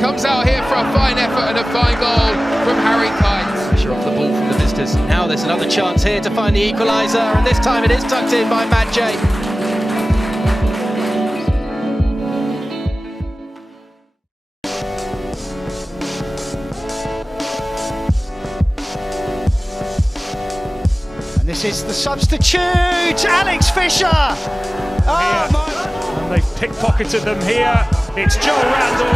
Comes out here for a fine effort and a fine goal from Harry Kite. Pressure off the ball from the visitors. Now there's another chance here to find the equaliser, and this time it is tucked in by Matt J. And this is the substitute, Alex Fisher. And they've pickpocketed them here. It's Joel Randall.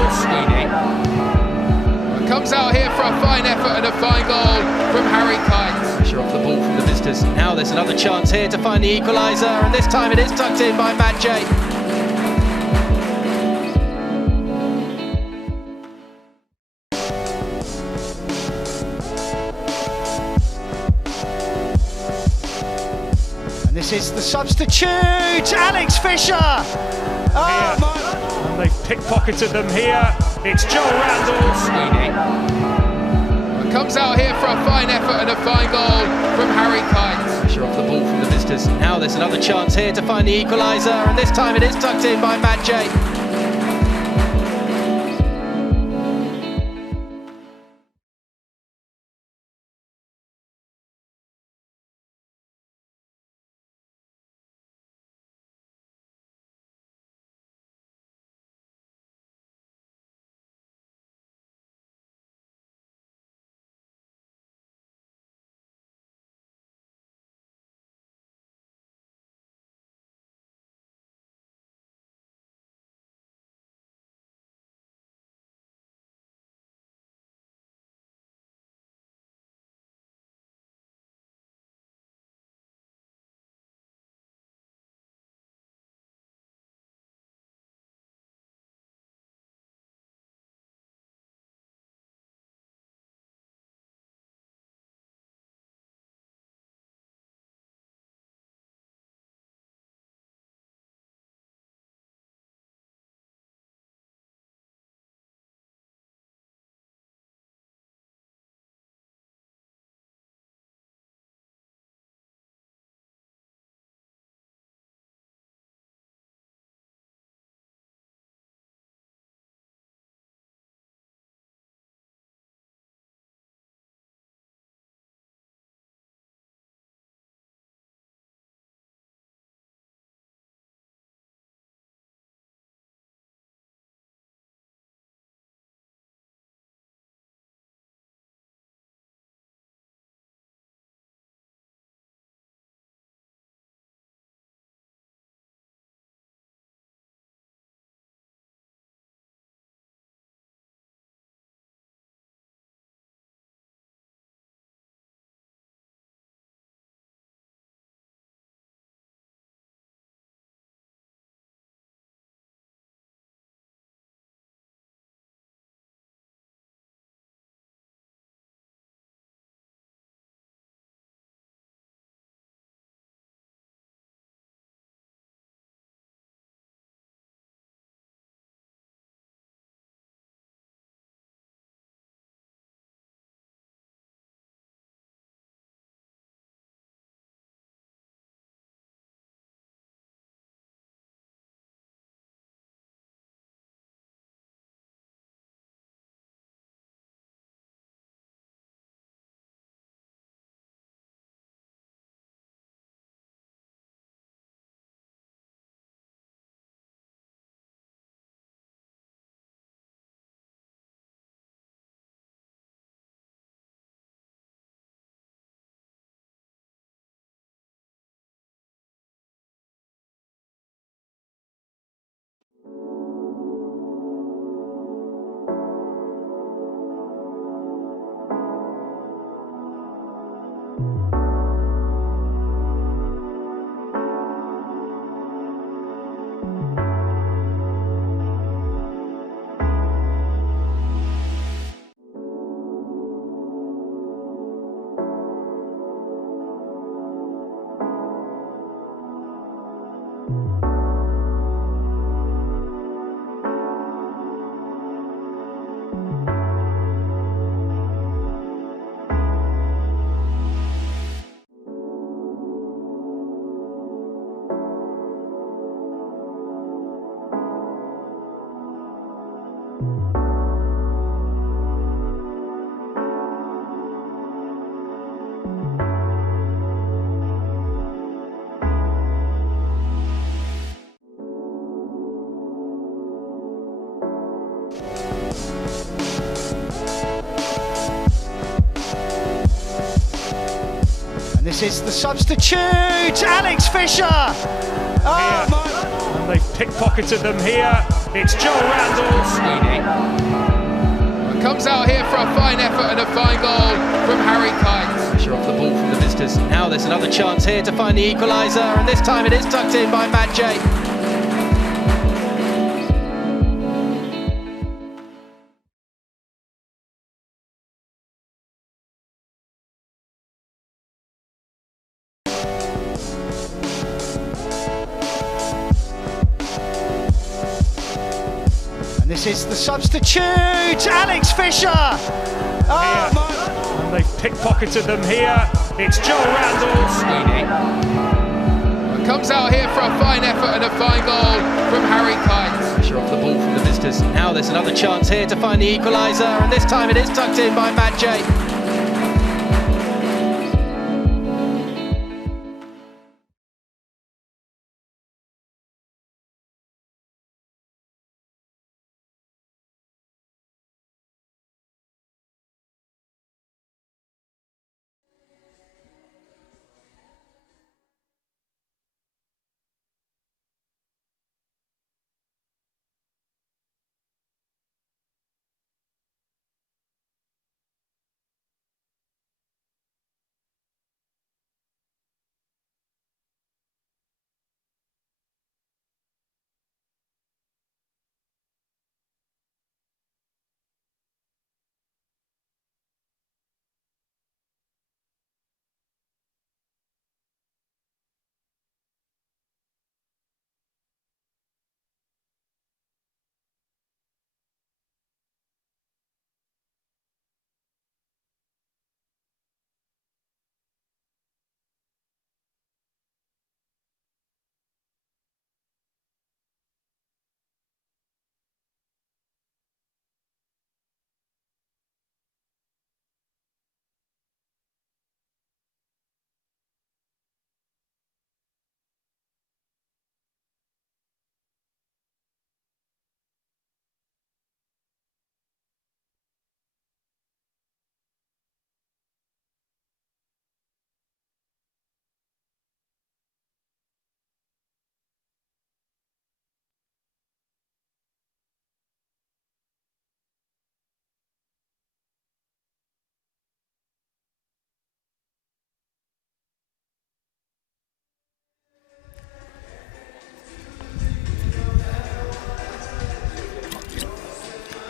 Comes out here for a fine effort and a fine goal from Harry Kite. Pressure off the ball from the visitors. Now there's another chance here to find the equaliser, and this time it is tucked in by Matt J. And this is the substitute, Alex Fisher. And they've pickpocketed them here. It's Joel Randall. Comes out here for a fine effort and a fine goal from Harry Kite. Pressure off the ball from the visitors. Now there's another chance here to find the equaliser, and this time it is tucked in by Matt J. And this is the substitute, Alex Fisher. Oh, And they've pickpocketed them here. It's Joel Randalls. Comes out here for a fine effort and a fine goal from Harry Kite. Pressure off the ball from the visitors. Now there's another chance here to find the equaliser, and this time it is tucked in by Matt J. and this is the substitute, Alex Fisher. Oh, And they've pickpocketed them here. It's Joel Randalls. Comes out here for a fine effort and a fine goal from Harry Kite. Pressure off the ball from the visitors. Now there's another chance here to find the equaliser, and this time it is tucked in by Matt J.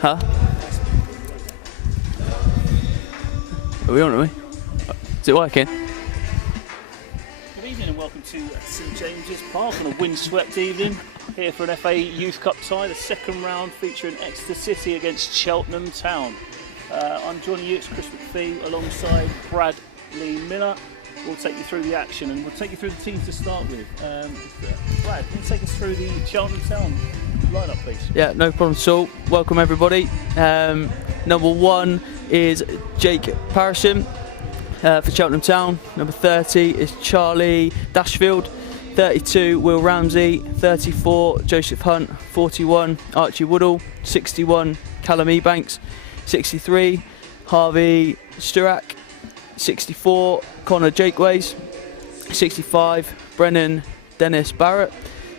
Huh? Are we on, are we? Is it working? Good evening and welcome to St James's Park on a windswept evening here for an FA Youth Cup tie, the second round featuring Exeter City against Cheltenham Town. I'm joining you, it's Chris McPhee, alongside Bradley Miller. We'll take you through the action and we'll take you through the teams to start with. Brad, can you take us through the Cheltenham Town lineup, please? Yeah, no problem at all. Welcome everybody. Number 1 is Jake Parison for Cheltenham Town. Number 30 is Charlie Dashfield. 32 Will Ramsey. 34 Joseph Hunt. 41 Archie Woodall. 61 Callum Ebanks. 63 Harvey Sturak. 64 Connor Jakeways. 65 Brennan Dennis Barrett.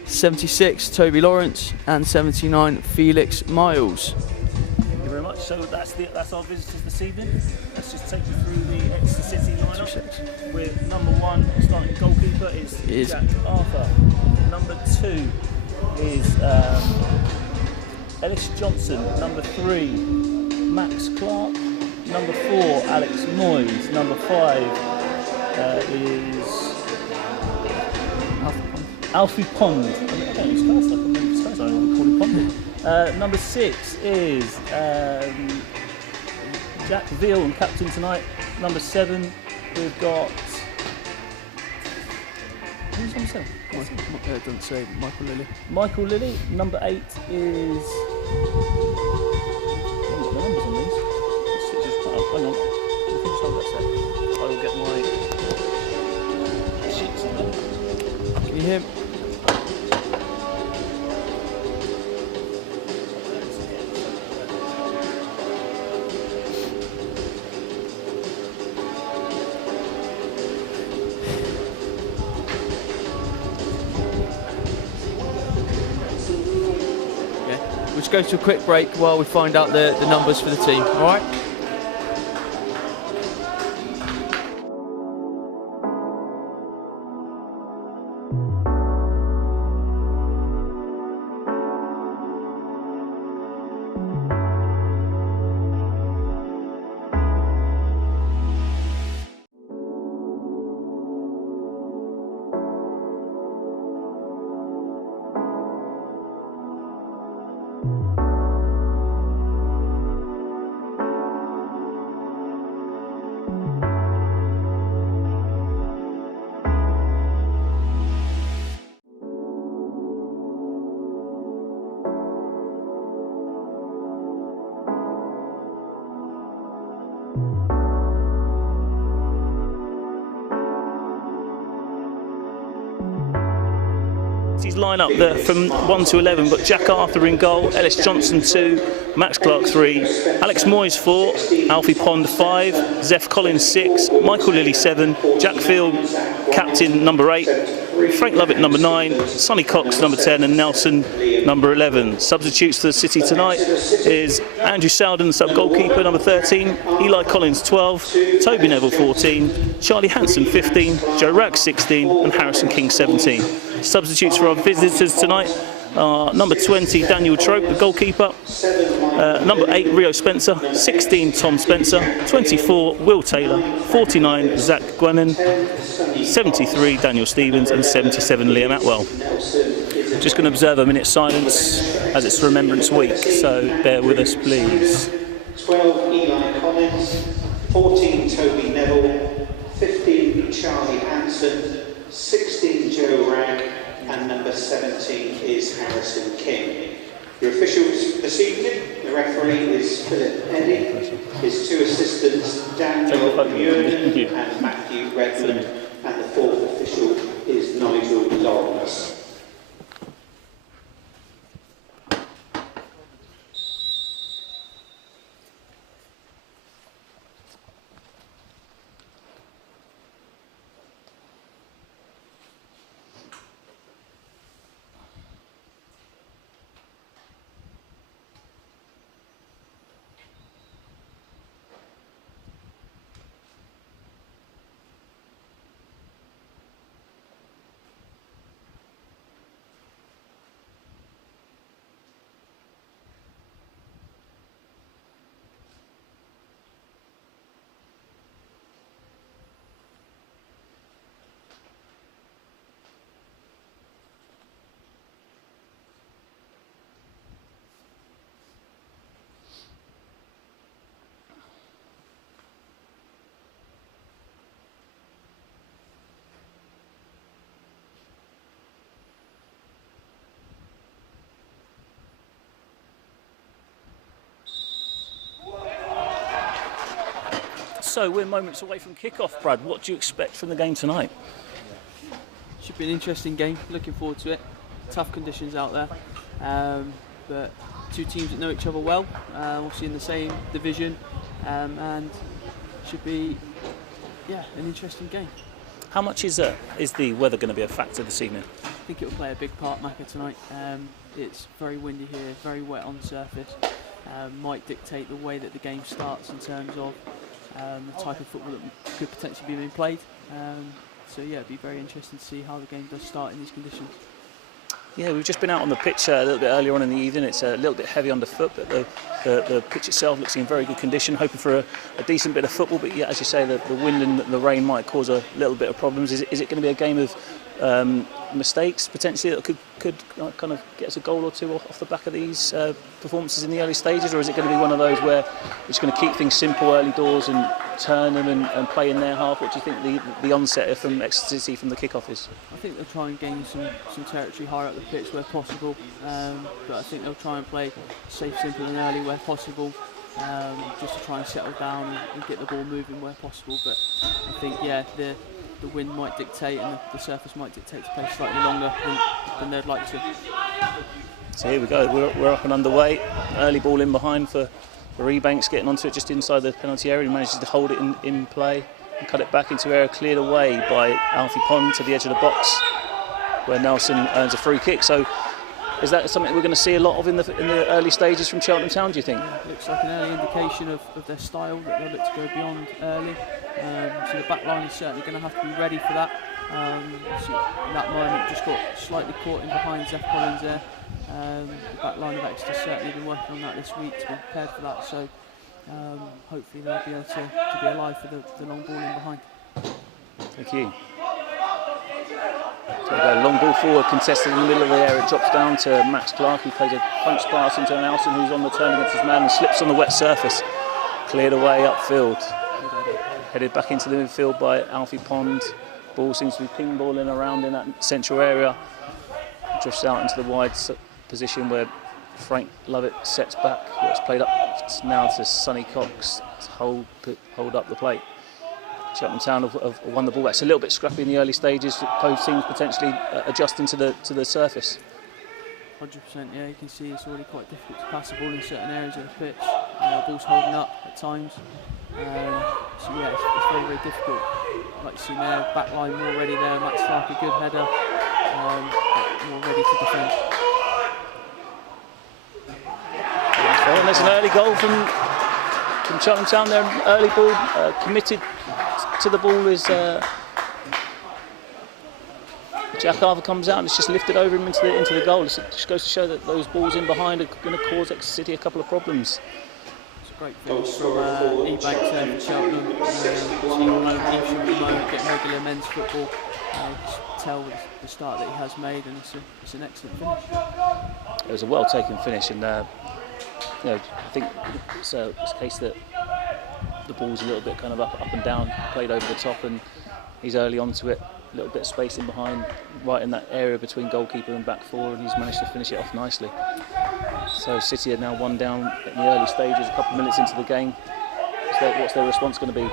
76 Toby Lawrence, and 79 Felix Miles. Thank you very much. So that's our visitors this evening. Let's just take you through the Exeter City lineup. With number 1 starting goalkeeper is Jack Arthur. Number 2 is Ellis Johnson. Number 3 Max Clark. Number 4 Alex Moyes. Number 5 is Alfie Pond. Number 6 is Jack Veal and captain tonight. Number 7 we've got. Who's number 7? It doesn't say Michael Lilly. Michael Lilly. Number 8 is Hang on. I will get my sheets. Can you hear me? We'll just go to a quick break while we find out the numbers for the team, all right? His line-up there from 1 to 11, but Jack Arthur in goal, Ellis Johnson 2, Max Clark 3, Alex Moyes 4, Alfie Pond 5, Zeph Collins 6, Michael Lilly 7, Jack Field captain number 8, Frank Lovett number 9, Sonny Cox number 10 and Nelson number 11. Substitutes for the City tonight is Andrew Sowden, sub-goalkeeper, number 13, Eli Collins 12, Toby Neville 14, Charlie Hanson 15, Joe Ragg 16 and Harrison King 17. Substitutes for our visitors tonight are number 20 Daniel Trope, the goalkeeper, number 8 Rio Spencer, 16 Tom Spencer, 24 Will Taylor, 49 Zach Gwennon, 73 Daniel Stevens and 77 Liam Atwell. Just going to observe a minute's silence as it's Remembrance Week, so bear with us please. 12 Eli Collins, 14 Toby Neville, 15 Charlie Hanson, 16 Joe Ragg and number 17 is Harrison King. Your officials this evening, the referee is Philip Eddy, his 2 assistants Daniel Muirden and Matthew Redmond, and the 4th official is Nigel Lawrence. So we're moments away from kick-off, Brad. What do you expect from the game tonight? Should be an interesting game. Looking forward to it. Tough conditions out there, but 2 teams that know each other well, obviously in the same division, and should be, an interesting game. How much is the weather going to be a factor this evening? I think it will play a big part, Macca, tonight. It's very windy here, very wet on the surface. Might dictate the way that the game starts in terms of the type of football that could potentially be being played. So yeah, it'd be very interesting to see how the game does start in these conditions. Yeah, we've just been out on the pitch a little bit earlier on in the evening. It's a little bit heavy underfoot, but the pitch itself looks in very good condition. Hoping for a decent bit of football, but yeah, as you say, the wind and the rain might cause a little bit of problems. Is it going to be a game of mistakes potentially that could kind of get us a goal or 2 off the back of these performances in the early stages, or is it going to be one of those where it's going to keep things simple early doors and turn them and play in their half? What do you think the onset from Exeter City from the kick-off is? I think they'll try and gain some territory higher up the pitch where possible, but I think they'll try and play safe, simple and early where possible. just to try and settle down and get the ball moving where possible. But I think, yeah, the wind might dictate and the surface might dictate to play slightly longer than they'd like to. So here we go, we're up and underway. Early ball in behind for Ebanks, getting onto it just inside the penalty area. He manages to hold it in play and cut it back into area, cleared away by Alfie Pond to the edge of the box, where Nelson earns a free kick. So is that something we're going to see a lot of in the early stages from Cheltenham Town, do you think? Yeah, looks like an early indication of their style, that they'll look to go beyond early. So the back line is certainly going to have to be ready for that. So in that moment, just got slightly caught in behind Zeph Collins there. The back line of Exeter certainly been working on that this week to be prepared for that. So hopefully they'll be able to be alive for the long ball in behind. Thank you. So we go long ball forward, contested in the middle of the area, drops down to Max Clark, who plays a punch pass into Nelson, who's on the turn against his man and slips on the wet surface. Cleared away upfield. Headed back into the midfield by Alfie Pond. Ball seems to be ping balling around in that central area. Drifts out into the wide position where Frank Lovett sets back. It's played up now to Sonny Cox to hold up the plate. Cheltenham Town have won the ball back. It's a little bit scrappy in the early stages. Both teams potentially adjusting to the surface. 100%, yeah. You can see it's already quite difficult to pass the ball in certain areas of the pitch. Ball's holding up at times. So yeah, it's very, very difficult. Like you see there, back line more ready there. Max Clark, a good header, more ready to defend. Well, there's an early goal from Cheltenham Town there. Early ball, committed to the ball is Jack Arthur comes out and it's just lifted over him into the goal. It just goes to show that those balls in behind are going to cause Exeter City a couple of problems. Great finish from Ebanks there for Cheltenham. Seeing all over the moment, getting regular men's football. Just tell with the start that he has made, and it's an excellent finish. It was a well taken finish, and I think it's a case that the ball's a little bit kind of up and down, played over the top, and he's early onto it. A little bit of space in behind, right in that area between goalkeeper and back four, and he's managed to finish it off nicely. So City are now 1 down in the early stages, a couple of minutes into the game. What's their response going to be?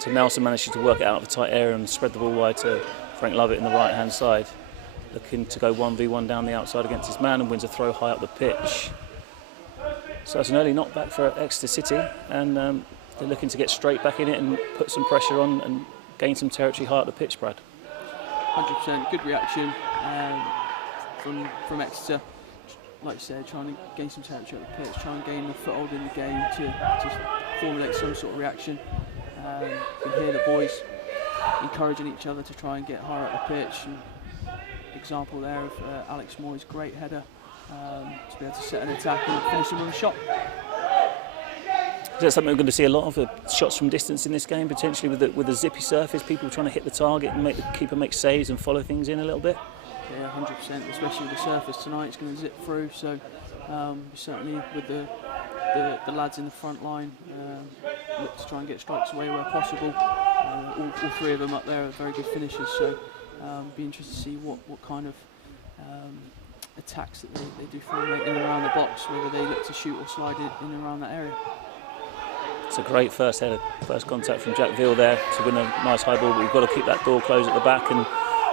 So Nelson manages to work it out of a tight area and spread the ball wide to Frank Lovett in the right-hand side. Looking to go 1v1 down the outside against his man and wins a throw high up the pitch. So it's an early knockback for Exeter City, and they're looking to get straight back in it and put some pressure on and gain some territory high up the pitch, Brad. 100%, good reaction from Exeter. Like you said, trying to gain some territory up the pitch, trying to gain a foothold in the game to formulate some sort of reaction. You can hear the boys encouraging each other to try and get higher up the pitch. And example there of Alex Moore's great header to be able to set an attack and finish him with a shot. Is that something we're going to see a lot of, shots from distance in this game, potentially with a zippy surface, people trying to hit the target and make the keeper make saves and follow things in a little bit? Yeah, 100%, especially with the surface tonight, it's going to zip through, so certainly with the lads in the front line, look to try and get strikes away where possible. All three of them up there are very good finishers, so be interested to see what kind of attacks that they do formulate in and around the box, whether they look to shoot or slide in and around that area. It's a great first header, first contact from Jack Veal there to win a nice high ball, but we've got to keep that door closed at the back, and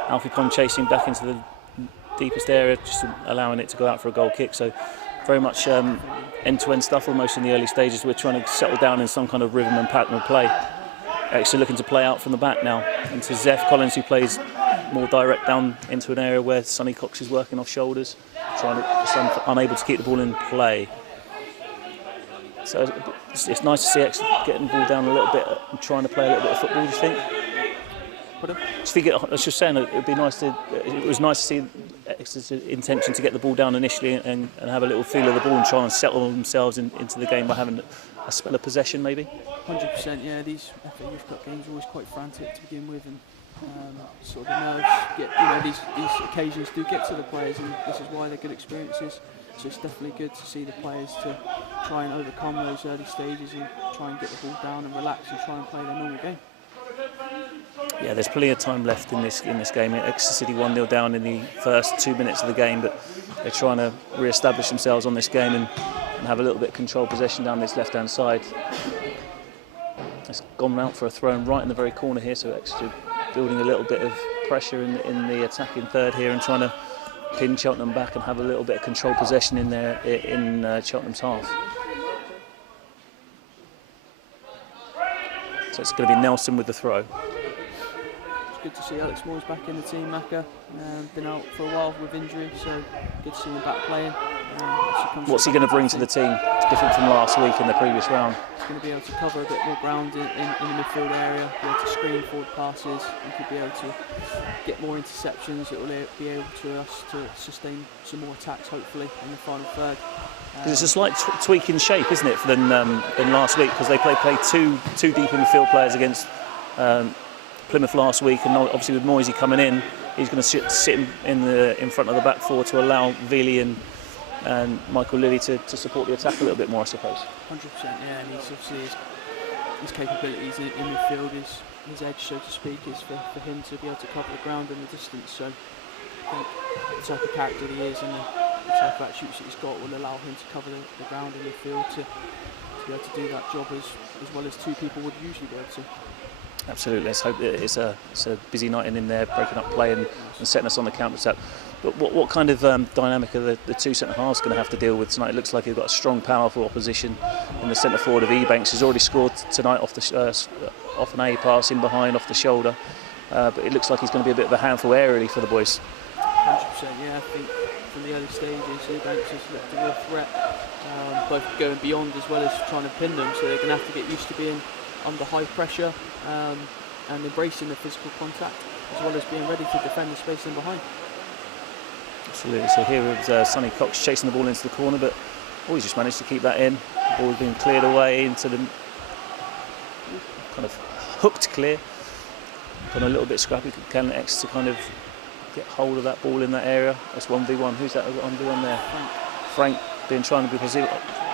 Alfie Pond chasing back into the deepest area, just allowing it to go out for a goal kick. So very much end-to-end stuff almost in the early stages. We're trying to settle down in some kind of rhythm and pattern of play. Actually looking to play out from the back now into Zeph Collins, who plays more direct down into an area where Sonny Cox is working off shoulders, unable to keep the ball in play. So it's nice to see Exeter getting the ball down a little bit and trying to play a little bit of football, do you think? I was just saying it was nice to see Exeter's intention to get the ball down initially and have a little feel of the ball and try and settle themselves into the game by having a spell of possession maybe. 100%, yeah. These FA Youth Cup games are always quite frantic to begin with, and sort of the nerves these occasions do get to the players, and this is why they're good experiences. So it's definitely good to see the players to try and overcome those early stages and try and get the ball down and relax and try and play their normal game. Yeah, there's plenty of time left in this game. Exeter City 1-0 down in the first 2 minutes of the game, but they're trying to re-establish themselves on this game and have a little bit of control possession down this left-hand side. It's gone out for a throw in right in the very corner here, so Exeter building a little bit of pressure in the attacking third here and trying to pin Cheltenham back and have a little bit of control possession in there in Cheltenham's half. So it's going to be Nelson with the throw. Good to see Alex Moore's back in the team, Macca. Been out for a while with injury, so good to see him back playing. What's he going to bring to the team? It's different from last week in the previous round. He's going to be able to cover a bit more ground in the midfield area, be able to screen forward passes, and could be able to get more interceptions. It will be able to sustain some more attacks, hopefully, in the final third. It's a slight tweak in shape, isn't it, than last week, because they played two deep in the field players against Plymouth last week, and obviously with Moisey coming in, he's going to sit in front of the back four to allow Veely and Michael Lilly to support the attack a little bit more, I suppose. 100%, yeah, and he's obviously his capabilities in midfield, his edge, so to speak, is for him to be able to cover the ground in the distance. So I think the type of character he is and the type of attributes that he's got will allow him to cover the ground in midfield to be able to do that job as well as two people would usually be able to. Absolutely. Let's hope that it's a busy night in there, breaking up play and setting us on the counter-attack. But what kind of dynamic are the two centre-halves going to have to deal with tonight? It looks like you've got a strong, powerful opposition in the centre-forward of Ebanks, who's already scored tonight off an A pass in behind, off the shoulder. But it looks like he's going to be a bit of a handful aerially for the boys. 100%, yeah. I think from the early stages, Ebanks has looked a real threat, both going beyond as well as trying to pin them. So they're going to have to get used to being under high pressure and embracing the physical contact, as well as being ready to defend the space in behind. Absolutely. So here is Sonny Cox chasing the ball into the corner, but he's just managed to keep that in. The ball's been cleared away into the kind of hooked clear. Gone a little bit scrappy. Can Exeter kind of get hold of that ball in that area? That's 1v1. Who's that 1v1 there? Frank being trying to be positive.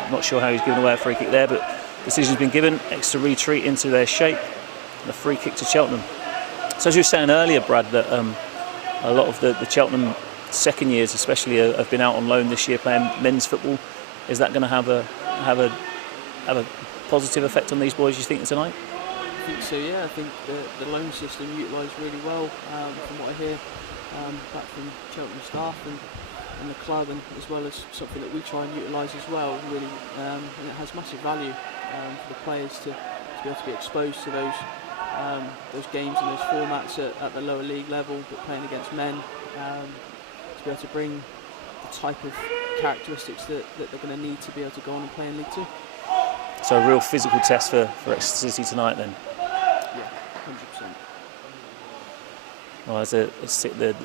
I'm not sure how he's given away a free kick there, but decision's been given. Exeter retreat into their shape. And a free kick to Cheltenham. So as you were saying earlier, Brad, that a lot of the Cheltenham second years especially have been out on loan this year playing men's football. Is that going to have a positive effect on these boys, you think, tonight? I think so, yeah. I think the loan system utilised really well from what I hear back from Cheltenham staff and the club, and as well as something that we try and utilise as well, really, and it has massive value for the players to be able to be exposed to those games and those formats at the lower league level, but playing against men, to be able to bring the type of characteristics that they're going to need to be able to go on and play in League Two. So a real physical test for Exeter City tonight then? Yeah, 100%. Well, as the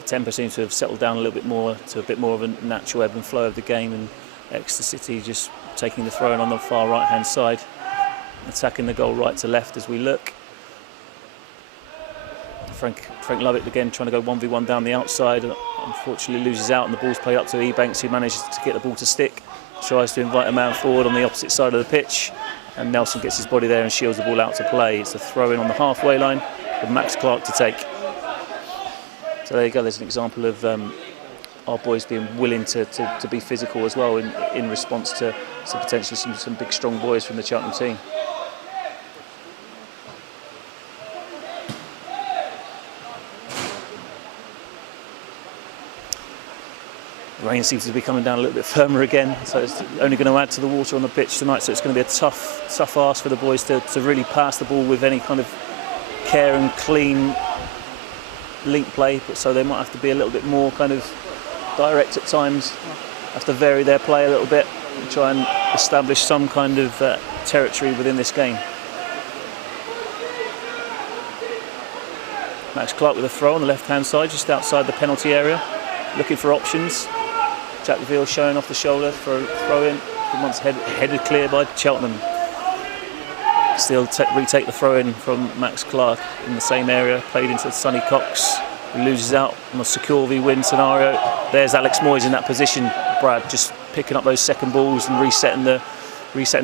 tempo seems to have settled down a little bit more to a bit more of a natural ebb and flow of the game, and Exeter City just taking the throw in on the far right hand side, attacking the goal right to left as we look. Frank Lovett again trying to go 1v1 down the outside, unfortunately loses out and the ball's played up to Ebanks, who manages to get the ball to stick, tries to invite a man forward on the opposite side of the pitch, and Nelson gets his body there and shields the ball out to play. It's a throw in on the halfway line with Max Clark to take. So there you go, there's an example of our boys being willing to be physical as well in response to potentially some big strong boys from the Cheltenham team. Rain seems to be coming down a little bit firmer again, so it's only going to add to the water on the pitch tonight. So it's going to be a tough ask for the boys to really pass the ball with any kind of care and clean link play. But so they might have to be a little bit more kind of direct at times, have to vary their play a little bit and try and establish some kind of territory within this game. Max Clark with a throw on the left-hand side, just outside the penalty area, looking for options. Jack Veal showing off the shoulder for a throw-in. Once headed clear by Cheltenham. Still retake the throw-in from Max Clark in the same area, played into Sonny Cox, who loses out on a secure v-win scenario. There's Alex Moyes in that position, Brad, just picking up those second balls and resetting the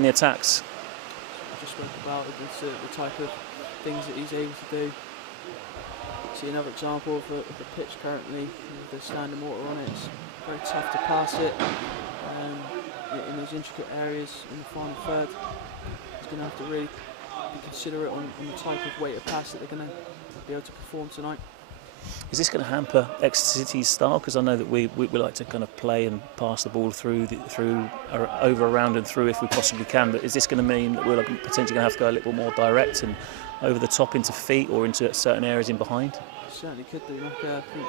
attacks. Just spoke about, the type of things that he's able to do. See another example of the pitch currently with the standing water on it. It's very tough to pass it in those intricate areas in the final third. He's going to have to really be considerate on the type of weight of pass that they're going to be able to perform tonight. Is this going to hamper Exeter City's style? Because I know that we like to kind of play and pass the ball through, over, around and through if we possibly can. But is this going to mean that we're potentially going to have to go a little more direct and over the top into feet or into certain areas in behind? Certainly could do. Like, I think,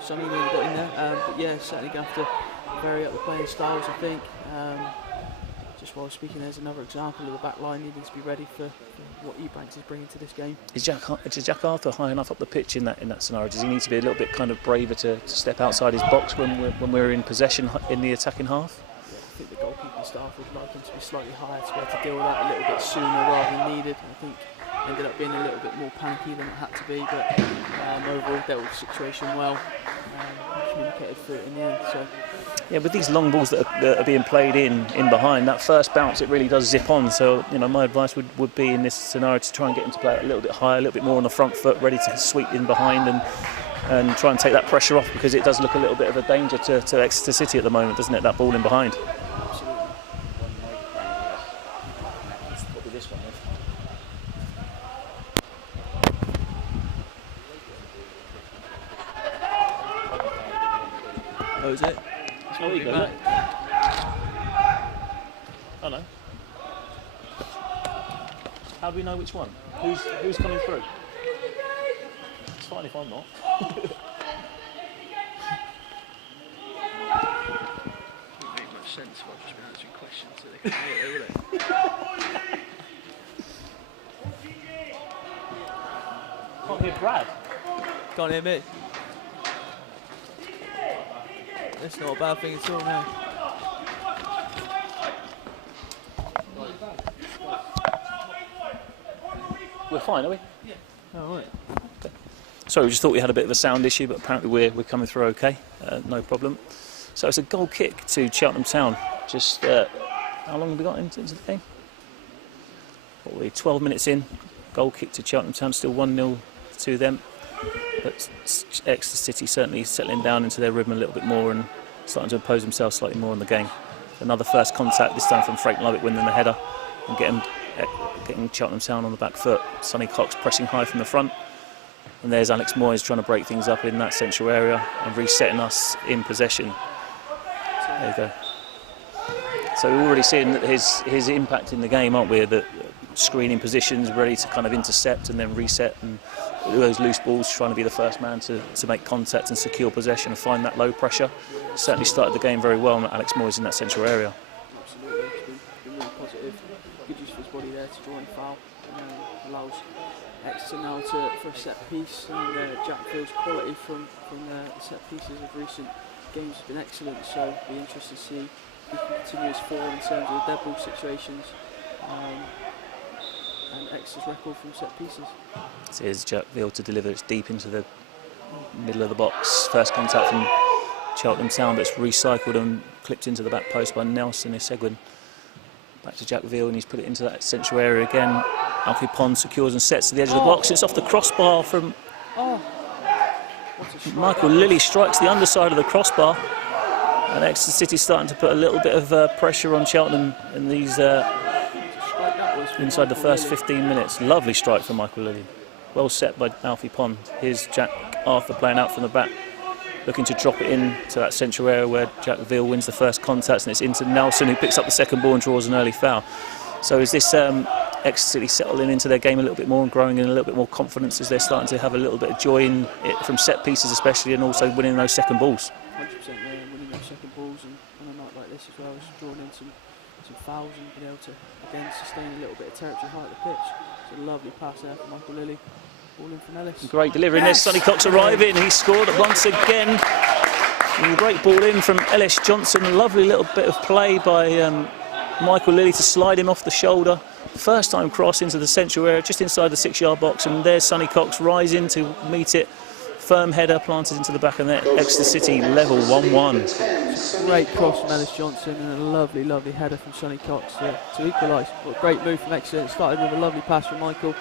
Sonny really got in there. But yeah, certainly going to have to vary up the playing styles, I think. Just while speaking, there's another example of the back line needing to be ready for what Ebanks is bringing to this game. Is Jack Arthur high enough up the pitch in that scenario? Does he need to be a little bit kind of braver to step outside his box when we're in possession in the attacking half? Yeah, I think the goalkeeping staff would like him to be slightly higher to be able to deal with that a little bit sooner rather than needed. I think it ended up being a little bit more panicky than it had to be, but overall dealt with the situation well. Communicated through it in the end. So. Yeah, with these long balls that are being played in behind, that first bounce, it really does zip on. So, my advice would be in this scenario to try and get him to play a little bit higher, a little bit more on the front foot, ready to sweep in behind and try and take that pressure off, because it does look a little bit of a danger to Exeter City at the moment, doesn't it, that ball in behind? Absolutely. Probably this one, Oh, is it? Oh, there you go. Oh no. How do we know which one? Who's coming through? It's fine if I'm not. Wouldn't make much sense if I've just been answering questions so they can hear it, would it? Can't hear Brad. Can't hear me. That's not a bad thing at all now. We're fine, are we? Yeah. Oh, right. Okay. Sorry, we just thought we had a bit of a sound issue, but apparently we're coming through okay. No problem. So it's a goal kick to Cheltenham Town. Just how long have we got into the game? What were we? 12 minutes in. Goal kick to Cheltenham Town. Still 1-0 to them. But Exeter City certainly settling down into their rhythm a little bit more and starting to impose themselves slightly more on the game. Another first contact, this time from Frank Lovick winning the header and getting Cheltenham Town on the back foot. Sonny Cox pressing high from the front. And there's Alex Moyes trying to break things up in that central area and resetting us in possession. There you go. So we're already seeing that his impact in the game, aren't we? That screening positions, ready to kind of intercept and then reset, and those loose balls, trying to be the first man to make contact and secure possession and find that low pressure. Certainly started the game very well, Alex Moyes, in that central area. Absolutely, it's been really positive. Good use of his body there to draw and foul. Allows Exeter now for a set piece, and Jack Field's quality from the set pieces of recent games has been excellent. So it'll be interesting to see if he can continue his form in terms of the dead ball situations. And Exeter's record from set pieces. So here's Jack Field to deliver it deep into the middle of the box. First contact from Cheltenham Town, but it's recycled and clipped into the back post by Nelson Isegwin. Back to Jack Veal, and he's put it into that central area again. Alfie Pond secures and sets to the edge of the box. It's off the crossbar from Michael Lilly, strikes the underside of the crossbar. And Exeter City starting to put a little bit of pressure on Cheltenham in these inside the first 15 minutes. Lovely strike from Michael Lilly. Well set by Alfie Pond. Here's Jack Arthur playing out from the back, looking to drop it into that central area where Jack Veal wins the first contact, and it's into Nelson, who picks up the second ball and draws an early foul. So is this Exeter City settling into their game a little bit more and growing in a little bit more confidence as they're starting to have a little bit of joy in it from set pieces especially, and also winning those second balls? 100%, yeah, winning those second balls, and on a night like this as well, is drawing in some fouls and being able to again sustain a little bit of territory high at the pitch. It's a lovely pass there from Michael Lilly. Ball in from Ellis. Great delivery in this. Sonny Cox arriving. He scored once again. And a great ball in from Ellis Johnson. A lovely little bit of play by Michael Lilly to slide him off the shoulder. First time cross into the central area, just inside the 6-yard box. And there's Sonny Cox rising to meet it firm header planted into the back of net. Exeter City level 1-1. Great cross from Ellis Johnson and a lovely, lovely header from Sonny Cox to equalise. What a great move from Exeter. It started with a lovely pass from Michael.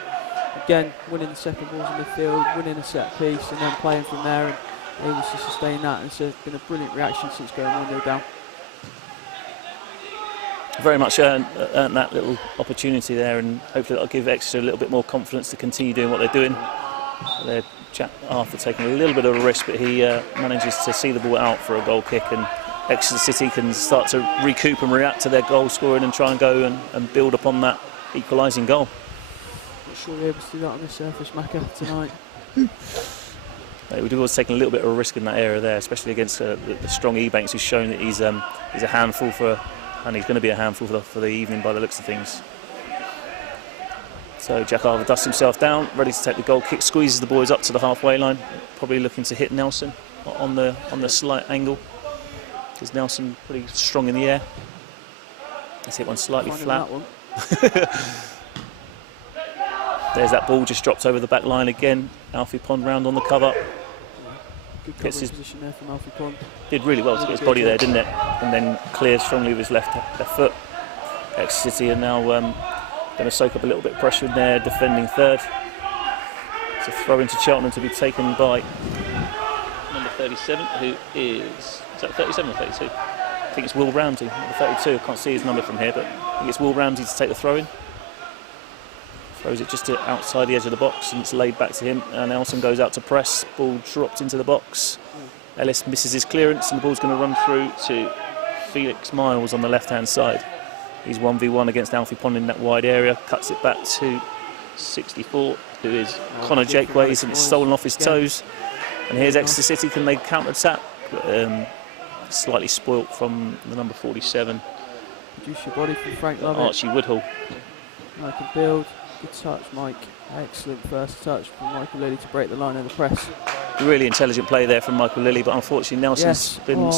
Again, winning the second balls in midfield, winning a set piece, and then playing from there and able to sustain that. And so it's been a brilliant reaction since going 1-0 down. Very much earned that little opportunity there, and hopefully that'll give Exeter a little bit more confidence to continue doing what they're doing. They're Arthur taking a little bit of a risk, but he manages to see the ball out for a goal kick, and Exeter City can start to recoup and react to their goal scoring and try and go and build upon that equalising goal. Not sure we're able to do that on this surface, Macca, tonight. We was taking a little bit of a risk in that area there, especially against the strong Ebanks, who's shown that he's a handful and he's going to be a handful for the evening by the looks of things. So Jack Arthur dusts himself down, ready to take the goal kick, squeezes the boys up to the halfway line, probably looking to hit Nelson on the slight angle, because Nelson pretty strong in the air. Let's hit one slightly flat. There's that ball just dropped over the back line again. Alfie Pond round on the cover. Good covering position there from Alfie Pond. Did really well to get his body there, didn't it? And then cleared strongly with his left foot. Exeter City are now going to soak up a little bit of pressure in there, defending third. It's a throw into Cheltenham to be taken by number 37, who is that 37 or 32? I think it's Will Ramsey, number 32. I can't see his number from here, but I think it's Will Ramsey to take the throw in. Throws it just outside the edge of the box, and it's laid back to him. And Nelson goes out to press. Ball dropped into the box. Ellis misses his clearance, and the ball's going to run through to Felix Miles on the left-hand side. He's 1v1 against Alfie Pond in that wide area. Cuts it back to 64, who is Connor Jakeways, and it's stolen off his toes. And here's Exeter City. Can they counter-attack? Slightly spoilt from the number 47. Reduce your body from Frank Lovett. Archie Woodhull. Mike can build. Good touch, Mike. Excellent first touch from Michael Lilly to break the line of the press. Really intelligent play there from Michael Lilly, but unfortunately Nelson's been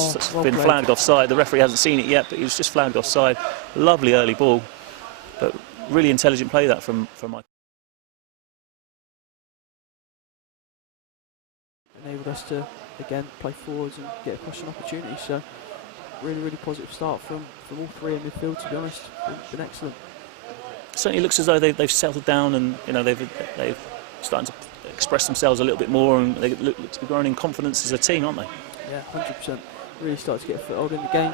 flagged offside. The referee hasn't seen it yet, but he was just flagged offside. Lovely early ball, but really intelligent play that from Michael. Enabled us to again play forwards and get across an opportunity. So really, really positive start from all three in midfield. To be honest, been excellent. Certainly looks as though they've settled down, and they've starting to express themselves a little bit more, and they look to be growing in confidence as a team, aren't they? Yeah, 100%. Really started to get a foothold in the game.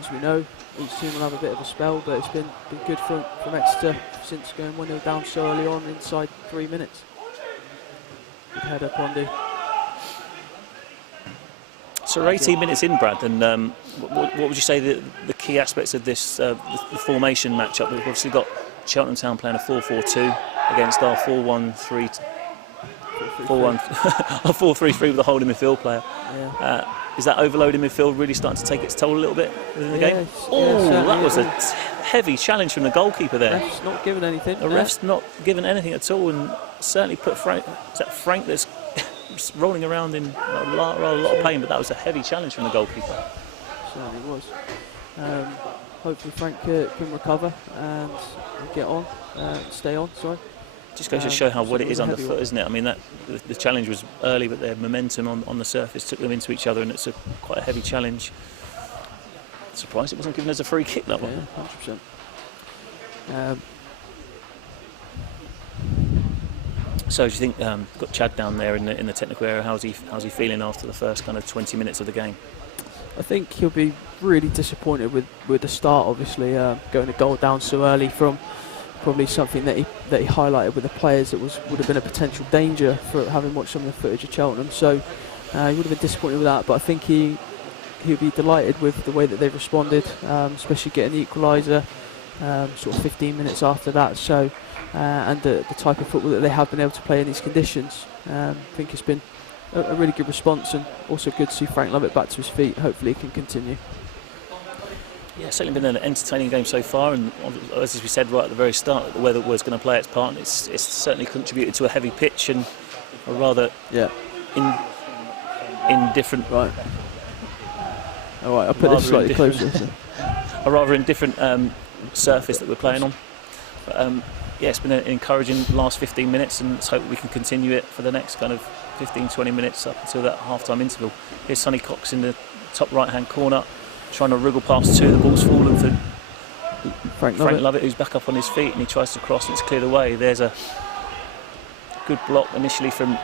As we know, each team will have a bit of a spell, but it's been good from Exeter since going 1-0 down so early on, inside 3 minutes. Good header, Pondy. So we're 18 minutes in, Brad, and what would you say the key aspects of this the formation matchup? We've obviously got Cheltenham Town playing a 4-4-2 against our 4-1-3, 4-3-3 with a holding midfield player. Yeah. Is that overloading midfield really starting to take its toll a little bit within the game? Oh, that was a heavy challenge from the goalkeeper there. Ref's not given anything. The ref's not given anything at all, and certainly put Frank that's rolling around in a lot of pain, but that was a heavy challenge from the goalkeeper. Certainly was. Hopefully Frank can recover and get on, stay on, sorry. Just goes to show how what it is underfoot, isn't it? I mean, the challenge was early, but their momentum on the surface took them into each other, and it's quite a heavy challenge. Surprised it wasn't given as a free kick, that one. Yeah, 100%. So do you think got Chad down there in the technical area? How's he feeling after the first kind of 20 minutes of the game? I think he'll be really disappointed with the start. Obviously, going a goal down so early from probably something that he highlighted with the players that would have been a potential danger for having watched some of the footage of Cheltenham. So he would have been disappointed with that. But I think he'll be delighted with the way that they've responded, especially getting the equaliser sort of 15 minutes after that. So. And the type of football that they have been able to play in these conditions. I think it's been a really good response, and also good to see Frank Lovett back to his feet. Hopefully he can continue. Yeah, it's certainly been an entertaining game so far, and as we said right at the very start, the weather was going to play its part, and it's certainly contributed to a heavy pitch and a rather indifferent. Right. All right, I'll put this slightly closer. A rather indifferent surface that we're playing on. But, yeah, it's been an encouraging last 15 minutes, and let's hope we can continue it for the next kind of 15-20 minutes up until that half-time interval. Here's Sonny Cox in the top right-hand corner, trying to wriggle past two. The ball's fallen for Frank Lovett, who's back up on his feet, and he tries to cross, and it's cleared away. There's a good block initially from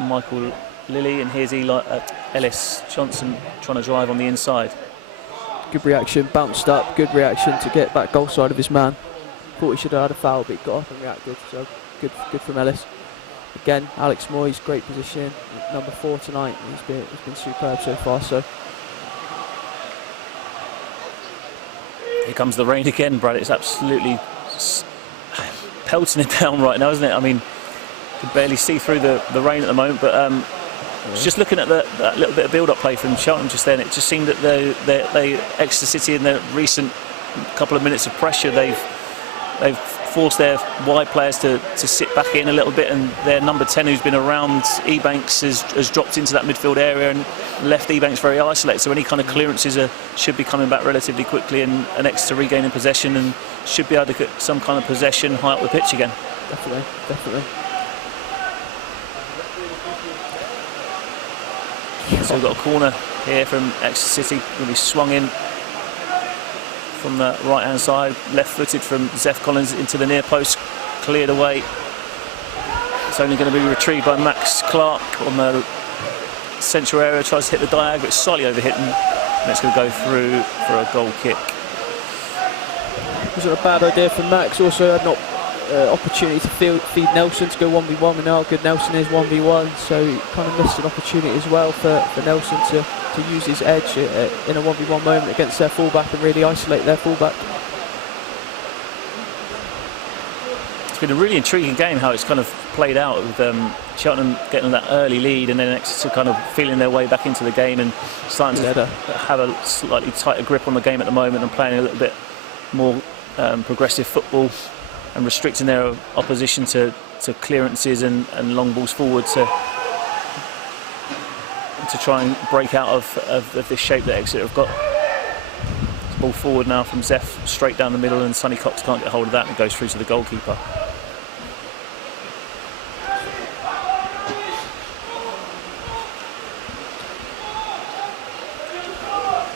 Michael Lilly, and here's Ellis Johnson trying to drive on the inside. Good reaction, bounced up, good reaction to get back goal side of his man. Thought he should have had a foul, but he got up and reacted, so good from Ellis. Again, Alex Moyes, great position, number 4 tonight. He's been superb so far. So here comes the rain again, Brad. It's absolutely pelting it down right now, isn't it? I mean, you can barely see through the rain at the moment, but just looking at that little bit of build-up play from Cheltenham just then, it just seemed that they Exeter City in the recent couple of minutes of pressure, they've forced their wide players to sit back in a little bit, and their number 10, who's been around Ebanks, has dropped into that midfield area and left Ebanks very isolated. So any kind of clearances should be coming back relatively quickly, and Exeter regaining possession and should be able to get some kind of possession high up the pitch again. Definitely. So we've got a corner here from Exeter City, going to be swung in from the right-hand side, left-footed from Zeph Collins into the near post, cleared away. It's only going to be retrieved by Max Clark on the central area, tries to hit the diag, but it's slightly overhit, and it's going to go through for a goal kick. Wasn't a bad idea from Max. Also had an opportunity to feed Nelson to go 1v1. We know how good Nelson is 1v1, so he kind of missed an opportunity as well for Nelson to use his edge in a 1v1 moment against their fullback and really isolate their fullback. It's been a really intriguing game how it's kind of played out, with Cheltenham getting that early lead and then Exeter kind of feeling their way back into the game and starting to have a slightly tighter grip on the game at the moment and playing a little bit more progressive football and restricting their opposition to clearances and long balls forward to try and break out of this shape that Exeter have got. It's ball forward now from Zeph, straight down the middle, and Sonny Cox can't get hold of that and goes through to the goalkeeper.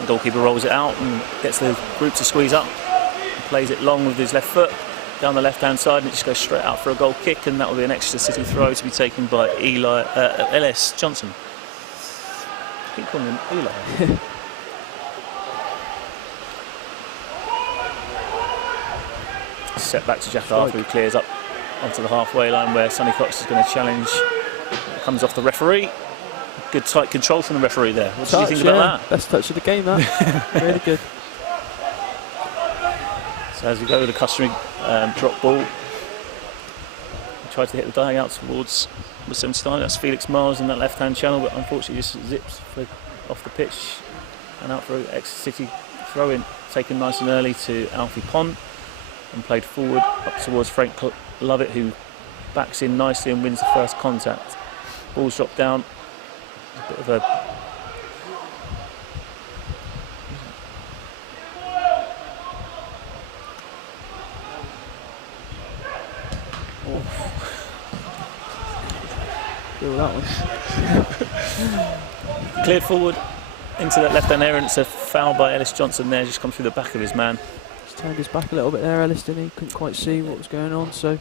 The goalkeeper rolls it out and gets the group to squeeze up, and plays it long with his left foot down the left-hand side, and it just goes straight out for a goal kick, and that will be an Exeter City throw to be taken by Ellis Johnson. I keep calling him Eli. Set back to Jack Arthur, who clears up onto the halfway line where Sonny Cox is going to challenge. It comes off the referee. Good tight control from the referee there. What do you think about that? Best touch of the game, that. Really good. So as we go with the customary drop ball, he tries to hit the diag out towards number 79. That's Felix Miles in that left-hand channel, but unfortunately just zips off the pitch and out for an Exeter City throw-in, taken nice and early to Alfie Pond and played forward up towards Frank Lovett, who backs in nicely and wins the first contact. Ball's dropped down. A bit of a Deal with that one. Cleared forward into that left-hand area, and it's a foul by Ellis Johnson there, just come through the back of his man. Just turned his back a little bit there, Ellis, didn't he? Couldn't quite see what was going on, so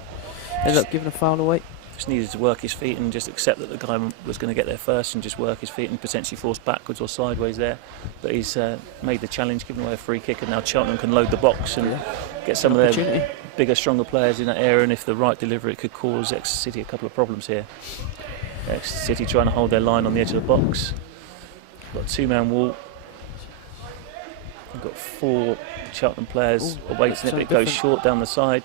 ended up giving a foul away. Just needed to work his feet and just accept that the guy was going to get there first and just work his feet and potentially force backwards or sideways there. But he's made the challenge, given away a free kick, and now Cheltenham can load the box and get some of their bigger, stronger players in that area, and if the right delivery, it could cause Exeter City a couple of problems here. Exeter City trying to hold their line on the edge of the box. Got a two-man wall. We've got 4 Cheltenham players awaiting it, but it goes short down the side.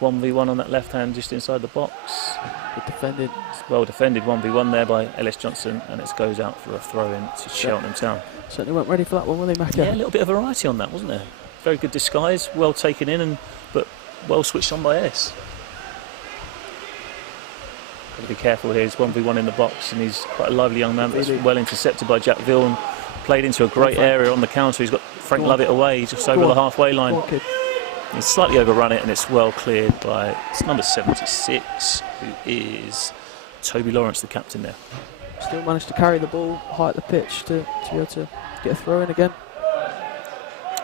1v1 on that left hand just inside the box. Good defended. It's well defended, 1v1 there by Ellis Johnson, and it goes out for a throw-in to Cheltenham Town. Certainly weren't ready for that one, were they, Macca? Yeah, a little bit of variety on that, wasn't there? Very good disguise, well taken in, but well switched on by Ellis. Got to be careful here. He's 1v1 in the box, and he's quite a lively young man, but it's well intercepted by Jack Vill and played into a great area on the counter. He's got Frank Lovett away, just over the halfway line. He's slightly overrun it, and it's well cleared by number 76, who is Toby Lawrence, the captain there. Still managed to carry the ball high at the pitch to be able to get a throw in again.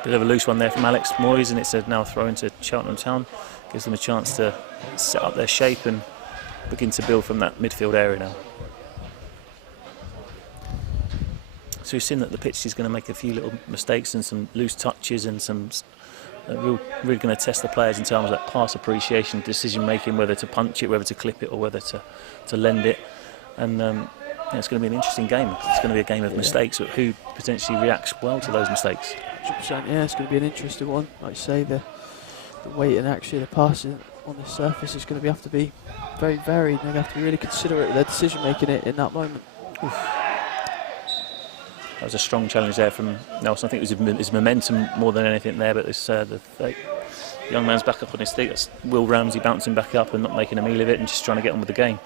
Bit of a loose one there from Alex Moyes, and it's now a throw into Cheltenham Town. Gives them a chance to set up their shape and begin to build from that midfield area now. So we've seen that the pitch is going to make a few little mistakes and some loose touches and some really going to test the players in terms of that pass appreciation, decision making, whether to punch it, whether to clip it, or whether to lend it. And it's going to be an interesting game. It's going to be a game of mistakes, but who potentially reacts well to those mistakes? 100%, yeah, it's going to be an interesting one. Like you say, the weight and actually the passing on this surface is going to have to be very varied. They're going to have to be really considerate with their decision making in that moment. Oof. That was a strong challenge there from Nelson. I think it was his momentum more than anything there, but this, the young man's back up on his feet. That's Will Ramsey bouncing back up and not making a meal of it and just trying to get on with the game.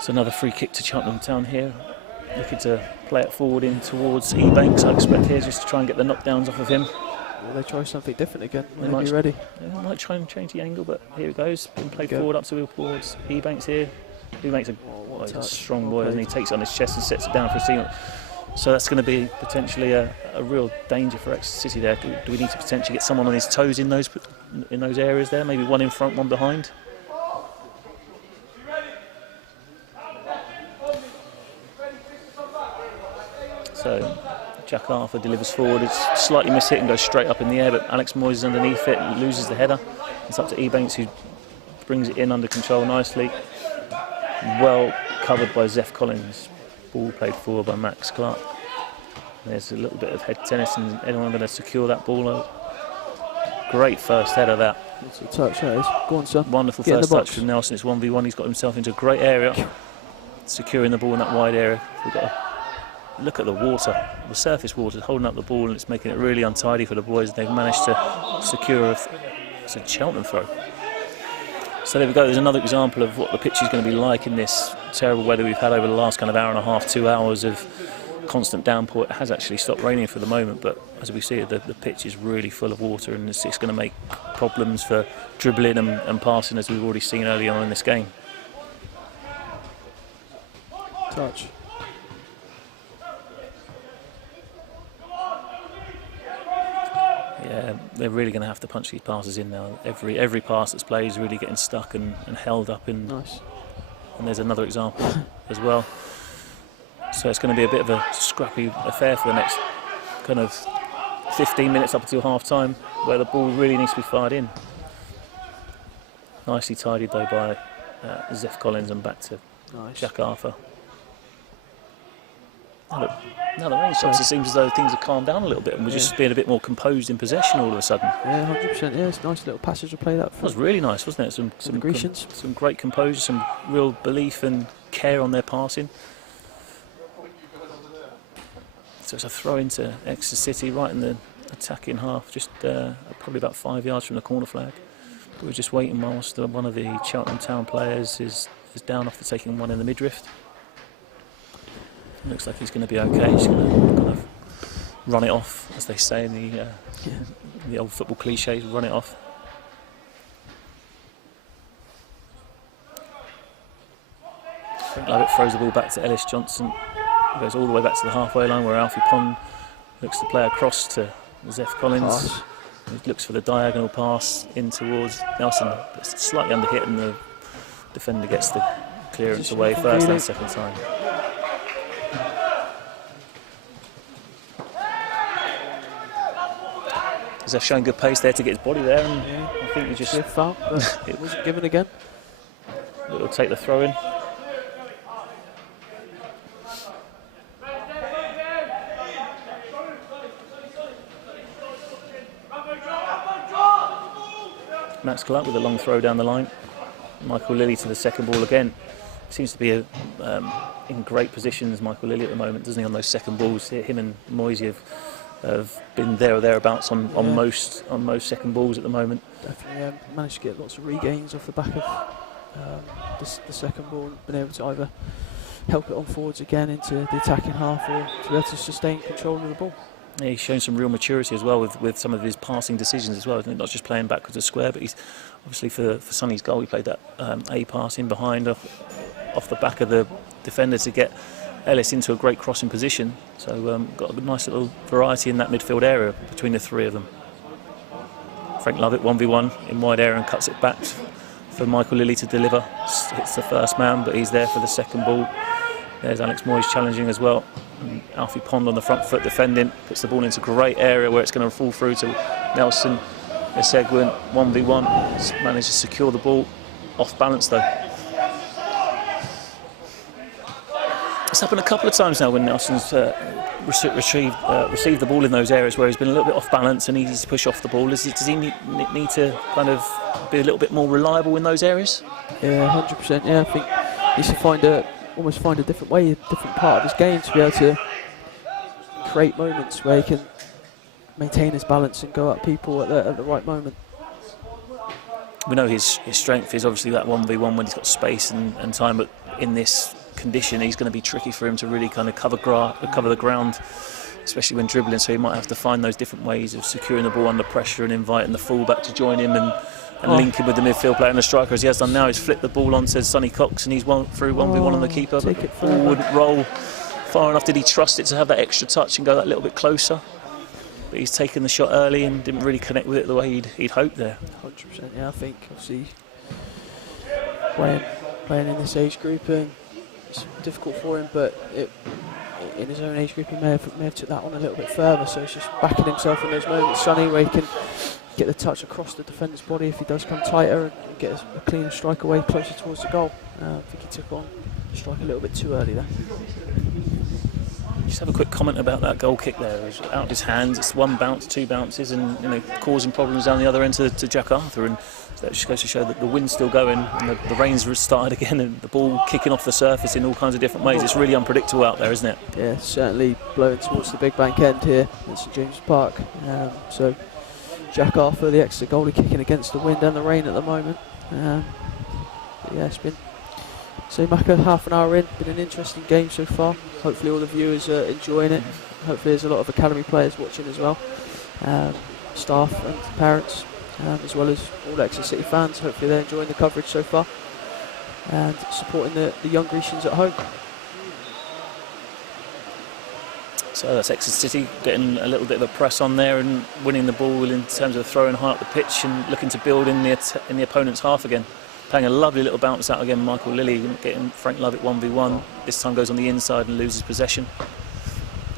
So another free kick to Cheltenham Town here. Looking to play it forward in towards Ebanks, I expect here, just to try and get the knockdowns off of him. Will they try something different again? They might be ready. They might try and change the angle, but here it goes. Been played forward up towards Ebanks here. Ebanks is a strong boy, and he takes it on his chest and sets it down for a seam. So that's going to be potentially a real danger for Exeter City there. Do we need to potentially get someone on his toes in those areas there? Maybe one in front, one behind. So Jack Arthur delivers forward. It's slightly mishit and goes straight up in the air, but Alex Moyes is underneath it and loses the header. It's up to Ebanks, who brings it in under control nicely. Well covered by Zeph Collins. Ball played forward by Max Clark. There's a little bit of head tennis, and anyone going to secure that ball? Great first header that. It's a touch, that is. Go on, son. Wonderful first touch from Nelson. It's 1v1. He's got himself into a great area, securing the ball in that wide area. We've got to look at the water, the surface water, holding up the ball, and it's making it really untidy for the boys. They've managed to secure a Cheltenham throw. So there we go. There's another example of what the pitch is going to be like in this terrible weather we've had over the last kind of hour and a half, 2 hours of constant downpour. It has actually stopped raining for the moment, but as we see it, the pitch is really full of water, and it's going to make problems for dribbling and passing, as we've already seen early on in this game. Touch. Yeah, they're really going to have to punch these passes in now. Every pass that's played is really getting stuck and held up. Nice. And there's another example as well. So it's going to be a bit of a scrappy affair for the next kind of 15 minutes up until half time, where the ball really needs to be fired in. Nicely tidied though by Zeph Collins, and back to Jack Arthur. Now the rain stops, it seems as though things have calmed down a little bit, and we're just being a bit more composed in possession all of a sudden. Yeah, 100%. Yeah, it's a nice little passage to play that. That was really nice, wasn't it? Some Grecians. Some great composure, some real belief and care on their passing. So it's a throw into Exeter City, right in the attacking half, just probably about 5 yards from the corner flag. But we're just waiting whilst one of the Cheltenham Town players is down after taking one in the midriff. Looks like he's going to be okay. He's going to kind of run it off, as they say in the old football cliches, run it off. Frank Lovett throws the ball back to Ellis Johnson. He goes all the way back to the halfway line, where Alfie Pond looks to play across to Zeph Collins. He looks for the diagonal pass in towards Nelson. It's slightly under hit, and the defender gets the clearance away first and second time. Zeph showing good pace there to get his body there, and I think we just foul, but it wasn't given again. It'll take the throw in. Max Clark with a long throw down the line. Michael Lilly to the second ball again. Seems to be in great positions, Michael Lilly, at the moment, doesn't he, on those second balls? Him and Moisey have been there or thereabouts on most second balls at the moment. Definitely managed to get lots of regains off the back of the second ball, and been able to either help it on forwards again into the attacking half, or to be able to sustain control of the ball. Yeah, he's shown some real maturity as well with some of his passing decisions as well. Not just playing back with the square, but he's obviously for Sonny's goal, he played that A pass in behind off the back of the defender to get Ellis into a great crossing position. So got a nice little variety in that midfield area between the three of them. Frank Lovett 1v1 in wide area and cuts it back for Michael Lilly to deliver. Hits the first man, but he's there for the second ball. There's Alex Moyes challenging as well. And Alfie Pond on the front foot defending, puts the ball into a great area where it's going to fall through to Nelson Esegwin. 1v1, managed to secure the ball, off balance though. It's happened a couple of times now when Nelson's received the ball in those areas where he's been a little bit off balance and easy to push off the ball. Does he need to kind of be a little bit more reliable in those areas? Yeah, 100%. Yeah, I think he needs to almost find a different way, a different part of his game to be able to create moments where he can maintain his balance and go at people at the right moment. We know his strength is obviously that 1v1 when he's got space and time, but in this condition he's going to be tricky for him to really kind of cover the ground, especially when dribbling, so he might have to find those different ways of securing the ball under pressure and inviting the full-back to join him and linking with the midfield player and the striker, as he has done now. He's flipped the ball on to Sonny Cox and he's through 1v1 on the keeper, but the ball wouldn't roll far enough. Did he trust it to have that extra touch and go that little bit closer? But he's taken the shot early and didn't really connect with it the way he'd hoped there. 100%, yeah. I think obviously playing in this age group, it's difficult for him, but in his own age group he may have took that on a little bit further, so it's just backing himself in those moments, Sonny, where he can get the touch across the defender's body if he does come tighter and get a cleaner strike away closer towards the goal. I think he took on the strike a little bit too early there. Just have a quick comment about that goal kick there. It was out of his hands, it's one bounce, two bounces, and causing problems down the other end to Jack Arthur, and that just goes to show that the wind's still going and the rain's started again and the ball kicking off the surface in all kinds of different ways. It's really unpredictable out there, isn't it? Yeah, certainly blowing towards the big bank end here at St James's Park. So Jack Arthur, the Exeter goalie, kicking against the wind and the rain at the moment. But yeah, it's been, so Maka, half an hour in, been an interesting game so far. Hopefully all the viewers are enjoying it. Hopefully there's a lot of academy players watching as well, staff and parents, as well as all Exeter City fans. Hopefully they're enjoying the coverage so far and supporting the young Grecians at home. So that's Exeter City getting a little bit of a press on there and winning the ball in terms of throwing high up the pitch and looking to build in the opponent's half again. Playing a lovely little bounce out again, Michael Lilly getting Frank Lovett 1v1. This time goes on the inside and loses possession.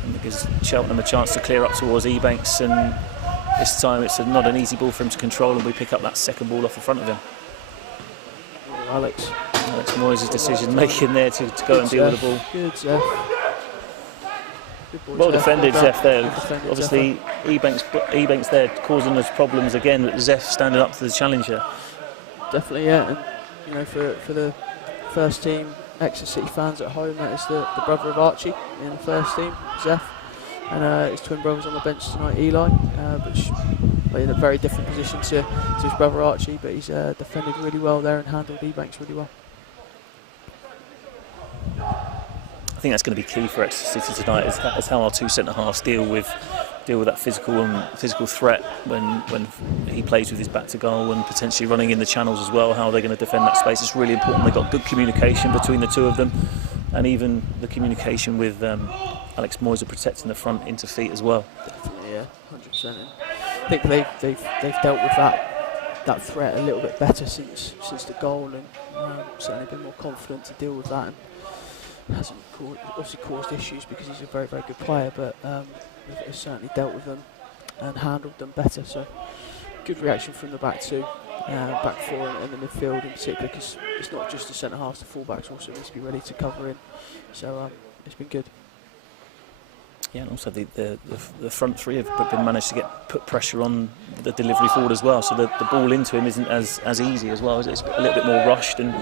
And it gives Cheltenham a chance to clear up towards Ebanks, and this time it's not an easy ball for him to control, and we pick up that second ball off the front of him. Alex Moyes' decision making there to go and deal with the ball. Good, Zeph. Well defended, Zeph there. Obviously, Ebanks there causing us problems again, but Zeph standing up to the challenge here. Definitely, yeah. And for the first team Exeter City fans at home, that is the brother of Archie in the first team, Zeph, and his twin brothers on the bench tonight, Eli, which played in a very different position to his brother Archie, but he's defended really well there and handled Ebanks really well. I think that's going to be key for Exeter City tonight, is how our two centre-halves deal with that physical threat when he plays with his back to goal and potentially running in the channels as well. How they're going to defend that space is really important. They've got good communication between the two of them, and even the communication with Alex Moyes are protecting the front into feet as well. Definitely, yeah, 100%. And I think they've dealt with that threat a little bit better since the goal, and certainly been more confident to deal with that. And hasn't obviously caused issues because he's a very, very good player, but has certainly dealt with them and handled them better. So good reaction from the back two, back four and the midfield in particular, because it's not just the centre halves, the full backs also needs to be ready to cover in. So it's been good. Yeah, and also the front three have been managed to put pressure on the delivery forward as well. So the ball into him isn't as easy as well. It's a little bit more rushed, and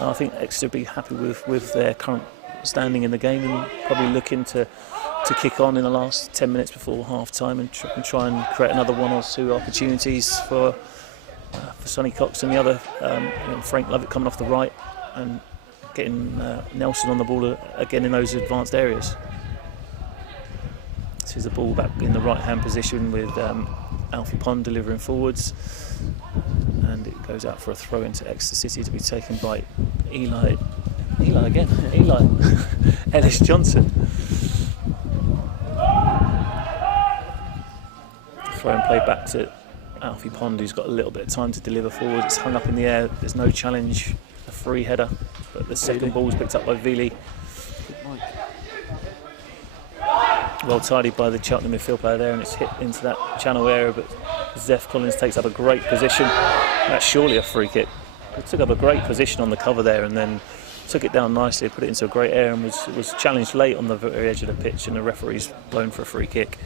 I think Exeter will be happy with their current standing in the game and probably looking to kick on in the last 10 minutes before half time and try and create another one or two opportunities for Sonny Cox and the other, Frank Lovett coming off the right and getting Nelson on the ball again in those advanced areas. left is the ball back in the right-hand position with Alfie Pond delivering forwards, and it goes out for a throw into Exeter City to be taken by Eli Ellis Johnson. Throw and play back to Alfie Pond, who's got a little bit of time to deliver forward. It's hung up in the air, there's no challenge, a free header, but the second ball is picked up by Vili. Well tidied by the Cheltenham midfield player there, and it's hit into that channel area, but Zeph Collins takes up a great position. That's surely a free kick. He took up a great position on the cover there and then took it down nicely, put it into a great area, and was challenged late on the very edge of the pitch, and the referee's blown for a free kick.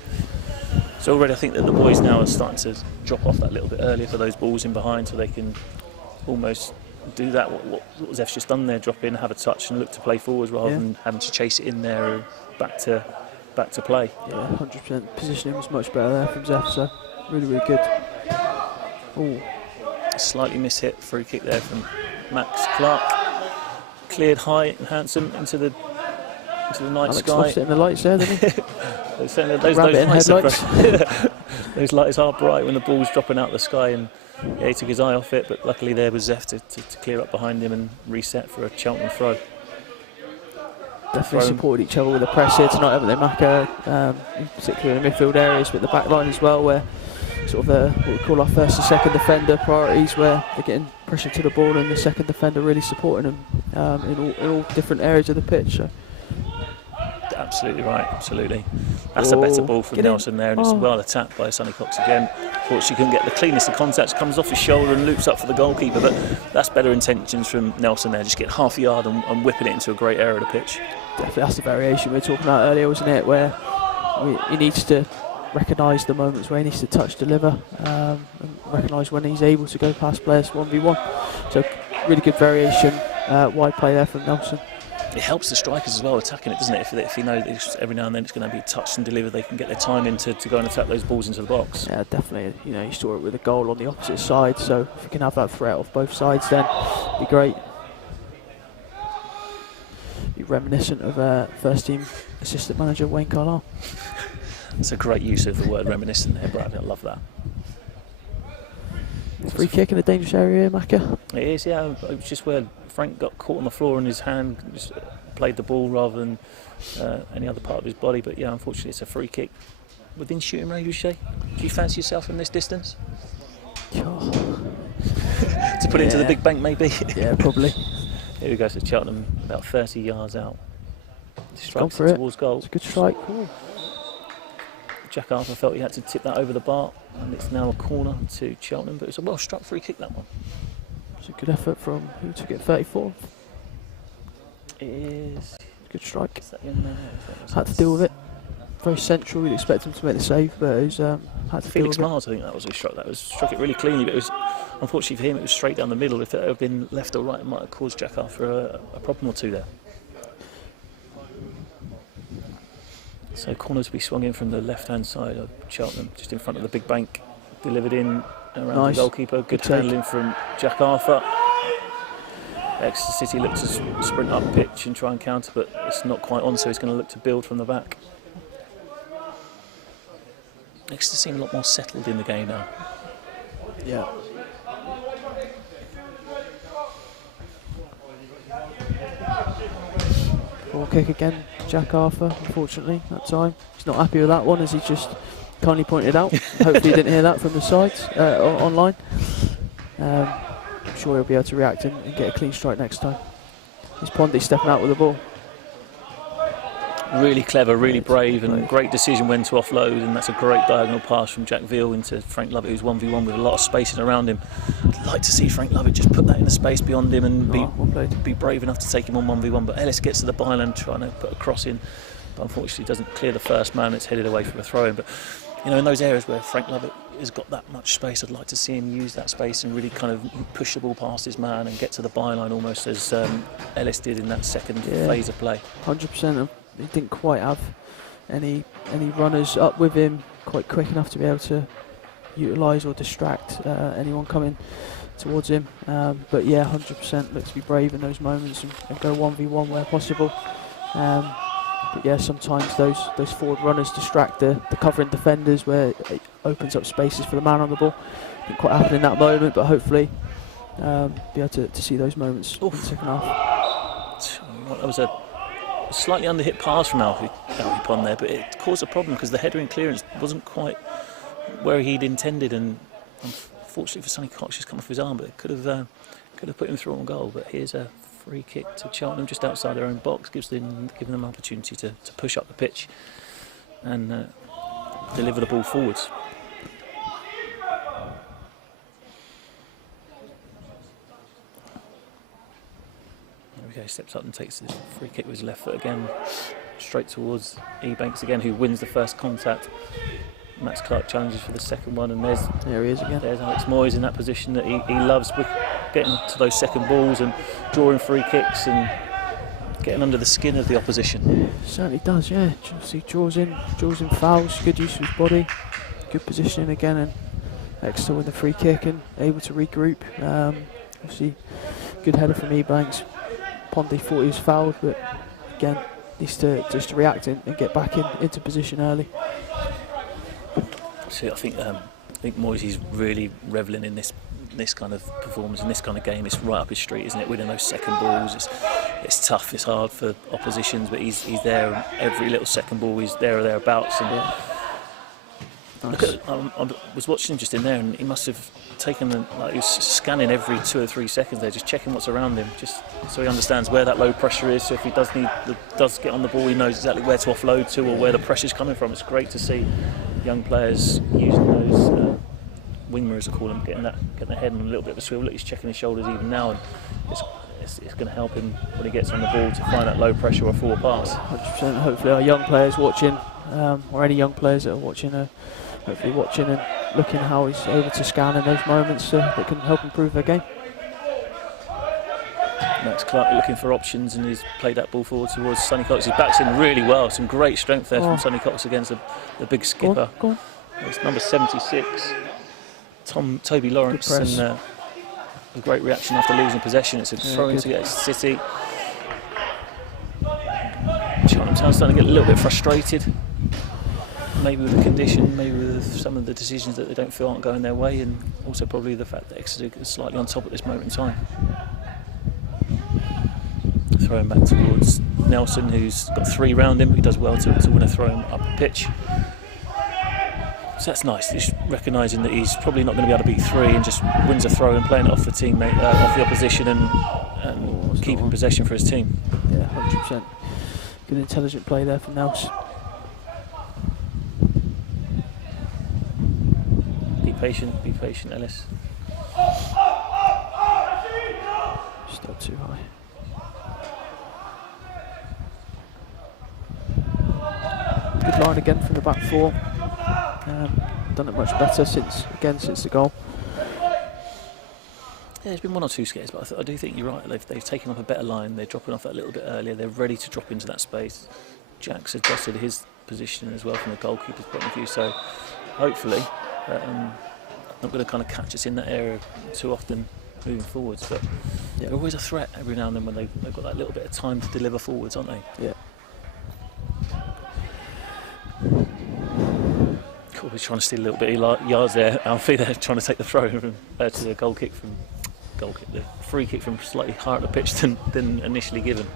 So already I think that the boys now are starting to drop off that little bit earlier for those balls in behind, so they can almost do that, what Zeph's just done there, drop in, have a touch and look to play forwards rather than having to chase it in there or back to play. Yeah, 100%. Positioning was much better there from Zeph, so really, really good. Ooh. Slightly mishit free kick there from Max Clark. Cleared high and handsome into the night Alex sky. Lost it in the lights there, didn't he? those lights, those lights are bright when the ball's dropping out of the sky, and yeah, he took his eye off it, but luckily there was Zeph to clear up behind him and reset for a Cheltenham throw. Definitely supported each other with the press here tonight, haven't they, Macca? In particular in the midfield areas, but the back line as well, where sort of what we call our first and second defender priorities, where they're getting pressure to the ball and the second defender really supporting them in all different areas of the pitch. So. Absolutely right, absolutely. That's a better ball from Nelson there, and it's well attacked by Sonny Cox again. Fortunately, couldn't get the cleanest of contacts, comes off his shoulder and loops up for the goalkeeper, but that's better intentions from Nelson there, just getting half a yard and whipping it into a great area of the pitch. Definitely, that's the variation we were talking about earlier, wasn't it, where he needs to recognise the moments where he needs to touch, deliver, and recognise when he's able to go past players 1v1. So really good variation, wide play there from Nelson. It helps the strikers as well attacking it, doesn't it? If you know that every now and then it's going to be touched and delivered, they can get their time in to go and attack those balls into the box. Yeah, definitely. You know, you saw it with a goal on the opposite side, so if you can have that threat off both sides, then it'd be great. Be reminiscent of first team assistant manager Wayne Carlisle. It's a great use of the word reminiscent there, Brad. I love that. Free kick in a dangerous area, Macca. It is, yeah. It was just where Frank got caught on the floor and his hand just played the ball rather than any other part of his body. But yeah, unfortunately, it's a free kick within shooting range. Shay, do you fancy yourself from this distance? To put it into the big bank, maybe. Yeah, probably. Here we go to Cheltenham, about 30 yards out. Strikes it towards goal. It's a good strike. Ooh. Jack Arthur felt he had to tip that over the bar, and it's now a corner to Cheltenham, but it's a well struck free kick, that one. It's a good effort from who took it, 34th. It is. Good strike. Is that young man? Had to deal with it. Very central, we'd expect him to make the save, but he's had to Felix deal with Mars, I think that was who struck that. Struck it really cleanly, but it was, unfortunately for him, it was straight down the middle. If it had been left or right, it might have caused Jack Arthur a problem or two there. So corner to be swung in from the left-hand side of Cheltenham, just in front of the big bank, delivered in around the goalkeeper. Good handling from Jack Arthur. Exeter City look to sprint up pitch and try and counter, but it's not quite on, so he's going to look to build from the back. Exeter seem a lot more settled in the game now. Yeah. Ball kick again, Jack Arthur, unfortunately, that time. He's not happy with that one, as he just kindly pointed out. Hopefully he didn't hear that from the sides, online. I'm sure he'll be able to react and get a clean strike next time. It's Pondy stepping out with the ball. Really clever, really brave, and great decision when to offload, and that's a great diagonal pass from Jack Veal into Frank Lovett, who's 1v1 with a lot of spacing around him. I'd like to see Frank Lovett just put that in the space beyond him and be brave enough to take him on 1v1, but Ellis gets to the byline trying to put a cross in, but unfortunately doesn't clear the first man. It's headed away from a throw-in. But you know, in those areas where Frank Lovett has got that much space, I'd like to see him use that space and really kind of push the ball past his man and get to the byline almost as Ellis did in that second phase of play. 100%. He didn't quite have any runners up with him quite quick enough to be able to utilise or distract anyone coming towards him. But yeah, 100% look to be brave in those moments and go 1v1 where possible. But yeah, sometimes those forward runners distract the covering defenders, where it opens up spaces for the man on the ball. Didn't quite happen in that moment, but hopefully be able to see those moments in the second half. That was a slightly under-hit pass from Alhipon there, but it caused a problem because the header in clearance wasn't quite where he'd intended, and unfortunately for Sonny Cox, just come off his arm, but it could have put him through on goal. But here's a free kick to Cheltenham just outside their own box, giving them an opportunity to push up the pitch and deliver the ball forwards. There we go, steps up and takes this free kick with his left foot again, straight towards Ebanks again, who wins the first contact. Max Clark challenges for the second one, and there he is again. There's Alex Moyes in that position that he loves, with getting to those second balls and drawing free kicks and getting under the skin of the opposition. Certainly does, yeah. See, draws in fouls, good use of his body, good positioning again, and Exeter with the free kick and able to regroup. Obviously, good header from Ebanks. Pondy thought he was fouled, but again, needs to just react and get back into position early. So I think Moyes is really revelling in this kind of performance, in this kind of game. It's right up his street, isn't it? Winning those second balls, it's tough, it's hard for oppositions, but he's there every little second ball. He's there or thereabouts. And yeah. Nice. I was watching him just in there, and he must have taken he was scanning every 2 or 3 seconds there, just checking what's around him, just so he understands where that low pressure is. So if he does get on the ball, he knows exactly where to offload to or where the pressure's coming from. It's great to see young players using those wingers, I call them, getting their head on a little bit of a swivel. He's checking his shoulders even now, and it's going to help him when he gets on the ball to find that low pressure or forward pass. 100%. Hopefully our young players watching, or any young players that are watching, hopefully watching and looking how he's able to scan in those moments that can help improve their game. Max Clark looking for options, and he's played that ball forward towards Sonny Cox. He backs in really well. Some great strength there from Sonny Cox against the big skipper. Go on. It's number 76, Toby Lawrence, and a great reaction after losing possession. It's a throw-in to get City. Cheltenham Town starting to get a little bit frustrated, maybe with the condition, maybe with some of the decisions that they don't feel aren't going their way, and also probably the fact that Exeter is slightly on top at this moment in time. Throwing back towards Nelson, who's got 3 round him. He does well to win a throw up the pitch. So that's nice. He's recognising that he's probably not going to be able to beat 3, and just wins a throw and playing it off the teammate, off the opposition, and keeping possession for his team. Yeah, 100%. Good intelligent play there from Nelson. Be patient, Ellis. Still too high. Good line again from the back 4. Done it much better since the goal. Yeah, there's been 1 or 2 scares, but I do think you're right. They've taken up a better line. They're dropping off that little bit earlier. They're ready to drop into that space. Jack's adjusted his position as well from the goalkeeper's point of view. So hopefully, not going to kind of catch us in that area too often moving forwards. But they're always a threat every now and then when they've got that little bit of time to deliver forwards, aren't they? Yeah. We're trying to steal a little bit of yards there. Alfie there trying to take the throw to the the free kick from slightly higher up the pitch than initially given.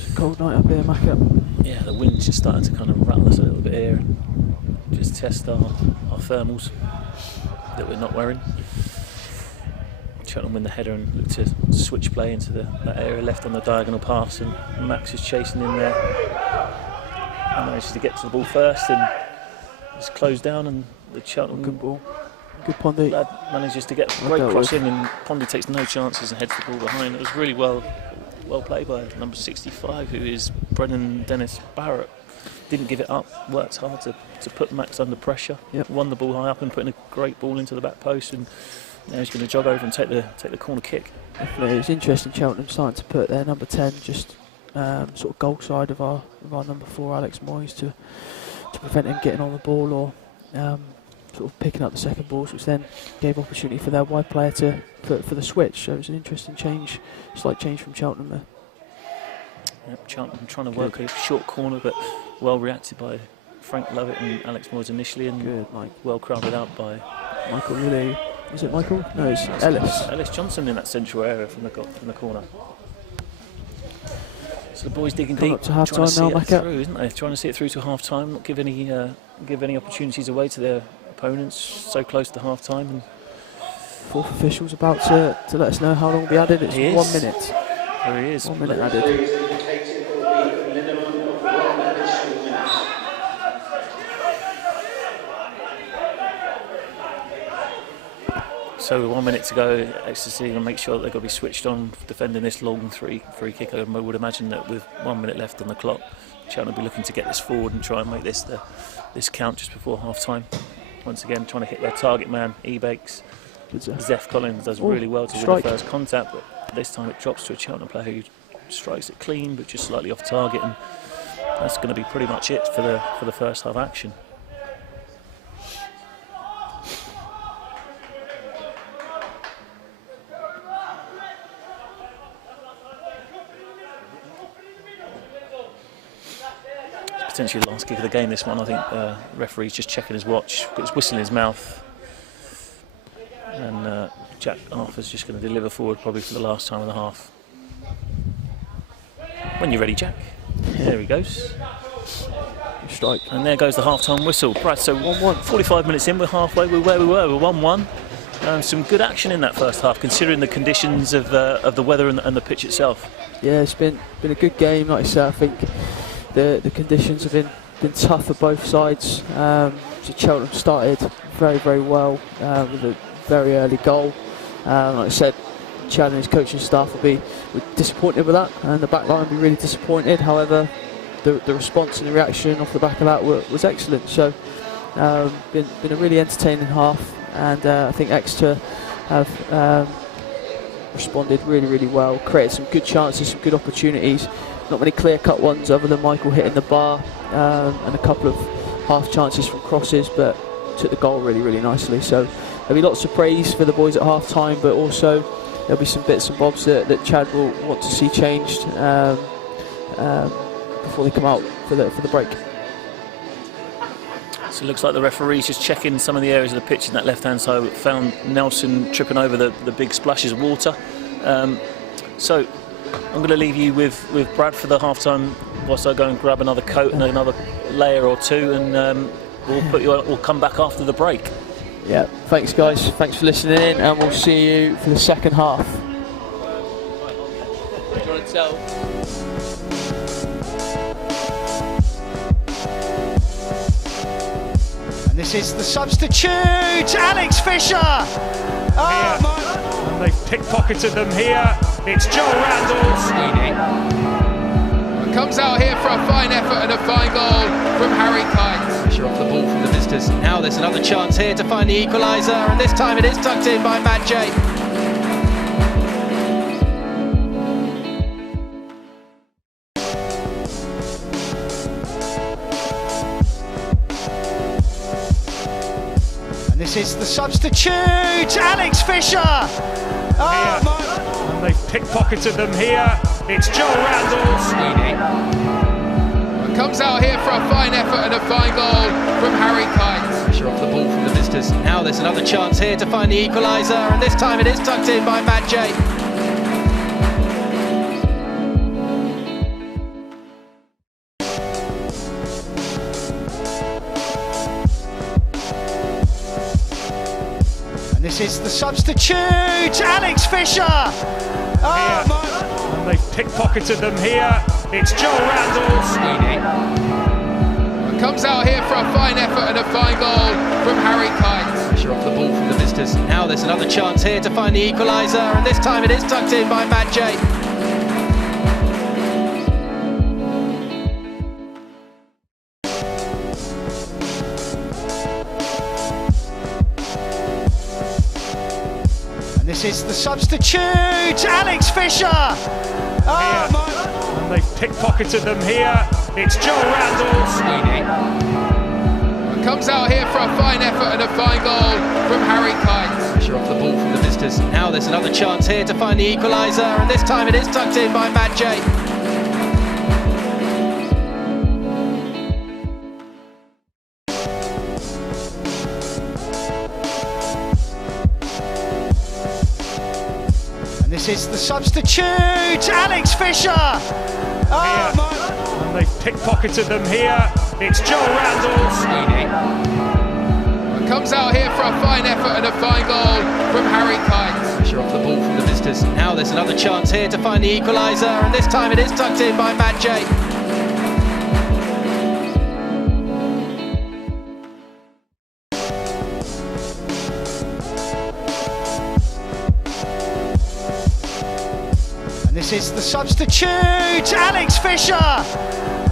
It's a cold night up here, Macca. Yeah, the wind's just starting to kind of rattle us a little bit here. Just test our thermals that we're not wearing. Cheltenham win the header and look to switch play into that area left on the diagonal pass, and Max is chasing in there and manages to get to the ball first, and it's closed down, and the Cheltenham good ball, good Pondy lad manages to get a great cross in, and Pondy takes no chances and heads the ball behind. It was really well played by number 65, who is Brennan Dennis Barrett. Didn't give it up, worked hard to put Max under pressure, won the ball high up and putting a great ball into the back post, and now he's going to jog over and take the corner kick. Definitely, it's interesting. Cheltenham starting to put their number 10 just sort of goal side of our number 4, Alex Moyes, to prevent him getting on the ball or sort of picking up the second balls, which then gave opportunity for their wide player for the switch. So it was an interesting change, slight change from Cheltenham there. Yep, Cheltenham trying to work a short corner, but well reacted by Frank Lovett and Alex Moyes initially, and Good, Mike. well crowded out by Michael really. Was it Michael? No, it's Ellis. Ellis Johnson in that central area from the corner. So the boys digging Come deep, up to half trying to see time now, it Macca. through, isn't they? Trying to see it through to half time, not give any opportunities away to their opponents so close to half time. And Fourth official's about to let us know how long will be added. It's 1 minute. There he is. 1 minute added. So 1 minute to go, Exeter going to make sure that they've got to be switched on defending this long free kick. I would imagine that with 1 minute left on the clock, Cheltenham will be looking to get this forward and try and make this count just before half time. Once again, trying to hit their target man, Ebakes. Zeph Collins does really well to win the first contact, but this time it drops to a Cheltenham player who strikes it clean but just slightly off target, and that's going to be pretty much it for the first half action. Potentially the last kick of the game, this one. I think referee's just checking his watch, got his whistle in his mouth, and Jack Arthur's just going to deliver forward probably for the last time of the half. When you're ready, Jack. There he goes. Strike. And there goes the half-time whistle. Right, so 1-1, 45 minutes in, we're halfway, we're where we were, we're 1-1. Some good action in that first half, considering the conditions of the weather and the pitch itself. Yeah, it's been a good game. Like I said, I think the conditions have been tough for both sides. So Cheltenham started very, very well with a very early goal. Like I said, Cheltenham's coaching staff will be disappointed with that, and the back line will be really disappointed. However, the response and the reaction off the back of that was excellent. So been a really entertaining half, and I think Exeter have responded really, really well, created some good chances, some good opportunities. Not many clear-cut ones other than Michael hitting the bar, and a couple of half chances from crosses, but took the goal really, really nicely. So there'll be lots of praise for the boys at half time, but also there'll be some bits and bobs that Chad will want to see changed before they come out for the break. So it looks like the referee's just checking some of the areas of the pitch in that left-hand side. Found Nelson tripping over the big splashes of water. So I'm going to leave you with Brad for the half-time whilst I go and grab another coat and another layer or two, and we'll come back after the break. Yeah, thanks guys, thanks for listening in, and we'll see you for the second half. Do you want to tell? And this is the substitute, Alex Fisher! And they've pickpocketed them here. It's Joel Randall. Comes out here for a fine effort and a fine goal from Harry Kite. Pressure off the ball from the visitors. Now there's another chance here to find the equaliser, and this time it is tucked in by Matt J. And this is the substitute, Alex Fisher! And they've pickpocketed them here. It's Joel Randall. Comes out here for a fine effort and a fine goal from Harry Kite. Pressure off the ball from the visitors. Now there's another chance here to find the equaliser, and this time it is tucked in by Matt J. And this is the substitute, Alex Fisher! And they've pickpocketed them here. It's Joel Randall. Comes out here for a fine effort and a fine goal from Harry Kite. Pressure off the ball from the visitors. Now there's another chance here to find the equaliser, and this time it is tucked in by Matt J. And this is the substitute, Alex Fisher! And they've pickpocketed them here. It's Joel Randall. Comes out here for a fine effort and a fine goal from Harry Kite. Pressure off the ball from the visitors. Now there's another chance here to find the equaliser, and this time it is tucked in by Matt J. And this is the substitute, Alex Fisher. Oh, my. And they've pickpocketed them here. It's Joel Randalls. Comes out here for a fine effort and a fine goal from Harry Kite. Pressure off the ball from the visitors. Now there's another chance here to find the equaliser, and this time it is tucked in by Matt J. And this is the substitute, Alex Fisher.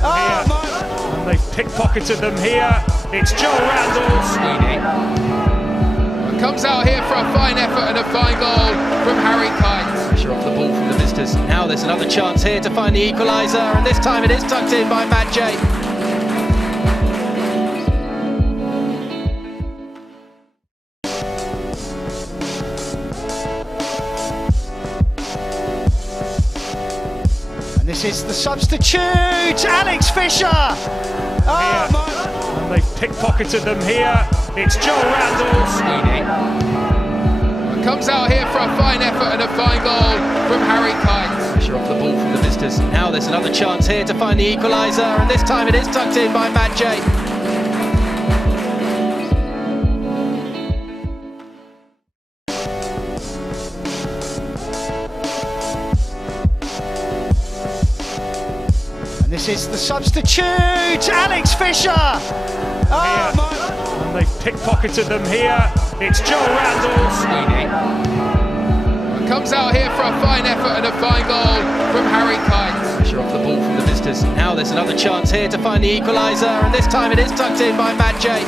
Oh, my. And they've pickpocketed them here. It's Joel Randalls. Comes out here for a fine effort and a fine goal from Harry Kite. Pressure off the ball from the visitors. Now there's another chance here to find the equaliser, and this time it is tucked in by Matt J. And this is the substitute, Alex Fisher. Oh, my. And they've pickpocketed them here. It's Joel Randalls. Comes out here for a fine effort and a fine goal from Harry Kite. Pressure off the ball from the visitors. Now there's another chance here to find the equaliser, and this time it is tucked in by Matt J. And this is the substitute, Alex Fisher. Oh, my. And they've pickpocketed them here. It's Joel Randalls. Comes out here for a fine effort and a fine goal from Harry Kite. Pressure off the ball from the visitors. Now there's another chance here to find the equaliser, and this time it is tucked in by Matt J.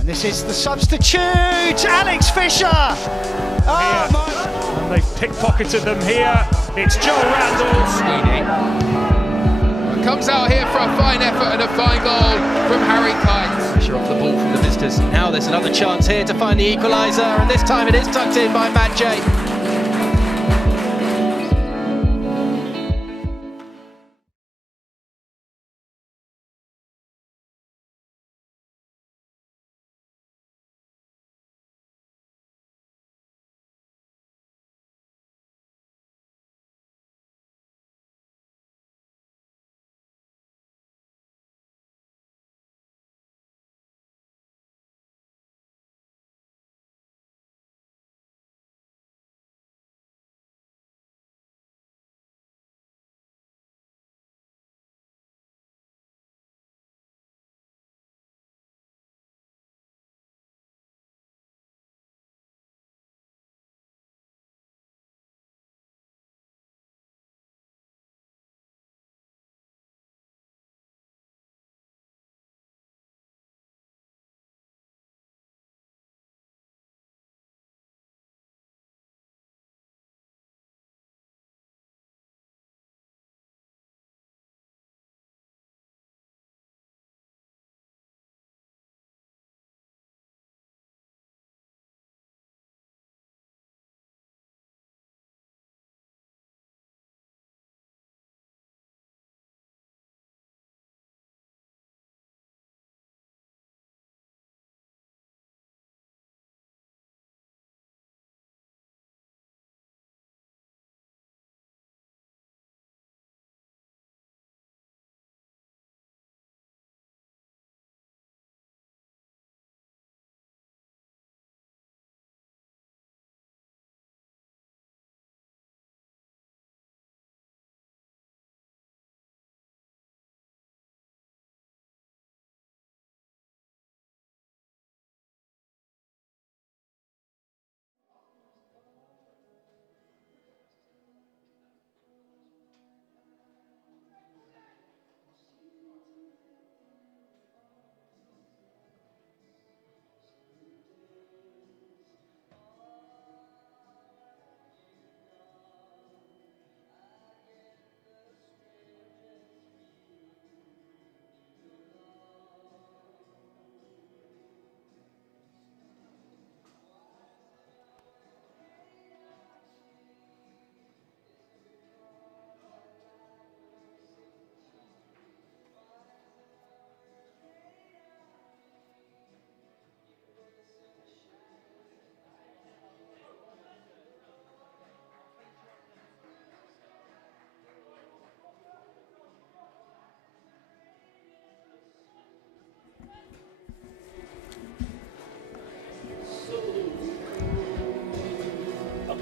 And this is the substitute, Alex Fisher. Oh, my. And they've pickpocketed them here. It's Joel Randall. Comes out here for a fine effort and a fine goal from Harry Kite. Pressure off the ball from the visitors. Now there's another chance here to find the equaliser, and this time it is tucked in by Matt J.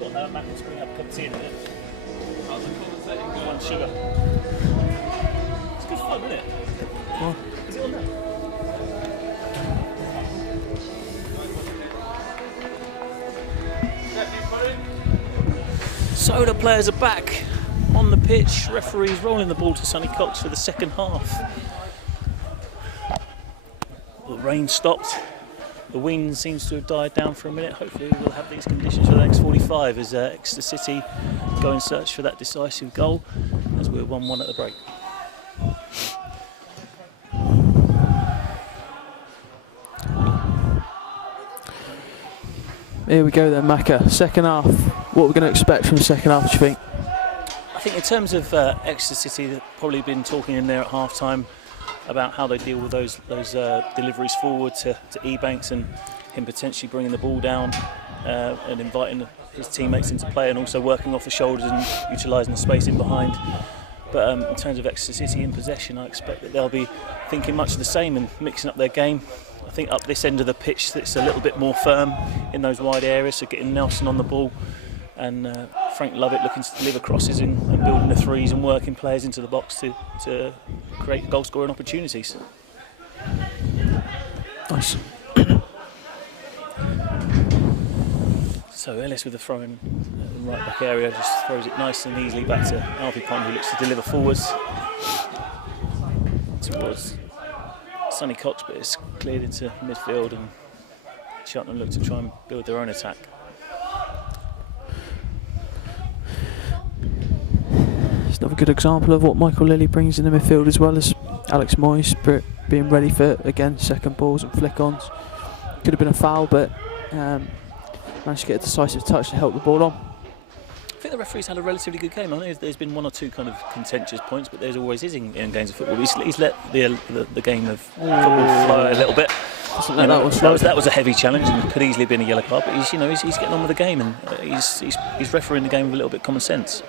on there. Matt will bring up a cup of tea in a minute. One sugar. It's good fun, isn't it? What? Is it on there? So the players are back on the pitch. Referees rolling the ball to Sonny Cox for the second half. The rain stopped. The wind seems to have died down for a minute. Hopefully we'll have these conditions for the next 45 as Exeter City go in search for that decisive goal as we're 1-1 at the break. Here we go then, Macca. Second half. What are we going to expect from the second half, do you think? I think in terms of Exeter City, they've probably been talking in there at half-time about how they deal with those deliveries forward to Ebanks and him potentially bringing the ball down and inviting his teammates into play and also working off the shoulders and utilising the space in behind. But in terms of Exeter City in possession, I expect that they'll be thinking much the same and mixing up their game. I think up this end of the pitch it's a little bit more firm in those wide areas, so getting Nelson on the ball and Frank Lovett looking to deliver crosses and building the threes and working players into the box to create goal scoring opportunities. Nice. So Ellis with the throw in the right back area just throws it nice and easily back to Alfie Pond, who looks to deliver forwards towards Sonny Cox, but it's cleared into midfield and Cheltenham look to try and build their own attack. It's another good example of what Michael Lilly brings in the midfield, as well as Alex Moyes being ready for, again, second balls and flick-ons. Could have been a foul, but managed to get a decisive touch to help the ball on. I think the referee's had a relatively good game. I know there's been one or two kind of contentious points, but there's always is in games of football. He's let the game of football fly a little bit. That was a heavy challenge and could easily have been a yellow card, but he's getting on with the game and he's refereeing the game with a little bit of common sense.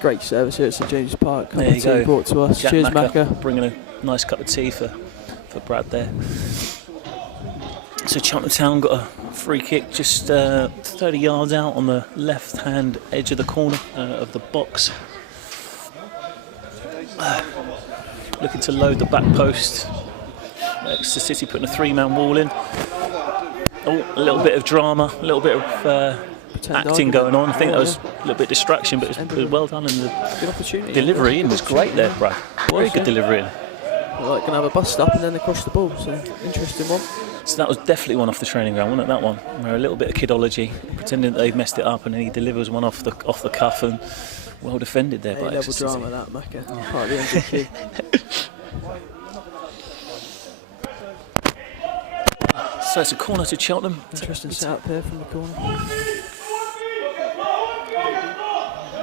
Great service here at St James's Park. There you go. Brought to us. Jack Cheers, Macca, Macca. bringing a nice cup of tea for Brad there. So Cheltenham Town got a free kick just 30 yards out on the left-hand edge of the corner of the box. Looking to load the back post. Exeter City putting a three-man wall in. Oh, a little bit of drama, a little bit of acting going on. I think that was a little bit of distraction, but it was well done. And the delivery in was great there, Brad. Very good delivery in. Well, going to have a bust up and then across the ball, so interesting one. So that was definitely one off the training ground, wasn't it, that one? Where a little bit of kidology, pretending that they've messed it up, and then he delivers one off the cuff and well defended there by A-level drama, that, Macca. Part of the MVP. So it's a corner to Cheltenham. Interesting setup there from the corner.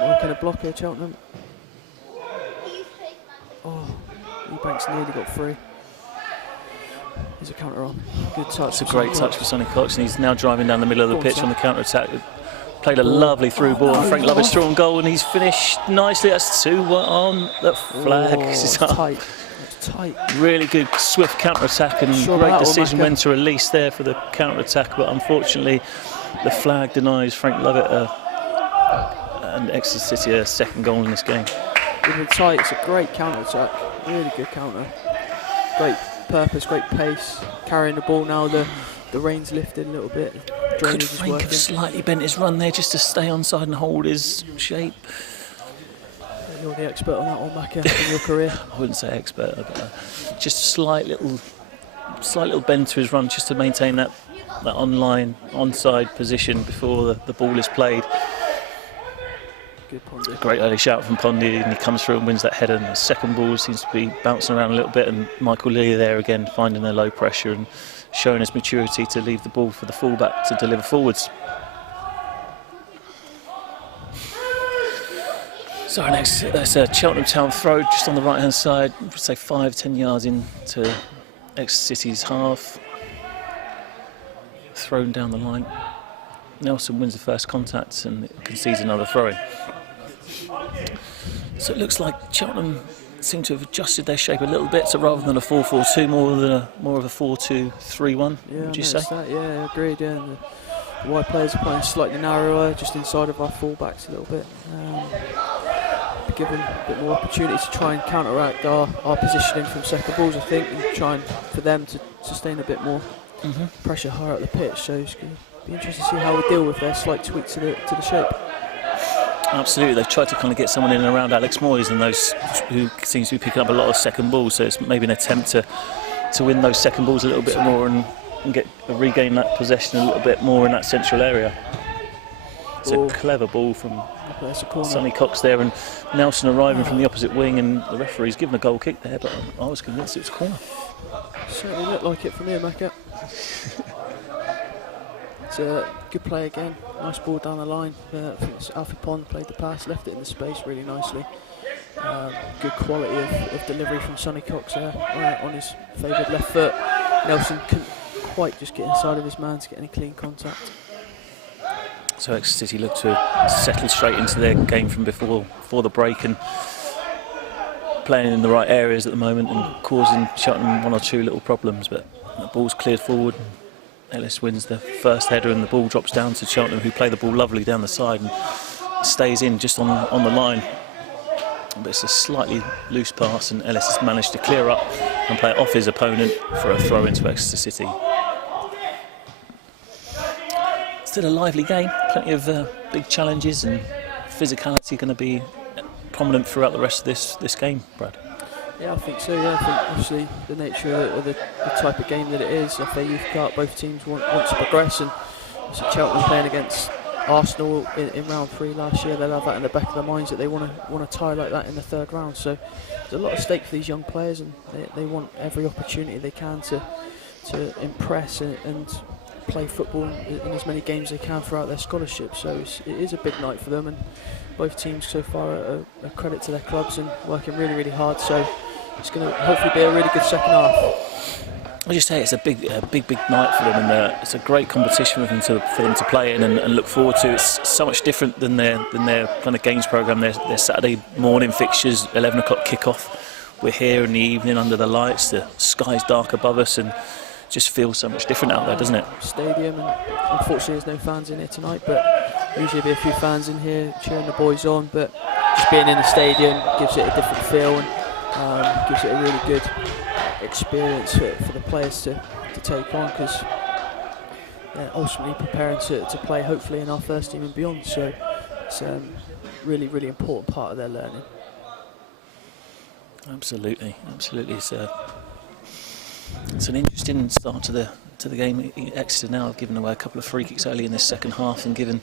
Working a block here, Cheltenham. Oh, Ebanks nearly got free. There's a counter on. Good touch. It's a great touch for Sonny Cox, and he's now driving down the middle of the pitch on the counter attack. Played a lovely through ball, and Frank Lovett's through on goal, and he's finished nicely. That's 2-1 on the flag. It's tight. It's tight. Really good swift counter attack, and great decision when to release there for the counter attack. But unfortunately, the flag denies Frank Lovett and Exeter City a second goal in this game. Really tight. It's a great counter attack. Really good counter. Great purpose, great pace. Carrying the ball now. The rain's lifted a little bit. Could Frank have slightly bent his run there just to stay onside and hold his shape? You're the expert on that one, Macca, in your career. I wouldn't say expert, but just a slight little bend to his run just to maintain that onside position before the ball is played. Good Pondy. A great early shout from Pondy, and he comes through and wins that header. And the second ball seems to be bouncing around a little bit, and Michael Lilly there again finding their low pressure and showing his maturity to leave the ball for the fullback to deliver forwards. So next, that's a Cheltenham Town throw just on the right hand side, say 5-10 yards into Exeter City's half. Thrown down the line. Nelson wins the first contact and concedes another throw-in. So it looks like Cheltenham seem to have adjusted their shape a little bit, so rather than a 4-4-2, more of a 4-2-3-1. Yeah, would you say? That. Yeah, agreed. Yeah, and the wide players are playing slightly narrower, just inside of our fullbacks a little bit. Given a bit more opportunity to try and counteract our positioning from second balls, I think, and trying for them to sustain a bit more pressure higher up the pitch. So it's going to be interesting to see how we deal with their slight tweak to the shape. Absolutely, they've tried to kind of get someone in and around Alex Moyes and those who seems to be picking up a lot of second balls. So it's maybe an attempt to win those second balls a little bit more and regain that possession a little bit more in that central area. It's a clever ball from Sonny Cox there, and Nelson arriving from the opposite wing, and the referee's given a goal kick there, but I was convinced it was a corner. Certainly looked like it from here, Macca. It's a good play again, nice ball down the line. I think it's Alfie Pond played the pass, left it in the space really nicely. Good quality of delivery from Sonny Cox there, on his favoured left foot. Nelson couldn't quite just get inside of his man to get any clean contact. So Exeter City look to settle straight into their game from before the break and playing in the right areas at the moment and causing Cheltenham one or two little problems, but the ball's cleared forward. Ellis wins the first header and the ball drops down to Cheltenham, who play the ball lovely down the side and stays in just on the line. But it's a slightly loose pass and Ellis has managed to clear up and play it off his opponent for a throw into Exeter City. Still a lively game, plenty of big challenges, and physicality going to be prominent throughout the rest of this game, Brad. Yeah, I think so. Yeah, I think obviously the nature of the type of game that it is, FA Youth Cup, both teams want to progress, and obviously Cheltenham playing against Arsenal in round 3 last year, they'll have that in the back of their minds that they want to tie like that in the third round. So there's a lot of stake for these young players, and they want every opportunity they can to impress and play football in as many games as they can throughout their scholarship. So it is a big night for them, and both teams so far are a credit to their clubs and working really, really hard. So it's going to hopefully be a really good second half. I just say it's a big night for them, and it's a great competition for them to play in and look forward to. It's so much different than their kind of games programme. Their Saturday morning fixtures, 11 o'clock kick-off. We're here in the evening under the lights. The sky's dark above us, and just feels so much different out there, doesn't it? Stadium, and unfortunately there's no fans in here tonight, but usually be a few fans in here cheering the boys on. But just being in the stadium gives it a different feel and gives it a really good experience for the players to take on, because they're ultimately preparing to play hopefully in our first team and beyond. So it's a really, really important part of their learning. Absolutely. It's an interesting start to the game. Exeter now have given away a couple of free kicks early in this second half and given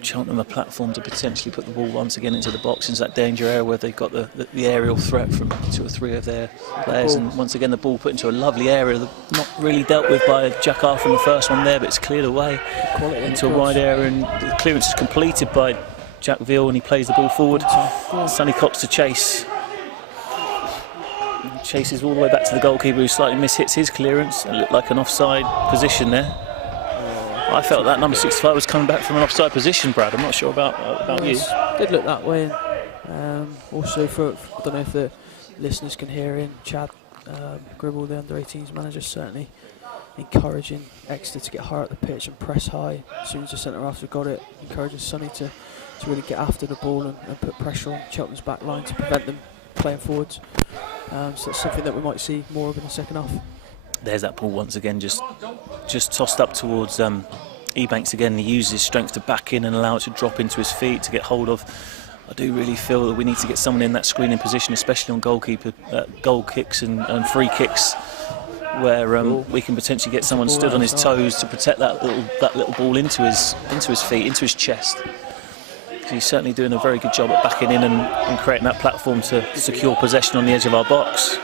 Cheltenham a platform to potentially put the ball once again into the box, into that danger area where they've got the aerial threat from 2 or 3 of their players, and once again the ball put into a lovely area, not really dealt with by Jack Arthur in the first one there, but it's cleared away into a wide area, and the clearance is completed by Jack Veal, and he plays the ball forward. Sonny Cox to chase. Chases all the way back to the goalkeeper, who slightly mishits his clearance. It looked like an offside position there. I felt that number 65 was coming back from an offside position, Brad. I'm not sure about you. It did look that way. Also, I don't know if the listeners can hear in, Chad Gribble, the under-18s manager, certainly encouraging Exeter to get higher up the pitch and press high. As soon as the centre-halves have got it, encouraging Sonny to really get after the ball and put pressure on Cheltenham's back line to prevent them playing forwards. So that's something that we might see more of in the second half. There's that ball once again, just tossed up towards Ebanks again. He uses his strength to back in and allow it to drop into his feet to get hold of. I do really feel that we need to get someone in that screening position, especially on goal kicks and free kicks, where we can potentially get someone stood on his toes to protect that little ball into his feet, into his chest. He's certainly doing a very good job at backing in and creating that platform to secure possession on the edge of our box.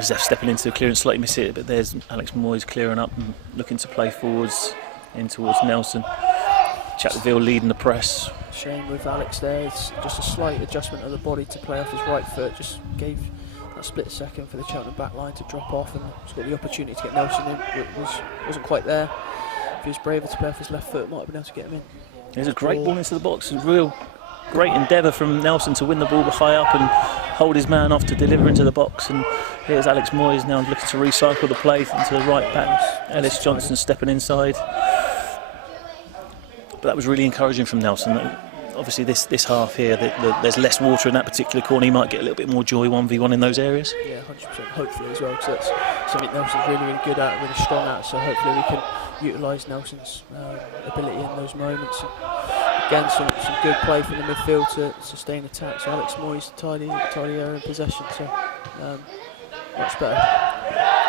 Zef stepping into the clearance, slightly miss it, but there's Alex Moyes clearing up and looking to play forwards in towards Nelson. Chatterville leading the press. Shame with Alex there, it's just a slight adjustment of the body to play off his right foot, just gave that split second for the Cheltenham back line to drop off, and he's got the opportunity to get Nelson in, it wasn't quite there. If he was braver to play off his left foot, might have been able to get him in. There's a great ball into the box, a real great endeavour from Nelson to win the ball high up and hold his man off to deliver into the box. And here's Alex Moyes now looking to recycle the play into the right back. Ellis Johnson stepping inside. But that was really encouraging from Nelson. Obviously this half here, there's less water in that particular corner. He might get a little bit more joy 1v1 in those areas. Yeah, 100%. Hopefully as well, because that's something Nelson's really good at, really strong at. So hopefully we can utilise Nelson's ability in those moments. And again, some good play from the midfield to sustain attack. So Alex Moyes tidy area in possession. So much better.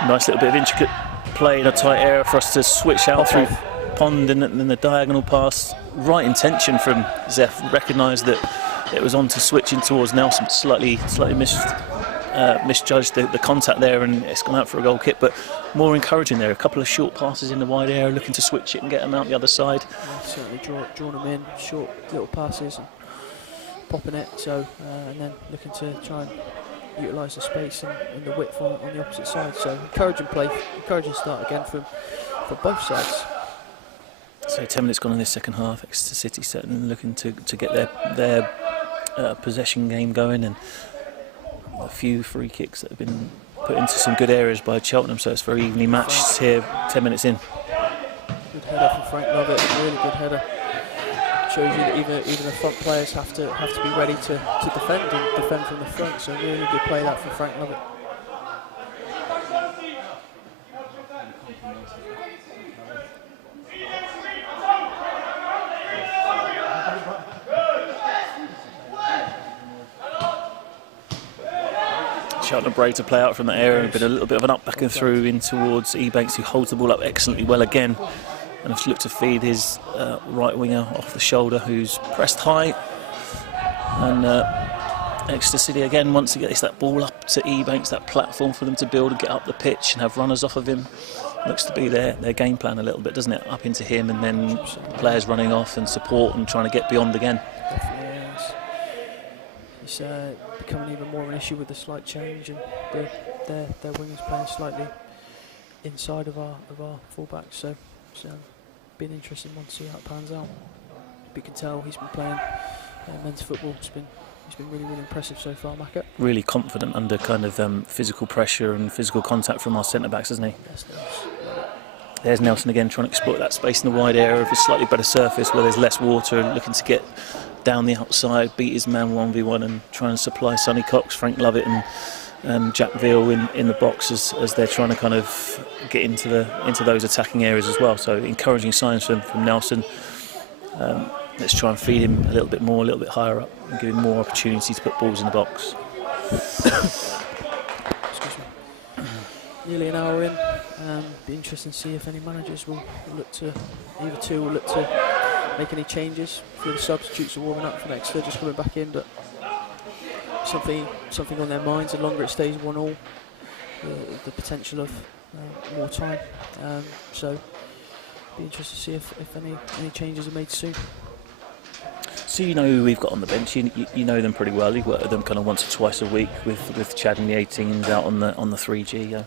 Nice little bit of intricate play in a tight area for us to switch out through Pond, and then the diagonal pass. Right intention from Zef. Recognised that it was on to switching towards Nelson. Slightly misjudged the contact there, and it's gone out for a goal kick. But more encouraging there. A couple of short passes in the wide area, looking to switch it and get them out the other side. Yeah, certainly drawn them in, short little passes and popping it. So and then looking to try and utilise the space and the width on the opposite side. So encouraging play, encouraging start again from both sides. So 10 minutes gone in this second half. Exeter City certainly looking to get their possession game going, and a few free kicks that have been put into some good areas by Cheltenham. So it's very evenly matched here. 10 minutes in. Good header from Frank Lovett. Really good header. Shows you that even the front players have to be ready to defend from the front. So really good play that from Frank Lovett. Cheltenham brave to play out from that area. Been a little bit of an up back and through in towards Ebanks, who holds the ball up excellently well again, and has looked to feed his right winger off the shoulder, who's pressed high. And Exeter City again wants to get that ball up to Ebanks, that platform for them to build and get up the pitch and have runners off of him. Looks to be their game plan a little bit, doesn't it? Up into him and then players running off and support and trying to get beyond again. Definitely, it's becoming even more of an issue with the slight change, and their wingers playing slightly inside of our fullbacks. So it's been an interesting one to see how it pans out. But you can tell he's been playing men's football. He's been really impressive so far, Macca. Really confident under kind of physical pressure and physical contact from our centre backs, isn't he? Yes, There's Nelson again trying to exploit that space in the wide area of a slightly better surface where there's less water, and looking to get down the outside, beat his man 1v1 and try and supply Sonny Cox, Frank Lovett and Jack Veal in the box as they're trying to kind of get into those attacking areas as well. So encouraging signs from Nelson. Let's try and feed him a little bit more, a little bit higher up, and give him more opportunity to put balls in the box. Excuse me. Nearly an hour in. Be interesting to see if any managers will look to, either two will look to make any changes. A few of the substitutes are warming up from Exeter, just coming back in, but something on their minds. The longer it stays 1-1, the potential of more time. So be interested to see if any changes are made soon. So you know who we've got on the bench. You know them pretty well. You've worked with them kind of once or twice a week with Chad and the 18s out on the 3G.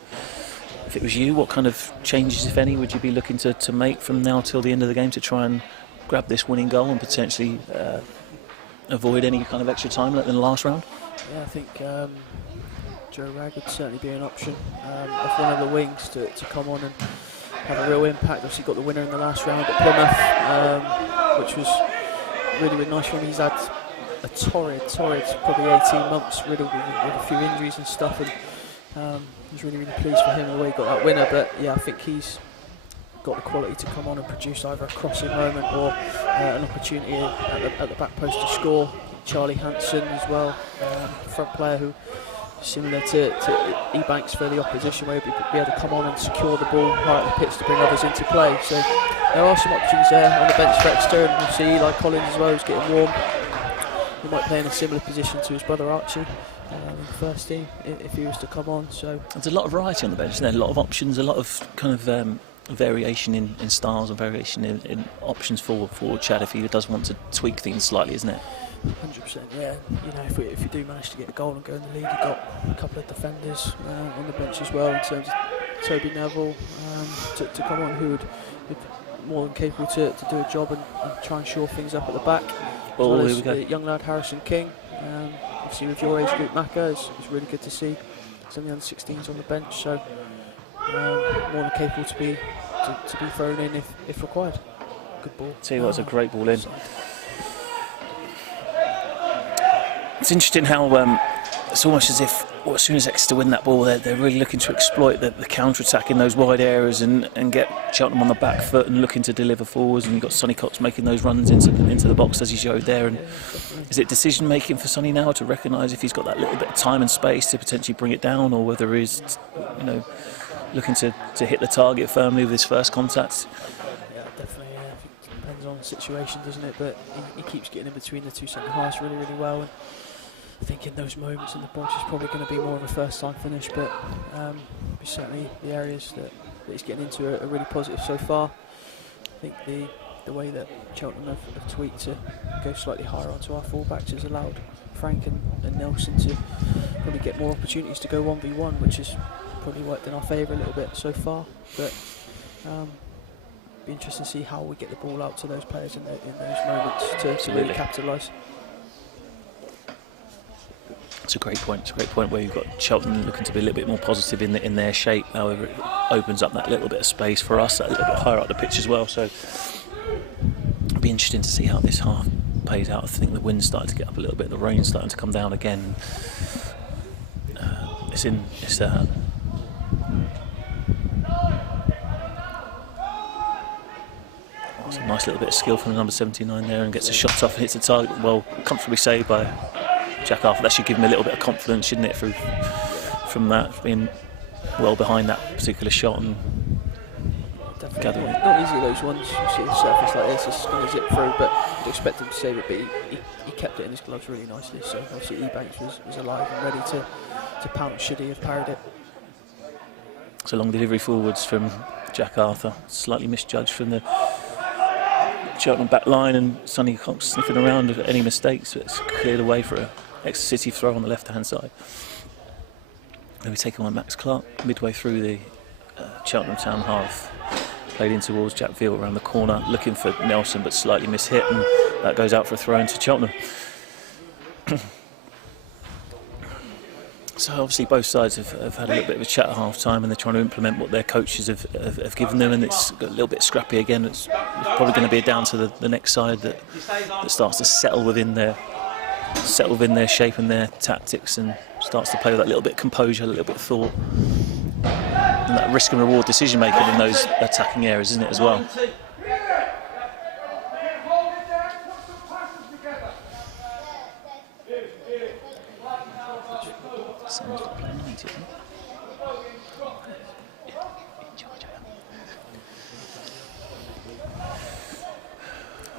If it was you, what kind of changes, if any, would you be looking to make from now till the end of the game to try and grab this winning goal and potentially avoid any kind of extra time like in the last round? Yeah, I think Joe Ragg would certainly be an option off one of the wings to come on and have a real impact. Obviously got the winner in the last round at Plymouth, which was really nice for him. He's had a torrid probably 18 months riddled with a few injuries and stuff, and was really pleased for him the way he got that winner. But yeah, I think he's got the quality to come on and produce either a crossing moment or an opportunity at the back post to score. Charlie Hanson as well, front player who, similar to Ebanks for the opposition, where he'll be able to come on and secure the ball high at the pitch to bring others into play. So there are some options there on the bench for Exeter, and we'll see Eli Collins as well, who's getting warm. He might play in a similar position to his brother Archie in the first team if he was to come on. So there's a lot of variety on the bench, isn't there? A lot of options, a lot of kind of variation in styles and variation in options for Chad if he does want to tweak things slightly, isn't it? 100%, yeah. You know, if we do manage to get a goal and go in the lead, you've got a couple of defenders on the bench as well in terms of Toby Neville to come on, who would more than capable to do a job and try and shore things up at the back. Oh, as here we go. The young lad Harrison King, obviously with your age group, Macca, it's really good to see some of the under-16s on the bench. So more than capable to be thrown in if required. Good ball. Tell you what, it's a great ball in. It's interesting how it's almost as if as soon as Exeter win that ball, they're really looking to exploit the counter-attack in those wide areas and get Cheltenham on the back foot and looking to deliver forwards. And you've got Sonny Cox making those runs into the box as he showed there. And is it decision-making for Sonny now to recognise if he's got that little bit of time and space to potentially bring it down, or whether he's looking to hit the target firmly with his first contact? Yeah, definitely. I think it depends on the situation, doesn't it? But he keeps getting in between the two centre halves really, really well. And I think in those moments in the box is probably going to be more of a first-time finish, but certainly the areas that he's getting into are really positive so far. I think the way that Cheltenham have tweaked to go slightly higher onto our fullbacks has allowed Frank and Nelson to probably get more opportunities to go 1v1, which has probably worked in our favour a little bit so far. But be interesting to see how we get the ball out to those players in those moments to really capitalise. It's a great point. It's a great point where you've got Cheltenham looking to be a little bit more positive in their shape. However, it opens up that little bit of space for us, that little bit higher up the pitch as well. So it'll be interesting to see how this half plays out. I think the wind's starting to get up a little bit, the rain's starting to come down again. It's a nice little bit of skill from the number 79 there, and gets a shot off and hits the target. Well, comfortably saved by Jack Arthur. That should give him a little bit of confidence, shouldn't it, from that, being well behind that particular shot and gathering it. Not easy, those ones. You see a surface like this, it's going to zip through, but you'd expect him to save it, but he kept it in his gloves really nicely. So obviously Ebanks was alive and ready to pounce should he have parried it. It's a long delivery forwards from Jack Arthur, slightly misjudged from the Cheltenham back line, and Sonny Cox sniffing around at any mistakes, but it's cleared away for a Exeter City throw on the left-hand side. Then we take on Max Clark midway through the Cheltenham Town half. Played in towards Jack Veal around the corner, looking for Nelson, but slightly mishit, and that goes out for a throw into Cheltenham. So obviously both sides have had a little bit of a chat at half-time, and they're trying to implement what their coaches have given them, and it's a little bit scrappy again. It's probably going to be down to the next side that starts to settle within their shape and their tactics, and starts to play with that little bit of composure, a little bit of thought, and that risk and reward decision making in those attacking areas, isn't it, as well?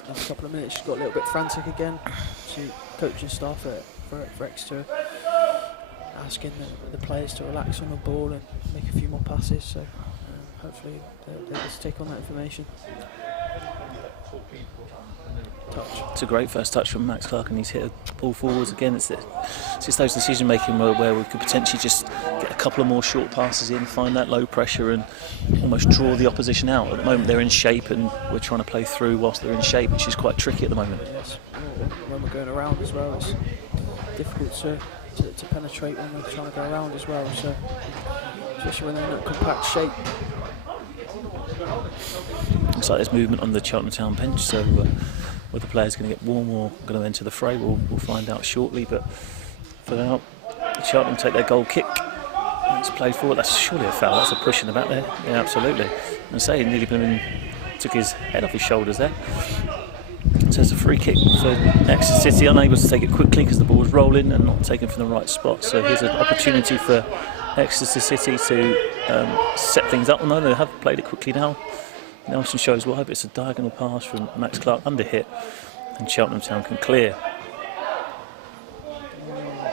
Last couple of minutes, she's got a little bit frantic again. So coaching staff for Exeter asking the players to relax on the ball and make a few more passes. So hopefully they'll just take on that information. Touch. It's a great first touch from Max Clark, and he's hit a ball forwards again. It's just those decision making where we could potentially just get a couple of more short passes in, find that low pressure and almost draw the opposition out. At the moment they're in shape, and we're trying to play through whilst they're in shape, which is quite tricky at the moment. Yes, when we're going around as well, it's difficult to penetrate when we're trying to go around as well. So especially when they're in that compact shape. Looks like there's movement on the Cheltenham Town bench, so whether the players going to get warm or going to enter the fray, we'll find out shortly. But for now, Cheltenham take their goal kick. It's played forward. That's surely a foul. That's a push in the back there. Yeah, absolutely. I say, he nearly took his head off his shoulders there. So it's a free kick for Exeter City, unable to take it quickly because the ball was rolling and not taken from the right spot. So here's an opportunity for Exeter City to set things up. Although they have played it quickly now. Nelson shows why, but it's a diagonal pass from Max Clark, under hit, and Cheltenham Town can clear.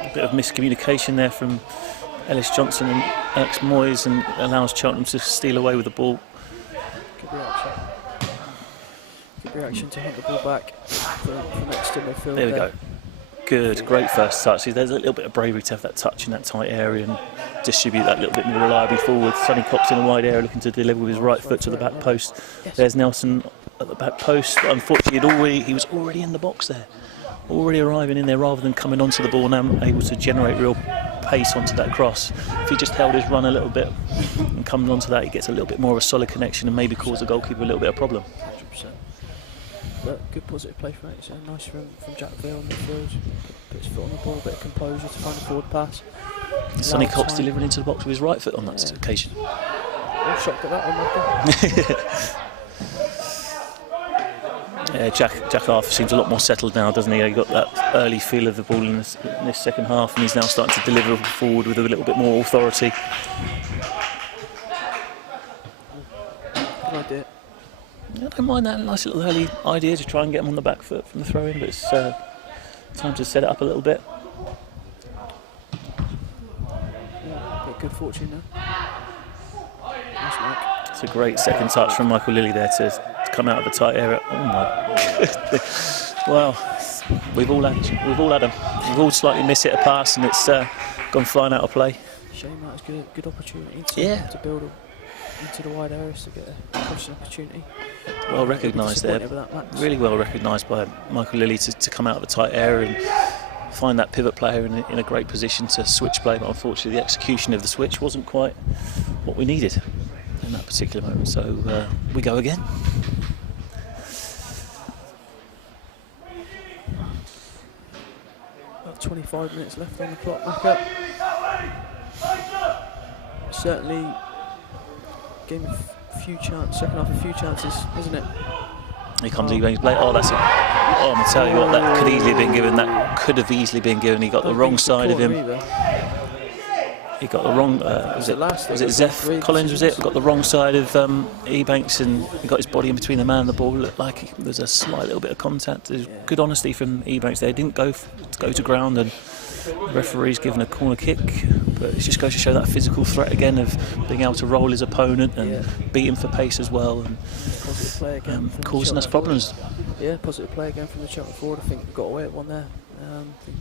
A bit of miscommunication there from Ellis Johnson and Alex Moyes, and allows Cheltenham to steal away with the ball. Good reaction. Good reaction to hunt the ball back from Exeter midfield. There we go. Good, great first touch. See, there's a little bit of bravery to have that touch in that tight area and distribute that little bit more reliably forward. Sonny Cox in a wide area looking to deliver with his right foot to the back post. There's Nelson at the back post. But unfortunately, he was already in the box there, already arriving in there rather than coming onto the ball, now able to generate real pace onto that cross. If he just held his run a little bit and comes onto that, he gets a little bit more of a solid connection and maybe cause the goalkeeper a little bit of problem. 100%. But good positive play from it. So nice from Jack Veal on the field. Put his foot on the ball, a bit of composure to find a forward pass. Sonny Cox delivering into the box with his right foot on that occasion. I'm shocked at that one. Yeah, Jack Arthur seems a lot more settled now, doesn't he? He got that early feel of the ball in this second half, and he's now starting to deliver forward with a little bit more authority. Good idea. I don't mind that nice little early idea to try and get him on the back foot from the throw in, but it's time to set it up a little bit. Yeah, bit of good fortune there. Nice Mike. It's a great second touch from Michael Lilly there to come out of the tight area. Oh my goodness. Well, we've all had them. We've all slightly missed it a pass and it's gone flying out of play. Shame that was good opportunity to build into the wide areas to get a crossing opportunity. Well recognised there, really well recognised by Michael Lilly to come out of the tight area and find that pivot player in a great position to switch play, but unfortunately the execution of the switch wasn't quite what we needed in that particular moment, so we go again. About 25 minutes left on the clock, back up. Certainly gave him a few chances, second half a few chances, wasn't it? Here comes Ebanks play. Oh, that's I'm going to tell you what, that could easily have been given. That could have easily been given. He got the wrong side of him. He got the wrong. Was it Zeph Collins? Was it? Got the wrong side of Ebanks, and he got his body in between the man and the ball. Looked like there's a slight little bit of contact. There's good honesty from Ebanks there. He didn't go to ground, and the referee's given a corner kick. But it just goes to show that physical threat again of being able to roll his opponent and beat him for pace as well, and positive play again causing us problems. Yeah, positive play again from the Cheltenham forward. I think we got away at one there. I think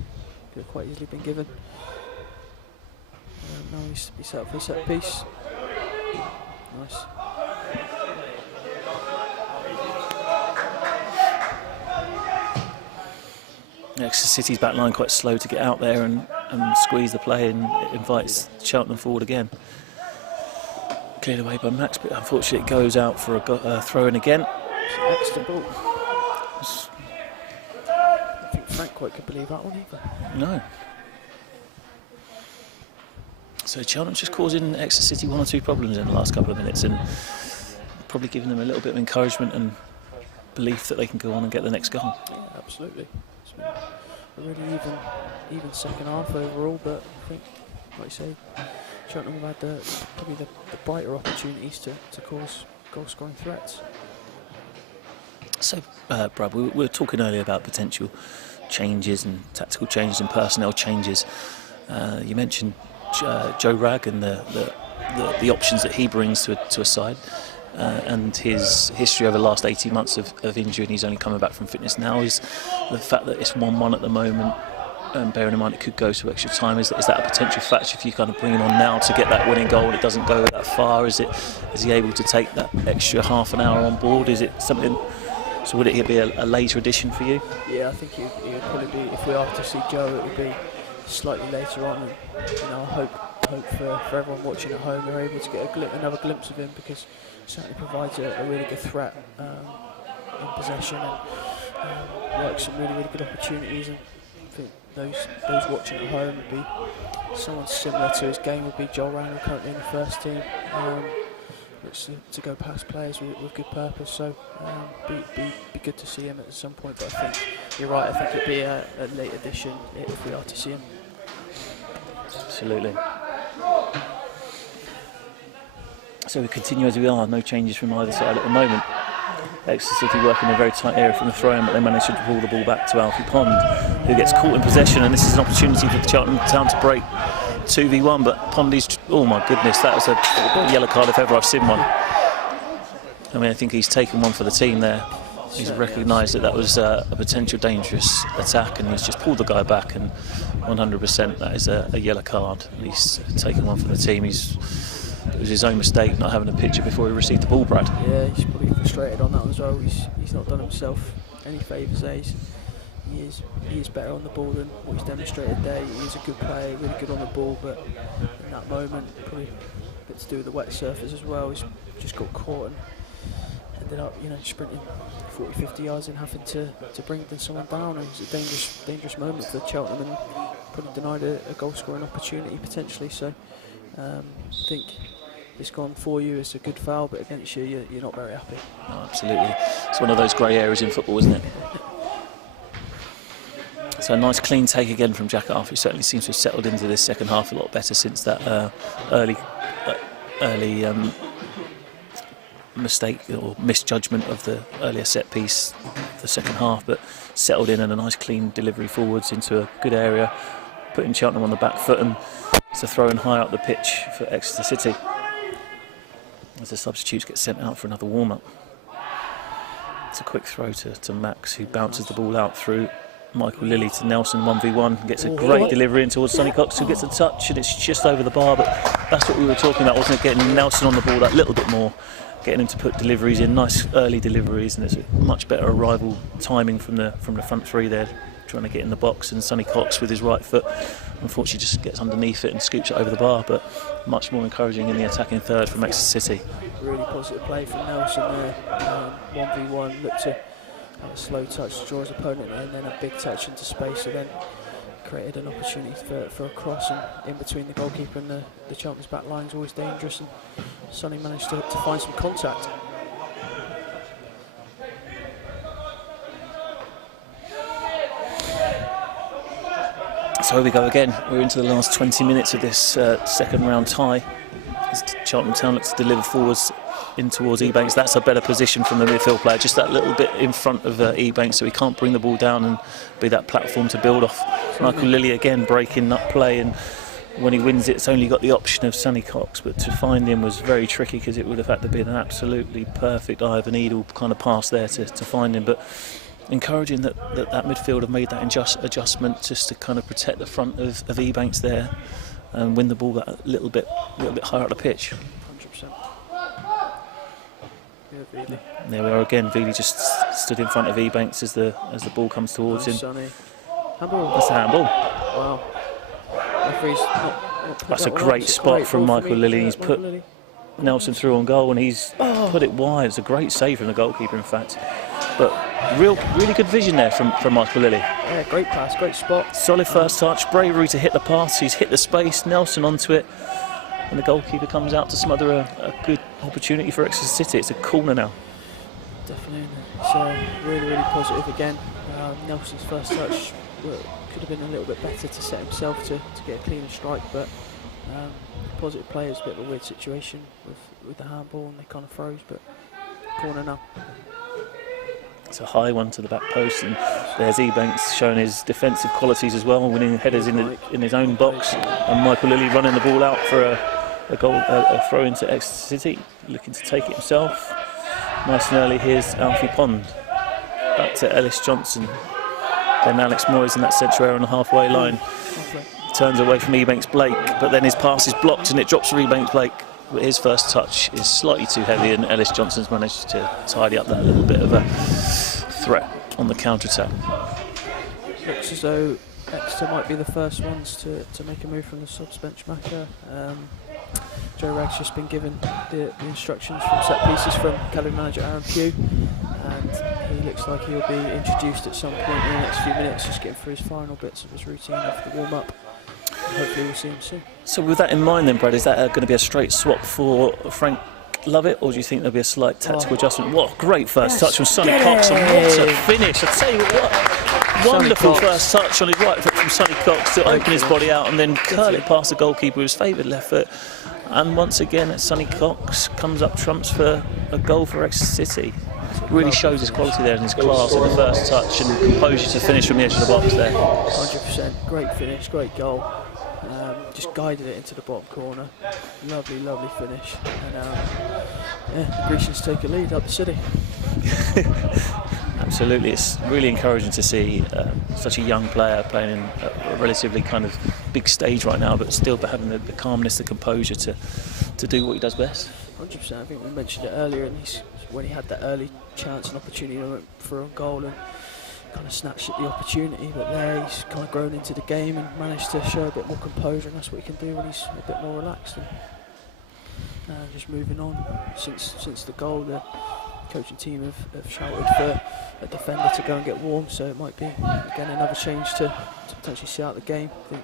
could have quite easily been given. Now he's set up for a set piece. Nice. Exeter City's back line quite slow to get out there and squeeze the play, and it invites Cheltenham forward again. Cleared away by Max, but unfortunately it goes out for a throw in again. Extra ball. I think Frank quite could believe that one either. No. So Cheltenham's just causing Exeter City one or two problems in the last couple of minutes, and probably giving them a little bit of encouragement and belief that they can go on and get the next goal. Yeah, absolutely. It's been a really even second half overall, but I think, like you say, Cheltenham have had probably the brighter opportunities to cause goal-scoring threats. So, Brad, we were talking earlier about potential changes and tactical changes and personnel changes. You mentioned Joe Ragg and the options that he brings to a side, and his history over the last 18 months of injury, and he's only coming back from fitness now. Is the fact that it's 1-1 at the moment, bearing in mind it could go to extra time, is that a potential factor if you kind of bring him on now to get that winning goal and it doesn't go that far? Is he able to take that extra half an hour on board? Is it something? So would it be a later addition for you? Yeah, I think it would probably be, if we are to see Joe, it would be slightly later on, and I hope for everyone watching at home they're able to get another glimpse of him, because it certainly provides a really good threat in possession, and works some really good opportunities. And I think those watching at home would be someone similar to his game would be Joel Randall, currently in the first team. Looks to go past players with good purpose, so be good to see him at some point. But I think you're right. I think it'd be a late addition if we are to see him. Absolutely. So we continue as we are. No changes from either side at the moment. Exeter City working in a very tight area from the throw-in, but they manage to pull the ball back to Alfie Pond, who gets caught in possession, and this is an opportunity for Cheltenham Town to break 2v1, but Pondy's, oh my goodness, that was a yellow card if ever I've seen one. I mean, I think he's taken one for the team there. He's recognised that was a potential dangerous attack, and he's just pulled the guy back, and 100% that is a yellow card. He's taken one for the team. It was his own mistake not having a picture before he received the ball, Brad. Yeah, he's probably frustrated on that as well. He's not done himself any favours there. He is better on the ball than what he's demonstrated there. He is a good player, really good on the ball, but in that moment, probably a bit to do with the wet surface as well. He's just got caught and ended up, sprinting 40-50 yards and having to bring someone down. And it's a dangerous moment for Cheltenham, and probably denied a goal scoring opportunity potentially. So I think it's gone for you. It's a good foul, but against you, you're not very happy. Oh, absolutely. It's one of those grey areas in football, isn't it? So a nice clean take again from Jack Arthur, who certainly seems to have settled into this second half a lot better since that early mistake or misjudgment of the earlier set piece, the second half, but settled in and a nice clean delivery forwards into a good area, putting Cheltenham on the back foot, and it's a throw in high up the pitch for Exeter City as the substitutes get sent out for another warm-up. It's a quick throw to Max, who bounces the ball out through Michael Lilly to Nelson 1v1, gets a great delivery in towards Sonny Cox, who gets a touch, and it's just over the bar. But that's what we were talking about, wasn't it? Getting Nelson on the ball that little bit more, getting him to put deliveries in, nice early deliveries, and it's a much better arrival timing from the front three there, trying to get in the box. And Sonny Cox with his right foot, unfortunately, just gets underneath it and scoops it over the bar. But much more encouraging in the attacking third from Exeter City. Really positive play from Nelson there. 1v1, looked to have a slow touch to draw his opponent in, and then a big touch into space, and then created an opportunity for a cross, and in between the goalkeeper and the Cheltenham's back line is always dangerous, and Sonny managed to find some contact. So here we go again. We're into the last 20 minutes of this second round tie. As Cheltenham Town looks to deliver forwards in towards Ebanks. That's a better position from the midfield player, just that little bit in front of Ebanks, so he can't bring the ball down and be that platform to build off. Michael Lilly again breaking that play, and when he wins it, it's only got the option of Sonny Cox, but to find him was very tricky, because it would have had to be an absolutely perfect eye of a needle kind of pass there to find him. But encouraging that midfield have made that adjustment just to kind of protect the front of Ebanks there and win the ball that little bit higher up the pitch. 100%. Yeah, there we are again. Veely just stood in front of Ebanks as the ball comes towards him. Sonny. Handball. That's a handball. Wow. That's a great spot from Michael Lilly. He's put Nelson through on goal, and he's put it wide. It's a great save from the goalkeeper, in fact. But really good vision there from Michael Lilly. Yeah, great pass, great spot. Solid first touch, bravery to hit the pass. He's hit the space, Nelson onto it, and the goalkeeper comes out to smother a good opportunity for Exeter City. It's a corner now. Definitely. It's really positive again. Nelson's first touch could have been a little bit better to set himself to get a cleaner strike, but positive play is a bit of a weird situation with the handball, and they kind of froze, but corner now. It's a high one to the back post, and there's Ebanks showing his defensive qualities as well, winning headers in his own box, and Michael Lilly running the ball out for a throw into Exeter City, looking to take it himself. Nice and early. Here's Alfie Pond, back to Ellis Johnson, then Alex Moyes in that central area on the halfway line. Turns away from Ebanks Blake, but then his pass is blocked and it drops for Ebanks Blake. But his first touch is slightly too heavy, and Ellis Johnson's managed to tidy up that little bit of a threat on the counter-attack. Looks as though Exeter might be the first ones to make a move from the subs bench marker. Joe Ragg's just been given the instructions from set pieces from academy manager Aaron Pugh, and he looks like he'll be introduced at some point in the next few minutes, just getting through his final bits of his routine after the warm-up. Hopefully we'll see him soon. So with that in mind then, Brad, is that going to be a straight swap for Frank Lovett, or do you think there'll be a slight tactical adjustment? What a great first touch from Sonny Cox, and what a finish. I tell you what, wonderful first touch on his right foot from Sonny Cox to open his body out and then curl it past the goalkeeper with his favoured left foot. And once again, Sonny Cox comes up trumps for a goal for Exeter City. Really shows his quality there and his class in the first touch, and composure to finish from the edge of the box there. 100%, great finish, great goal. Just guided it into the bottom corner. Lovely finish. And the Grecians take a lead up the city. Absolutely, it's really encouraging to see such a young player playing in a relatively kind of big stage right now, but still having the calmness, the composure to do what he does best. 100%. I think we mentioned it earlier, and when he had that early chance and opportunity, he went for a goal and kind of snatched at the opportunity. But there, he's kind of grown into the game and managed to show a bit more composure, and that's what he can do when he's a bit more relaxed. And just moving on, since the goal, the coaching team have shouted for a defender to go and get warm, so it might be again another change to potentially see out the game. I think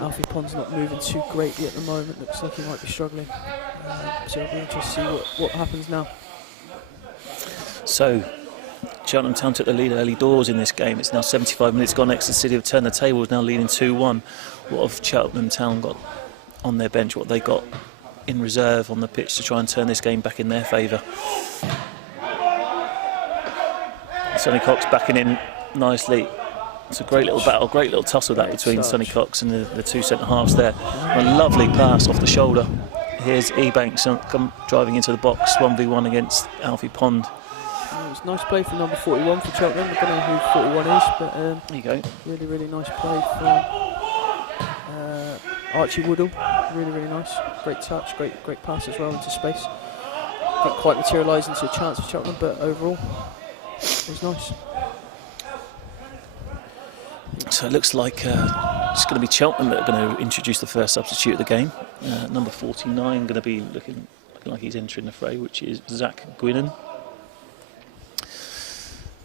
Alfie Pond's not moving too greatly at the moment. Looks like he might be struggling. So it'll be interesting to see what happens now. So Cheltenham Town took the lead early doors in this game. It's now 75 minutes gone. Exeter City have turned the tables, now leading 2-1. What have Cheltenham Town got on their bench? What they got in reserve on the pitch to try and turn this game back in their favour? Sonny Cox backing in nicely. It's a great little battle, great little tussle that between Sonny Cox and the two centre-halves there. A lovely pass off the shoulder. Here's Ebanks come driving into the box, 1v1 against Alfie Pond. It was a nice play from number 41 for Cheltenham. I don't know who 41 is, but there you go. Really, really nice play from Archie Woodall. Really, really nice. Great touch, great pass as well into space. Didn't quite materialise into a chance for Cheltenham, but overall, it was nice. So it looks like it's going to be Cheltenham that are going to introduce the first substitute of the game. Number 49 going to be looking like he's entering the fray, which is Zach Gwinnen.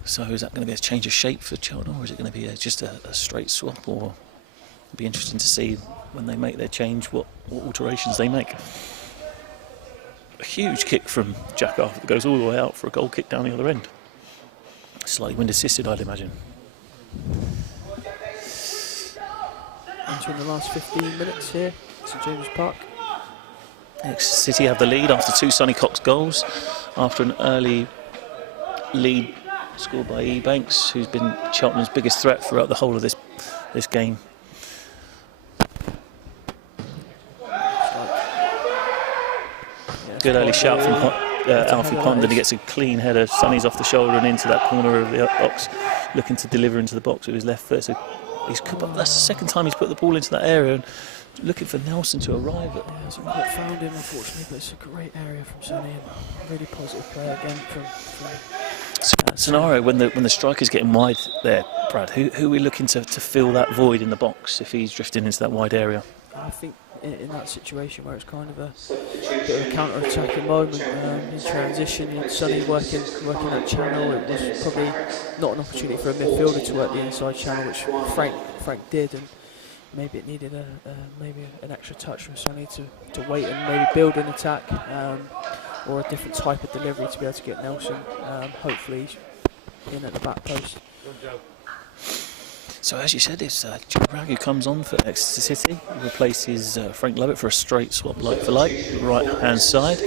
So is that going to be a change of shape for Cheltenham, or is it going to be just a straight swap? Or it'll be interesting to see when they make their change what alterations they make. A huge kick from Jack Arthur that goes all the way out for a goal kick down the other end. Slightly wind assisted, I'd imagine. Entering the last 15 minutes here, St James's Park. Exeter City have the lead after two Sonny Cox goals, after an early lead scored by Ebanks, who's been Cheltenham's biggest threat throughout the whole of this game. Good early shout from Alfie Pond, and he gets a clean header. Sonny's off the shoulder and into that corner of the box, looking to deliver into the box with his left foot. So that's the second time he's put the ball into that area, and looking for Nelson to arrive at. Yeah, hasn't quite found him, unfortunately, but it's a great area from Sonny, and really positive play again from scenario when the striker's getting wide there, Brad. Who are we looking to fill that void in the box if he's drifting into that wide area? I think in that situation where it's kind of a bit of a counter-attacking moment in transition, Sonny working that channel, it was probably not an opportunity for a midfielder to work the inside channel, which Frank did, and maybe it needed maybe an extra touch from Sonny to wait and maybe build an attack, or a different type of delivery to be able to get Nelson hopefully in at the back post. So as you said, it's Joe Ragg who comes on for Exeter City. He replaces Frank Lovett for a straight swap, like for like, right hand side.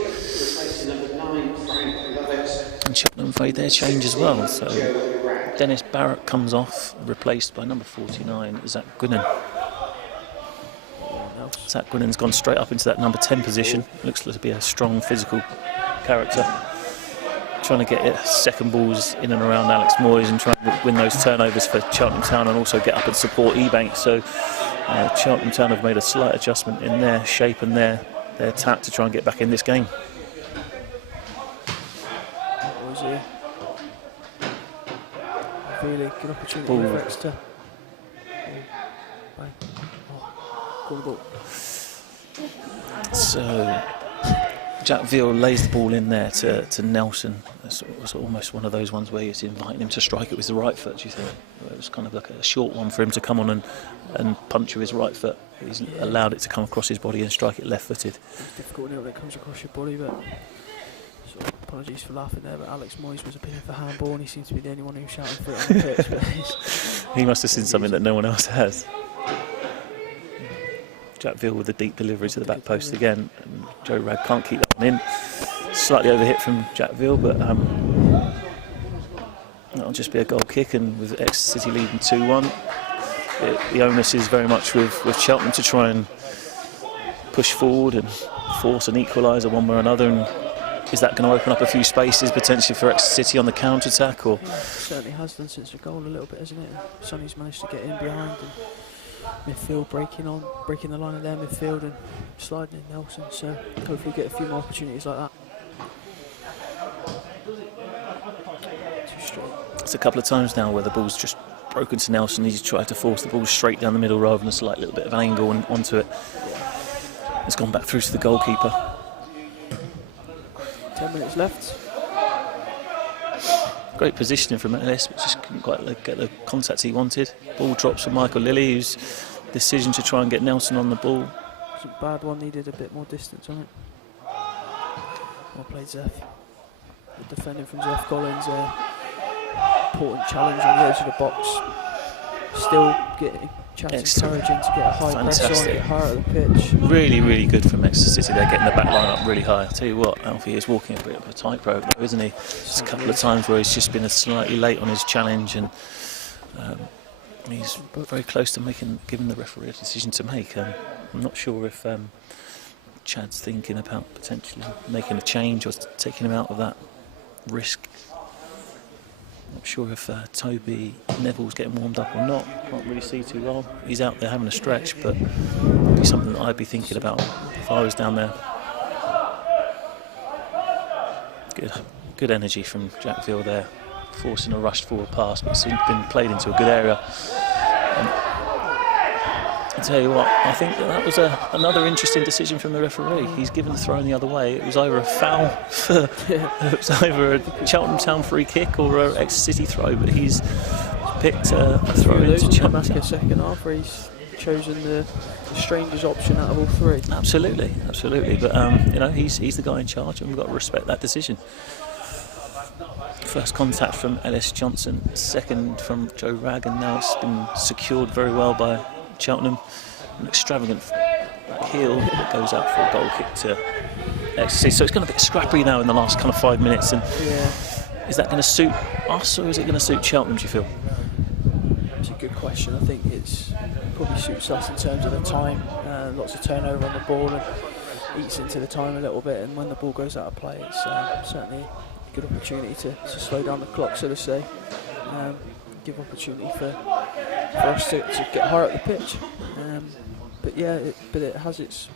And Cheltenham made their change as well. So Dennis Barrett comes off, replaced by number 49, Zach Gwinnen. Zach Gwinnen's gone straight up into that number 10 position. Looks to be a strong physical character. Trying to get second balls in and around Alex Moyes and trying to win those turnovers for Cheltenham Town, and also get up and support Ebanks. So Cheltenham Town have made a slight adjustment in their shape and their attack to try and get back in this game. That was a really good opportunity for Exeter. So Jack Veal lays the ball in there to Nelson. It was almost one of those ones where he's inviting him to strike it with the right foot, do you think? It was kind of like a short one for him to come on and punch with his right foot. He's allowed it to come across his body and strike it left-footed. It's difficult when it comes across your body, but apologies for laughing there, but Alex Moyes was appealing for handball, and he seems to be the only one who was shouting for it on the pitch. He must have seen something that no one else has. Jack Veal with a deep delivery to the back post again, and Joe Ragg can't keep that one in. Slightly overhit from Jack Veal, but that'll just be a goal kick, and with Exeter City leading 2-1, the onus is very much with Cheltenham to try and push forward and force an equaliser one way or another, and is that going to open up a few spaces potentially for Exeter City on the counter-attack? Or Yeah, it certainly has done since the goal a little bit, hasn't it? Sonny's managed to get in behind and midfield breaking the line of their midfield and sliding in Nelson, so hopefully get a few more opportunities like that. Too straight. it's a couple of times now where the ball's just broken to Nelson. He's tried to force the ball straight down the middle rather than a slight little bit of angle and onto it. It's gone back through to the goalkeeper. 10 minutes left. Great positioning from Ellis, but just couldn't quite get the contact he wanted. Ball drops from Michael Lilly, whose decision to try and get Nelson on the ball. It's a bad one, needed a bit more distance on it. Well played, Zeph. Good defending from Zeph Collins. Important challenge on the edge of the box. Still getting Cheltenham's encouraging to get a high press on, get higher at the pitch. Really, really good from Exeter City. They're getting the back line up really high. I tell you what, Alfie is walking a bit of a tightrope though, isn't he? Just a couple of times where he's just been slightly late on his challenge, and he's very close to giving the referee a decision to make. I'm not sure if Chad's thinking about potentially making a change or taking him out of that risk. Not sure if Toby Neville's getting warmed up or not. Can't really see too well. He's out there having a stretch, but it'd be something that I'd be thinking about if I was down there. Good energy from Jack Veal there, forcing a rushed forward pass, but it's been played into a good area. I tell you what, I think that was another interesting decision from the referee. He's given the throw in the other way. It was either a foul, it was either a Cheltenham Town free kick or an Exeter City throw, but he's picked a throw into Cheltenham Town. Second half where he's chosen the strangest option out of all three. Absolutely, absolutely. But he's the guy in charge, and we've got to respect that decision. First contact from Ellis Johnson, second from Joe Ragg, and now it's been secured very well by Cheltenham. An extravagant back heel that goes out for a goal kick to Exeter. So it's going to be scrappy now in the last kind of 5 minutes. And is that going to suit us, or is it going to suit Cheltenham, do you feel? It's a good question. I think it's probably suits us in terms of the time. Lots of turnover on the ball and eats into the time a little bit. And when the ball goes out of play, it's certainly a good opportunity to slow down the clock, so to say. Give opportunity for us to get higher at the pitch. But it has its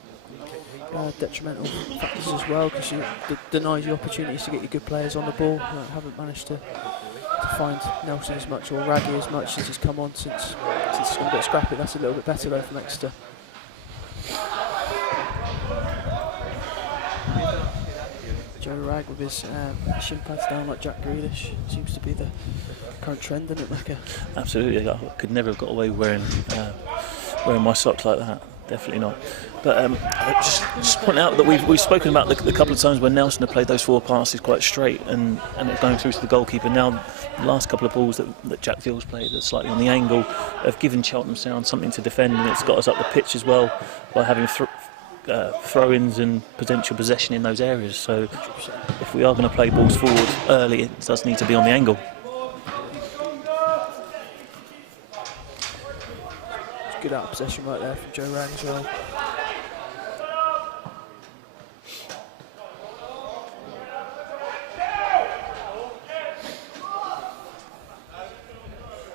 detrimental factors as well, because it denies you opportunities to get your good players on the ball. Haven't managed to find Nelson as much or Raggy as much since he's come on, since it's gone a bit scrappy. That's a little bit better though from Exeter. Joe Ragg with his shin pads down like Jack Grealish seems to be the current trend, isn't it, Rebecca? Absolutely. I could never have got away wearing my socks like that. Definitely not. But just point out that we've spoken about the couple of times when Nelson had played those forward passes quite straight and it going through to the goalkeeper. Now the last couple of balls that Jack Veal's played that's slightly on the angle have given Cheltenham Town something to defend, and it's got us up the pitch as well by having throw-ins and potential possession in those areas. So if we are going to play balls forward early, it does need to be on the angle. Good out of possession right there from Joe Ragg as well.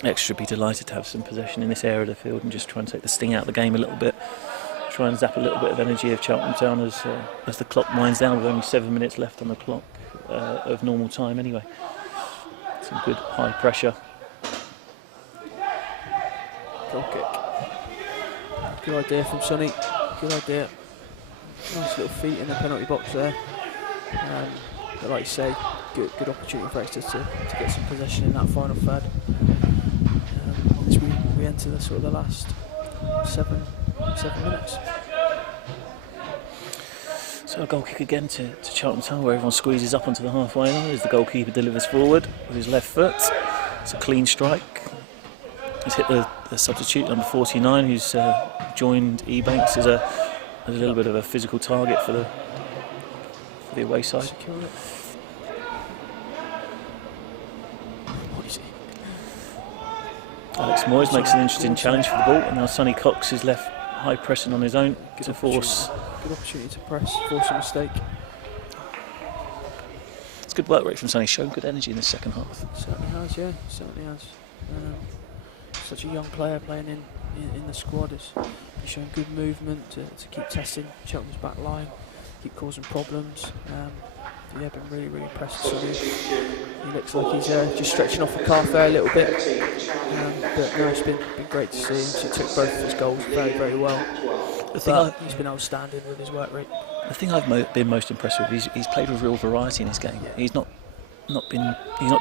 Exeter would be delighted to have some possession in this area of the field and just try and take the sting out of the game a little bit. Try and zap a little bit of energy of Cheltenham Town as the clock winds down with only 7 minutes left on the clock of normal time anyway. Some good high pressure. Goal kick. Good idea from Sonny. Good idea. Nice little feet in the penalty box there. But like you say, good opportunity for Exeter to get some possession in that final third. As we enter the last 7 minutes. So a goal kick again to Cheltenham Town, where everyone squeezes up onto the halfway line as the goalkeeper delivers forward with his left foot. It's a clean strike. He's hit the substitute, number 49, who's joined Ebanks as a little bit of a physical target for the away side. Alex Moyes makes an interesting challenge for the ball, and now Sonny Cox is left high pressing on his own to force. Good opportunity to press, force a mistake. good work rate from Sonny. Showing good energy in the second half. Certainly has, yeah, certainly has. Such a young player playing in the squad. He's showing good movement to keep testing Cheltenham's back line, keep causing problems. Yeah, been really impressed with Sonny. He looks like he's just stretching off the calf there a little bit. But no, it's been great to see him. He took both of his goals very well. He's been outstanding with his work rate. The thing I've been most impressed with is he's played with real variety in his game. Yeah. He's not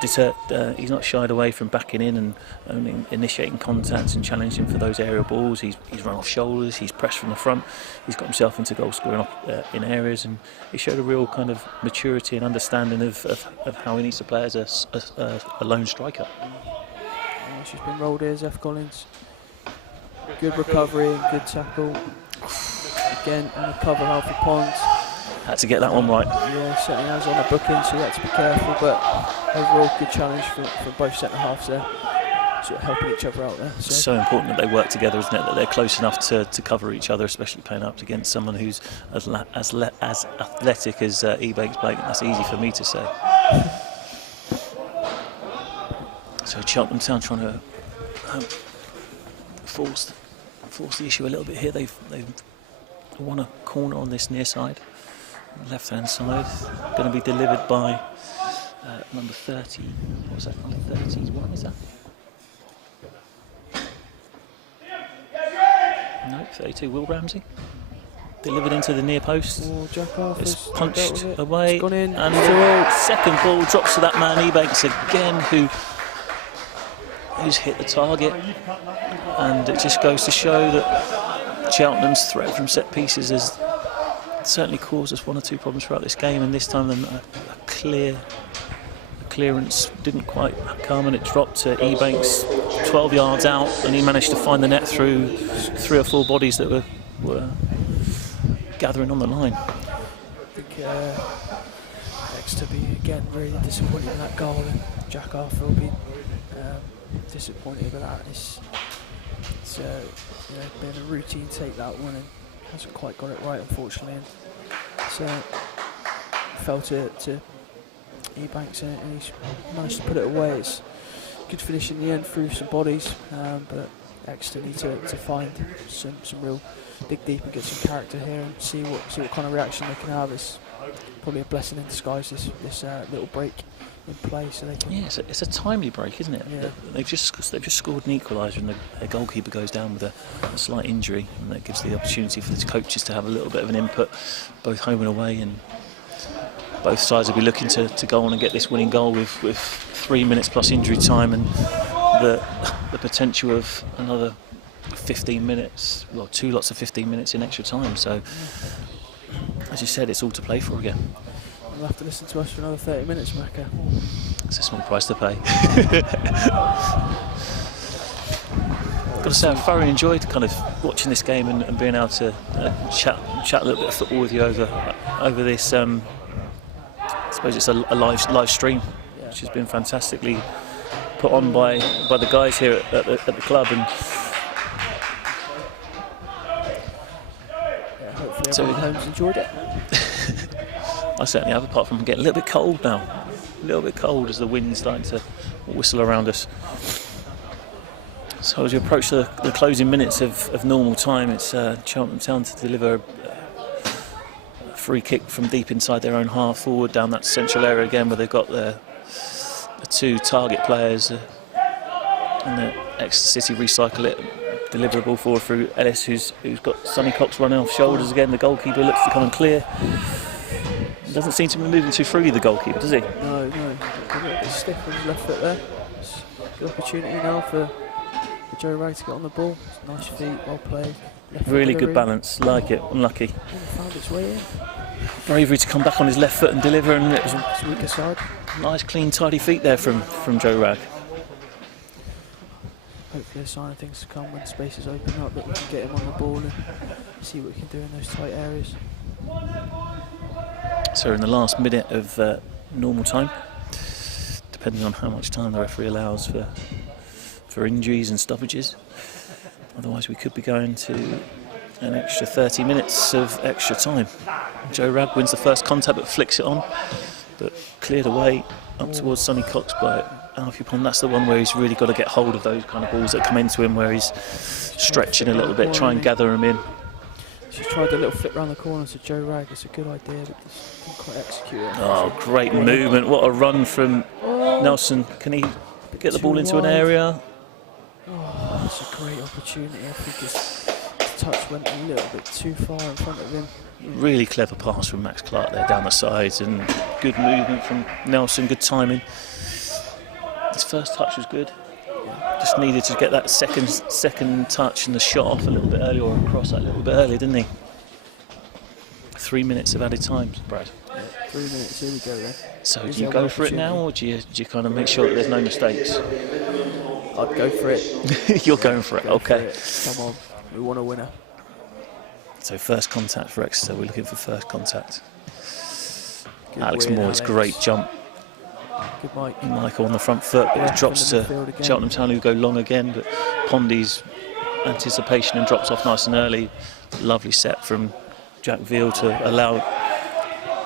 deterred. He's not shied away from backing in and only initiating contacts and challenging for those aerial balls. He's run off shoulders. He's pressed from the front. He's got himself into goal scoring in areas, and he showed a real kind of maturity and understanding of how he needs to play as a lone striker. Yeah, she's been rolled here, Zeph Collins. Good recovery and good tackle. Again, on the cover, Alfie Pond. Had to get that one right. Yeah, certainly has on the booking, so he had to be careful, but overall good challenge for both centre halves there, sort of helping each other out there. It's so important that they work together, isn't it? That they're close enough to cover each other, especially playing up against someone who's as athletic as Ebanks Blake. That's easy for me to say. So Cheltenham Town trying to force the issue a little bit here. They've won a corner on this near side. Left hand side, going to be delivered by number 30. What was that? Number 31, is that? No, 32. Will Ramsey delivered into the near post. Oh, Jack Arthur's it's punched away, it's gone in. And the second ball drops to that man Ebanks again, who's hit the target. And it just goes to show that Cheltenham's threat from set pieces has certainly caused us one or two problems throughout this game, and this time a clearance didn't quite come, and it dropped to Ebanks 12 yards out, and he managed to find the net through 3 or 4 bodies that were gathering on the line. I think Exeter be again really disappointed with that goal, and Jack Arthur will be disappointed with that. It's been a routine take, that one, and hasn't quite got it right, unfortunately. And so fell to Ebanks, and he's managed to put it away. It's good finish in the end through some bodies, but Exeter need to find some real dig deep and get some character here and see what kind of reaction they can have. It's probably a blessing in disguise, this little break in play, so they can. Yeah, it's a timely break, isn't it? Yeah. They've just scored an equaliser, and the goalkeeper goes down with a slight injury, and that gives the opportunity for the coaches to have a little bit of an input, both home and away, and both sides will be looking to go on and get this winning goal with 3 minutes plus injury time, and the potential of another 15 minutes, well, 2 lots of 15 minutes in extra time. So, as you said, it's all to play for again. You'll have to listen to us for another 30 minutes, Macca. It's a small price to pay. I've got to say, I thoroughly enjoyed kind of watching this game and being able to chat a little bit of football with you over this. I suppose it's a live stream, which has been fantastically put on by the guys here at the club, and hopefully everyone at home's enjoyed it. I certainly have, apart from getting a little bit cold now. A little bit cold as the wind's starting to whistle around us. So as we approach the closing minutes of normal time, it's Cheltenham Town to deliver a free kick from deep inside their own half, forward down that central area again, where they've got the 2 target players, and the Exeter City recycle it, deliver a ball forward through Ellis, who's got Sonny Cox running off shoulders again. The goalkeeper looks to come and clear. Doesn't seem to be moving too freely, the goalkeeper, does he? No. A little bit stiff on his left foot there. It's a good opportunity now for Joe Ragg to get on the ball. It's nice feet, well played. Really good balance, like it. Unlucky. Found its way in. Bravery to come back on his left foot and deliver, and it was It's weaker side. nice, clean, tidy feet there from Joe Ragg. Hopefully a sign of things to come when spaces open up, that we can get him on the ball and see what we can do in those tight areas. So in the last minute of normal time, depending on how much time the referee allows for injuries and stoppages. Otherwise we could be going to an extra 30 minutes of extra time. Joe Ragg wins the first contact but flicks it on. but cleared away up towards Sonny Cox by Alfie Pond. That's the one where he's really got to get hold of those kind of balls that come into him, where he's stretching a little bit, try and gather them in. She's tried a little flip round the corner to Joe Ragg. It's a good idea, but just didn't quite execute it. Oh, great movement. What a run from Nelson. Can he get the ball into an area? Oh, that's a great opportunity. I think his touch went a little bit too far in front of him. Really clever pass from Max Clark there down the sides, and good movement from Nelson, good timing. His first touch was good. Just needed to get that second touch and the shot off a little bit earlier, or across that a little bit earlier, didn't he? 3 minutes of added time, Brad. Yeah, 3 minutes, here we go then. So do you go for it now, or do you kind of make sure that there's no mistakes? I'd go for it. You're going for it, okay. Come on, we want a winner. So first contact for Exeter, we're looking for first contact. Good Alex win, Moore's great jump. Good Mike. Michael on the front foot, but it drops to Cheltenham Town, who go long again, but Pondy's anticipation and drops off nice and early. Lovely set from Jack Veal to allow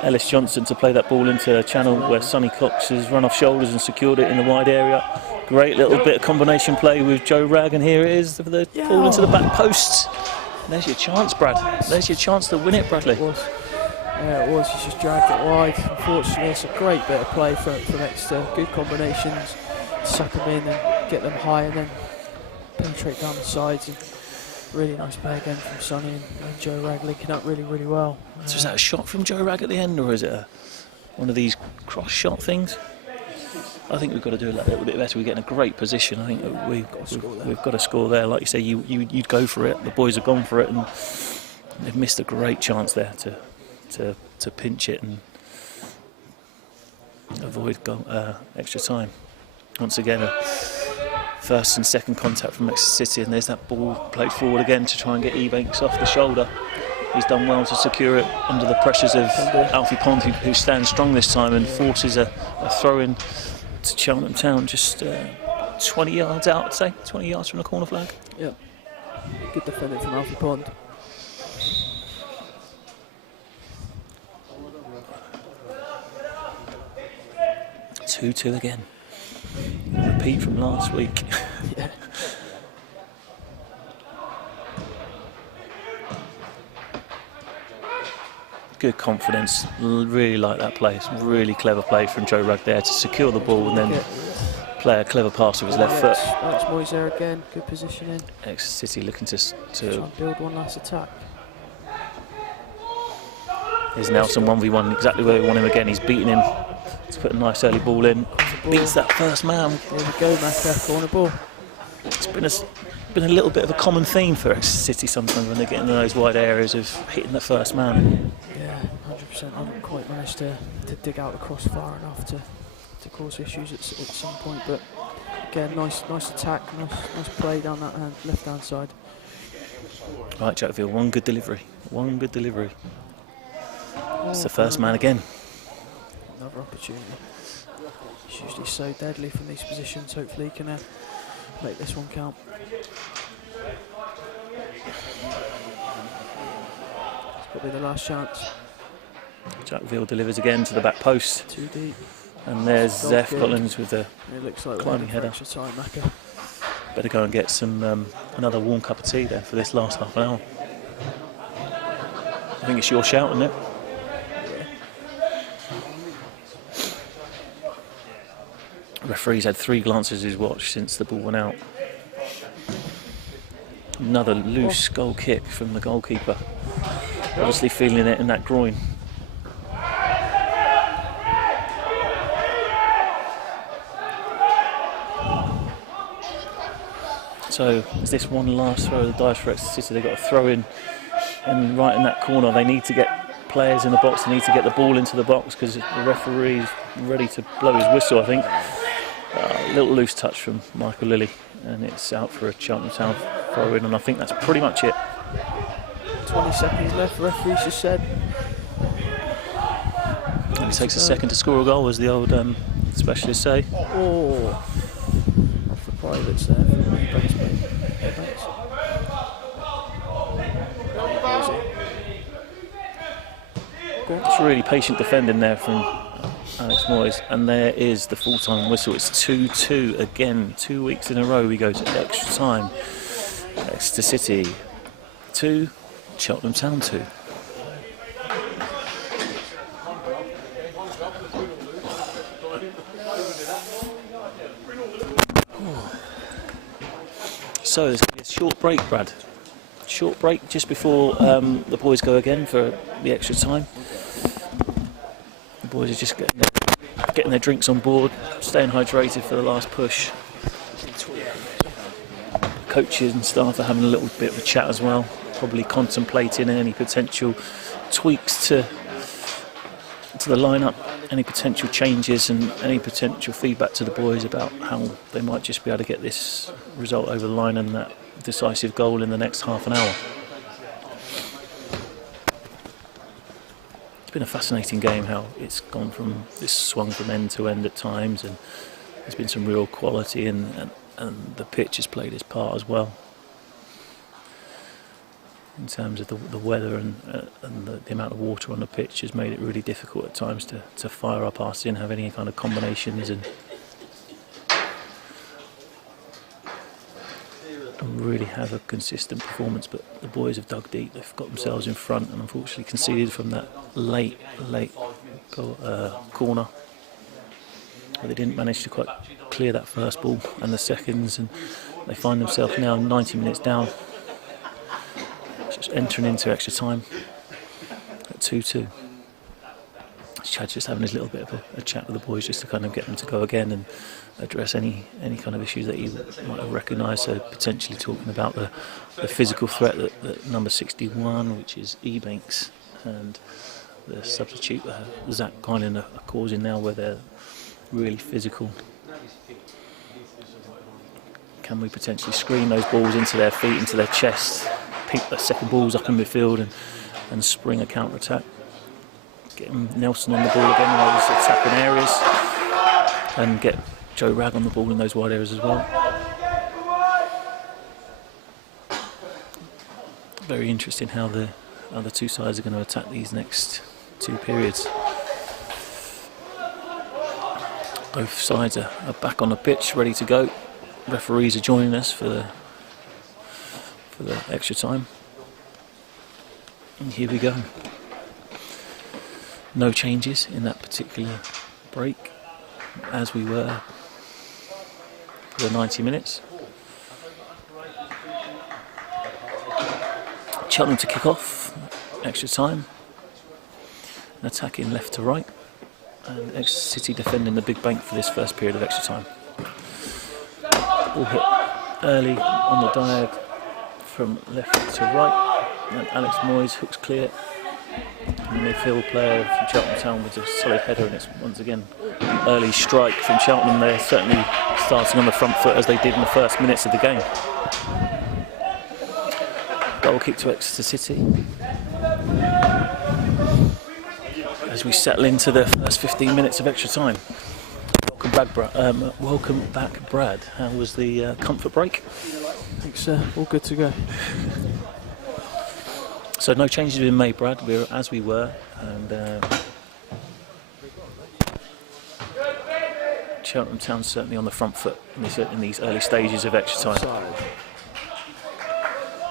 Ellis Johnson to play that ball into a channel where Sonny Cox has run off shoulders and secured it in the wide area. Great little bit of combination play with Joe Ragg, and here it is, the ball into the back post. There's your chance, Brad. There's your chance to win it, Bradley. Yeah, it was. He's just dragged it wide. Unfortunately, it's a great bit of play from Exeter. Good combinations, suck them in and get them high, and then penetrate down the sides. And really nice play again from Sonny and Joe Ragg linking up really, really well. So is that a shot from Joe Ragg at the end, or is it one of these cross shot things? I think we've got to do a little bit better. We're getting a great position. I think we've got to score there. Like you say, you'd go for it. The boys have gone for it, and they've missed a great chance there to pinch it and avoid extra time. Once again, a first and second contact from Exeter City, and there's that ball played forward again to try and get Ebanks off the shoulder. He's done well to secure it under the pressures of Alfie Pond, who stands strong this time and forces a throw-in to Cheltenham Town, just 20 yards out, I'd say, 20 yards from the corner flag. Yeah, good defending from Alfie Pond. Two again. Repeat from last week. Yeah. Good confidence. Really like that play. It's really clever play from Joe Ragg there to secure the ball and then play a clever pass with his left foot. Alex Moyes there again. Good positioning. Exeter City looking to try and build one last attack. Here's Nelson 1v1, exactly where we want him again. He's beating him to put a nice early ball in. Beats that first man. There we go, Macca, corner ball. It's been a little bit of a common theme for Exeter City sometimes when they get into those wide areas of hitting the first man. Yeah, 100%. I haven't quite managed to dig out the cross far enough to cause issues at some point. But again, nice attack, nice play down that left-hand side. Right, Jack Veal, one good delivery. It's the first man again. Another opportunity. He's usually so deadly from these positions. Hopefully he can make this one count. It's probably the last chance. Jack Veal delivers again to the back post. Too deep. And there's Zeph Collins with the it looks like climbing header. Extra time, Macca. Better go and get some another warm cup of tea there for this last half an hour. I think it's your shout, isn't it? Referee's had 3 glances at his watch since the ball went out. Another loose goal kick from the goalkeeper. Obviously feeling it in that groin. So is this one last throw of the dice for Exeter City? They've got a throw in, and right in that corner they need to get players in the box, they need to get the ball into the box because the referee's ready to blow his whistle, I think. A little loose touch from Michael Lilly, and it's out for a Cheltenham Town throw in, and I think that's pretty much it. 20 seconds left, the referee's just said. And it takes a second to score a goal, as the old specialists say. Oh, off the privates there from Ebanks. It's really patient defending there from Alex Moyes, and there is the full-time whistle. It's 2-2 again. 2 weeks in a row we go to extra time. Exeter City 2, Cheltenham Town 2. So there's going to be a short break, Brad. Short break just before the boys go again for the extra time. The boys are just getting their drinks on board, staying hydrated for the last push. Coaches and staff are having a little bit of a chat as well, probably contemplating any potential tweaks to the lineup, any potential changes and any potential feedback to the boys about how they might just be able to get this result over the line and that decisive goal in the next half an hour. It's been a fascinating game, how it's gone from this swung from end to end at times, and there's been some real quality, and the pitch has played its part as well in terms of the weather, and the amount of water on the pitch has made it really difficult at times to fire our passes in, have any kind of combinations and really have a consistent performance. But the boys have dug deep, they've got themselves in front and unfortunately conceded from that late corner. But they didn't manage to quite clear that first ball and the seconds, and they find themselves now 90 minutes down, just entering into extra time at 2-2. Chad's just having his little bit of a chat with the boys just to kind of get them to go again and address any kind of issues that he might have recognised. So potentially talking about the physical threat that number 61, which is Ebanks, and the substitute Zach Guinan are causing now, where they're really physical. Can we potentially screen those balls into their feet, into their chest, pick the second balls up in midfield and spring a counter-attack? Getting Nelson on the ball again in those attacking areas, and get Joe Ragg on the ball in those wide areas as well. Very interesting how the other two sides are going to attack these next two periods. Both sides are back on the pitch, ready to go. Referees are joining us for the extra time. And here we go. No changes in that particular break, as we were for the 90 minutes. Cheltenham to kick off, extra time, attacking left to right, and Exeter City defending the big bank for this first period of extra time. All hit early on the diag from left to right, and Alex Moyes hooks clear. And the midfield player from Cheltenham Town with a solid header, and it's once again an early strike from Cheltenham. They're certainly starting on the front foot as they did in the first minutes of the game. Goal kick to Exeter City. As we settle into the first 15 minutes of extra time. Welcome back, Brad. How was the comfort break? Thanks, all good to go. So no changes have been made, Brad. We're as we were, and Cheltenham Town certainly on the front foot in these early stages of extra time.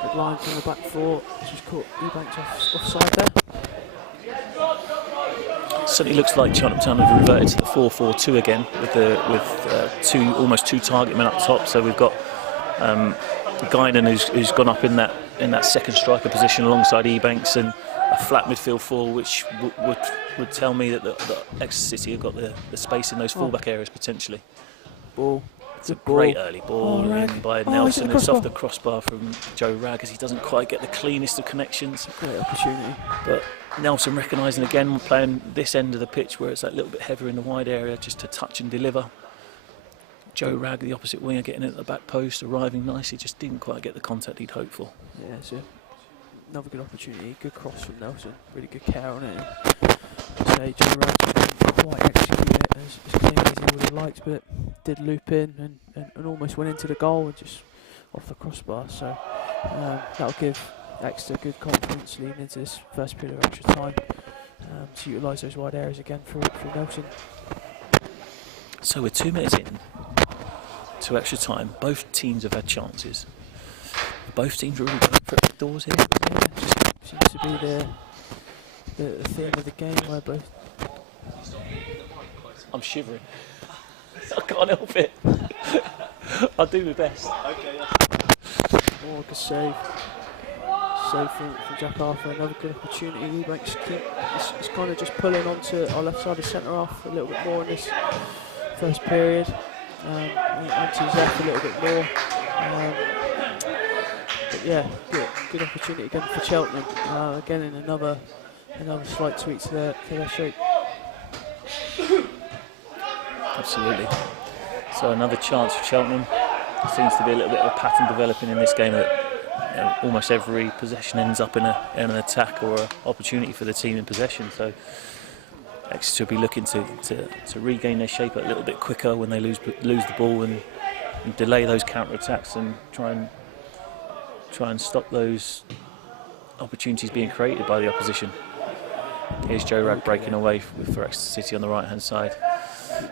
Good line from the back four. Just caught Ebanks offside there. Certainly looks like Cheltenham Town have reverted to the 4-4-2 again with almost two target men up top. So we've got Guinan who's gone up in that second striker position alongside Ebanks, and a flat midfield four, which would tell me that Exeter City have got the space in those fullback areas potentially. Ball. It's a great early ball in by Nelson. It's off the crossbar from Joe Ragg, as he doesn't quite get the cleanest of connections. Great opportunity. But Nelson recognising again, playing this end of the pitch where it's that little bit heavier in the wide area, just to touch and deliver. Joe Ragg, the opposite winger, getting it at the back post, arriving nicely, just didn't quite get the contact he'd hoped for. Yeah, it's another good opportunity. Good cross from Nelson. Really good care on it. Say Joe Ragg didn't quite execute it as cleanly as he would have liked, but did loop in and almost went into the goal and just off the crossbar. So that'll give Exeter good confidence leading into this first period of extra time. to utilise those wide areas again for Nelson. So we're 2 minutes in to extra time. Both teams have had chances. Both teams are really going for it doors here. Yeah, just seems to be the theme of the game where both. I'm shivering. I can't help it. I'll do my best. Oh, good save. Save from Jack Arthur. Another good opportunity. He's kind of just pulling onto our left side of centre half a little bit more in this first period. Onto his left a little bit more. But yeah, good opportunity again for Cheltenham. Again in another slight tweak to their shape. Absolutely. So another chance for Cheltenham. Seems to be a little bit of a pattern developing in this game that almost every possession ends up in an attack or an opportunity for the team in possession. So Exeter will be looking to regain their shape a little bit quicker when they lose the ball and delay those counter attacks and try and stop those opportunities being created by the opposition. Here's Joe Ragg breaking away for Exeter City on the right hand side. He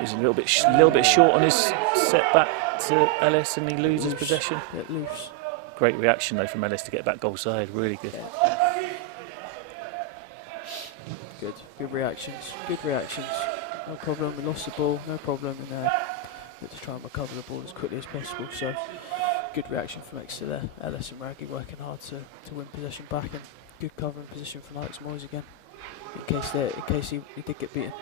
was a little bit short on his set back to Ellis and he loses possession. Bit loose. Great reaction though from Ellis to get back goal side, really good. Good reactions. No problem, we lost the ball, no problem, and let's try and recover the ball as quickly as possible. So good reaction from Exeter there. Ellis and Raggy working hard to win possession back, and good covering position from Alex Moyes again, in case he did get beaten.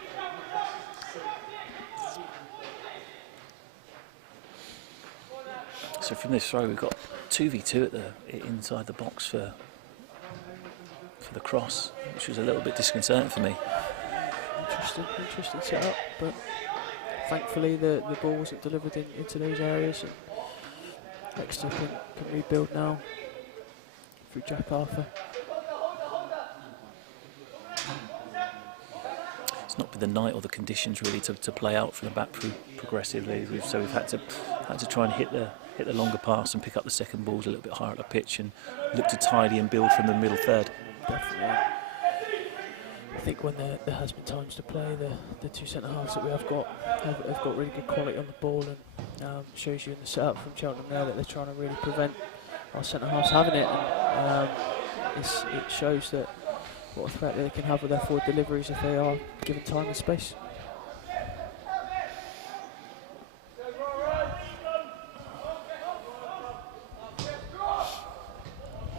So from this throw, we've got 2v2 inside the box for the cross, which was a little bit disconcerting for me. Interesting setup, but thankfully the ball wasn't delivered into those areas, and Exeter can rebuild now through Jack Arthur. It's not been the night or the conditions really to play out from the back progressively. So we've had to try and hit the longer pass and pick up the second balls a little bit higher up the pitch and look to tidy and build from the middle third. Definitely. I think when there has been times to play, the two centre halves that we have got really good quality on the ball, and shows you in the setup from Cheltenham there that they're trying to really prevent our centre halves having it, and it shows that what a threat they can have with their forward deliveries if they are given time and space.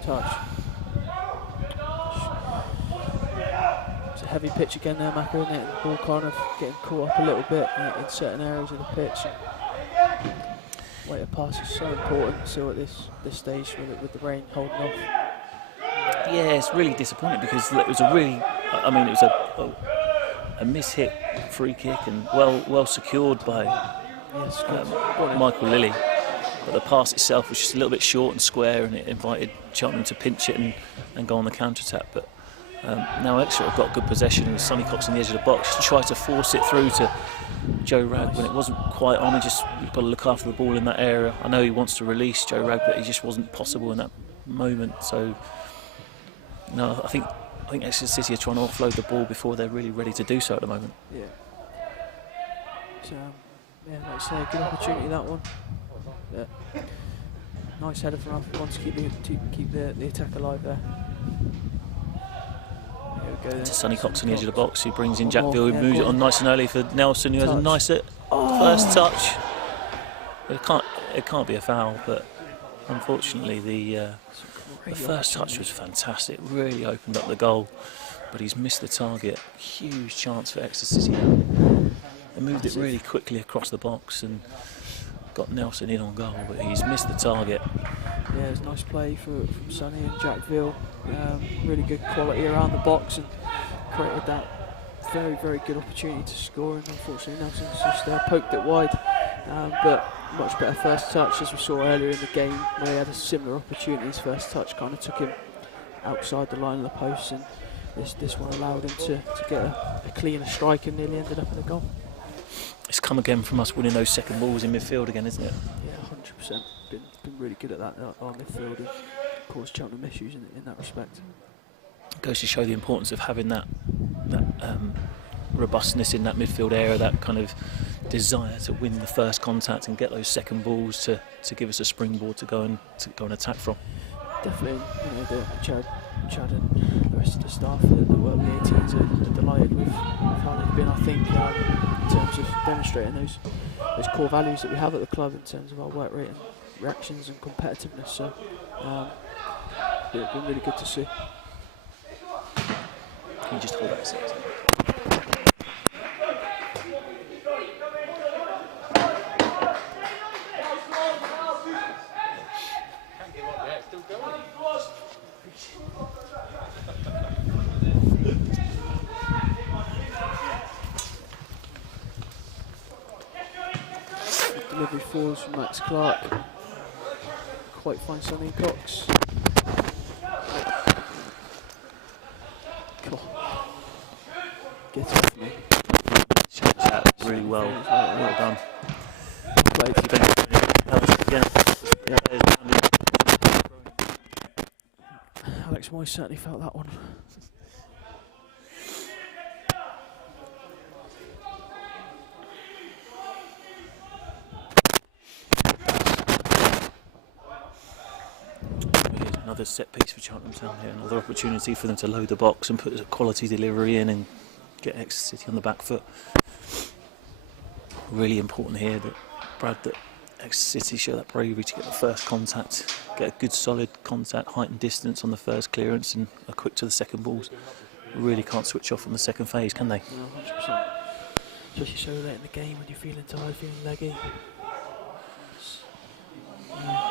Touch. It's a heavy pitch again there, Macca, isn't it? The ball kind of getting caught up a little bit in certain areas of the pitch. Weight of pass is so important still at this stage with the rain holding off. Yeah, it's really disappointing because it was a miss-hit free kick and well secured by Michael Lilly. But the pass itself was just a little bit short and square, and it invited Cheltenham to pinch it and go on the counter-attack. But now Exeter have got good possession, and Sonny Cox on the edge of the box tried to force it through to Joe Ragg when it wasn't quite on. You've got to look after the ball in that area. I know he wants to release Joe Ragg, but it just wasn't possible in that moment. So, no, I think Exeter City are trying to offload the ball before they're really ready to do so at the moment. Yeah. So, like I say, good opportunity that one. Yeah. Nice header from Alfred to keep the attack alive there. There we go then. To Sonny Cox on the edge of the box, who brings in Jack Veal, who moves it on nice and early for Nelson, who has a nice first touch. It can't be a foul, but unfortunately the first touch was fantastic. Really opened up the goal, but he's missed the target. Huge chance for Exeter City. They moved it really quickly across the box and got Nelson in on goal, but he's missed the target. Yeah, it was a nice play from Sonny and Jack Veal. Really good quality around the box and created that very, very good opportunity to score, and unfortunately Nelson's just poked it wide. But much better first touch, as we saw earlier in the game where he had a similar opportunity. His first touch kind of took him outside the line of the post, and this one allowed him to get a cleaner strike and nearly ended up in a goal. It's come again from us winning those second balls in midfield again, isn't it? Yeah, 100%. Been really good at that, our midfield, and caused Cheltenham issues in that respect. goes to show the importance of having that robustness in that midfield area, that kind of desire to win the first contact and get those second balls to give us a springboard to go and attack from. Definitely, Chad and the rest of the staff that work with the 18s are delighted with how they've been. I think in terms of demonstrating those core values that we have at the club in terms of our work rate and reactions and competitiveness. So it's been really good to see. Can you just hold that a second? Delivery falls from Max Clark. Quite fine Sonny Cox. Cool. Get off me. Really well done. Alex Moyes certainly felt that one. Here's another set piece for Cheltenham Town here, another opportunity for them to load the box and put a quality delivery in and get Exeter City on the back foot. Really important here that Exeter City show that bravery to get the first contact, get a good solid contact, height and distance on the first clearance and are quick to the second balls. Really can't switch off on the second phase, can they? No, 100%. Especially so late in the game when you're feeling tired, feeling leggy.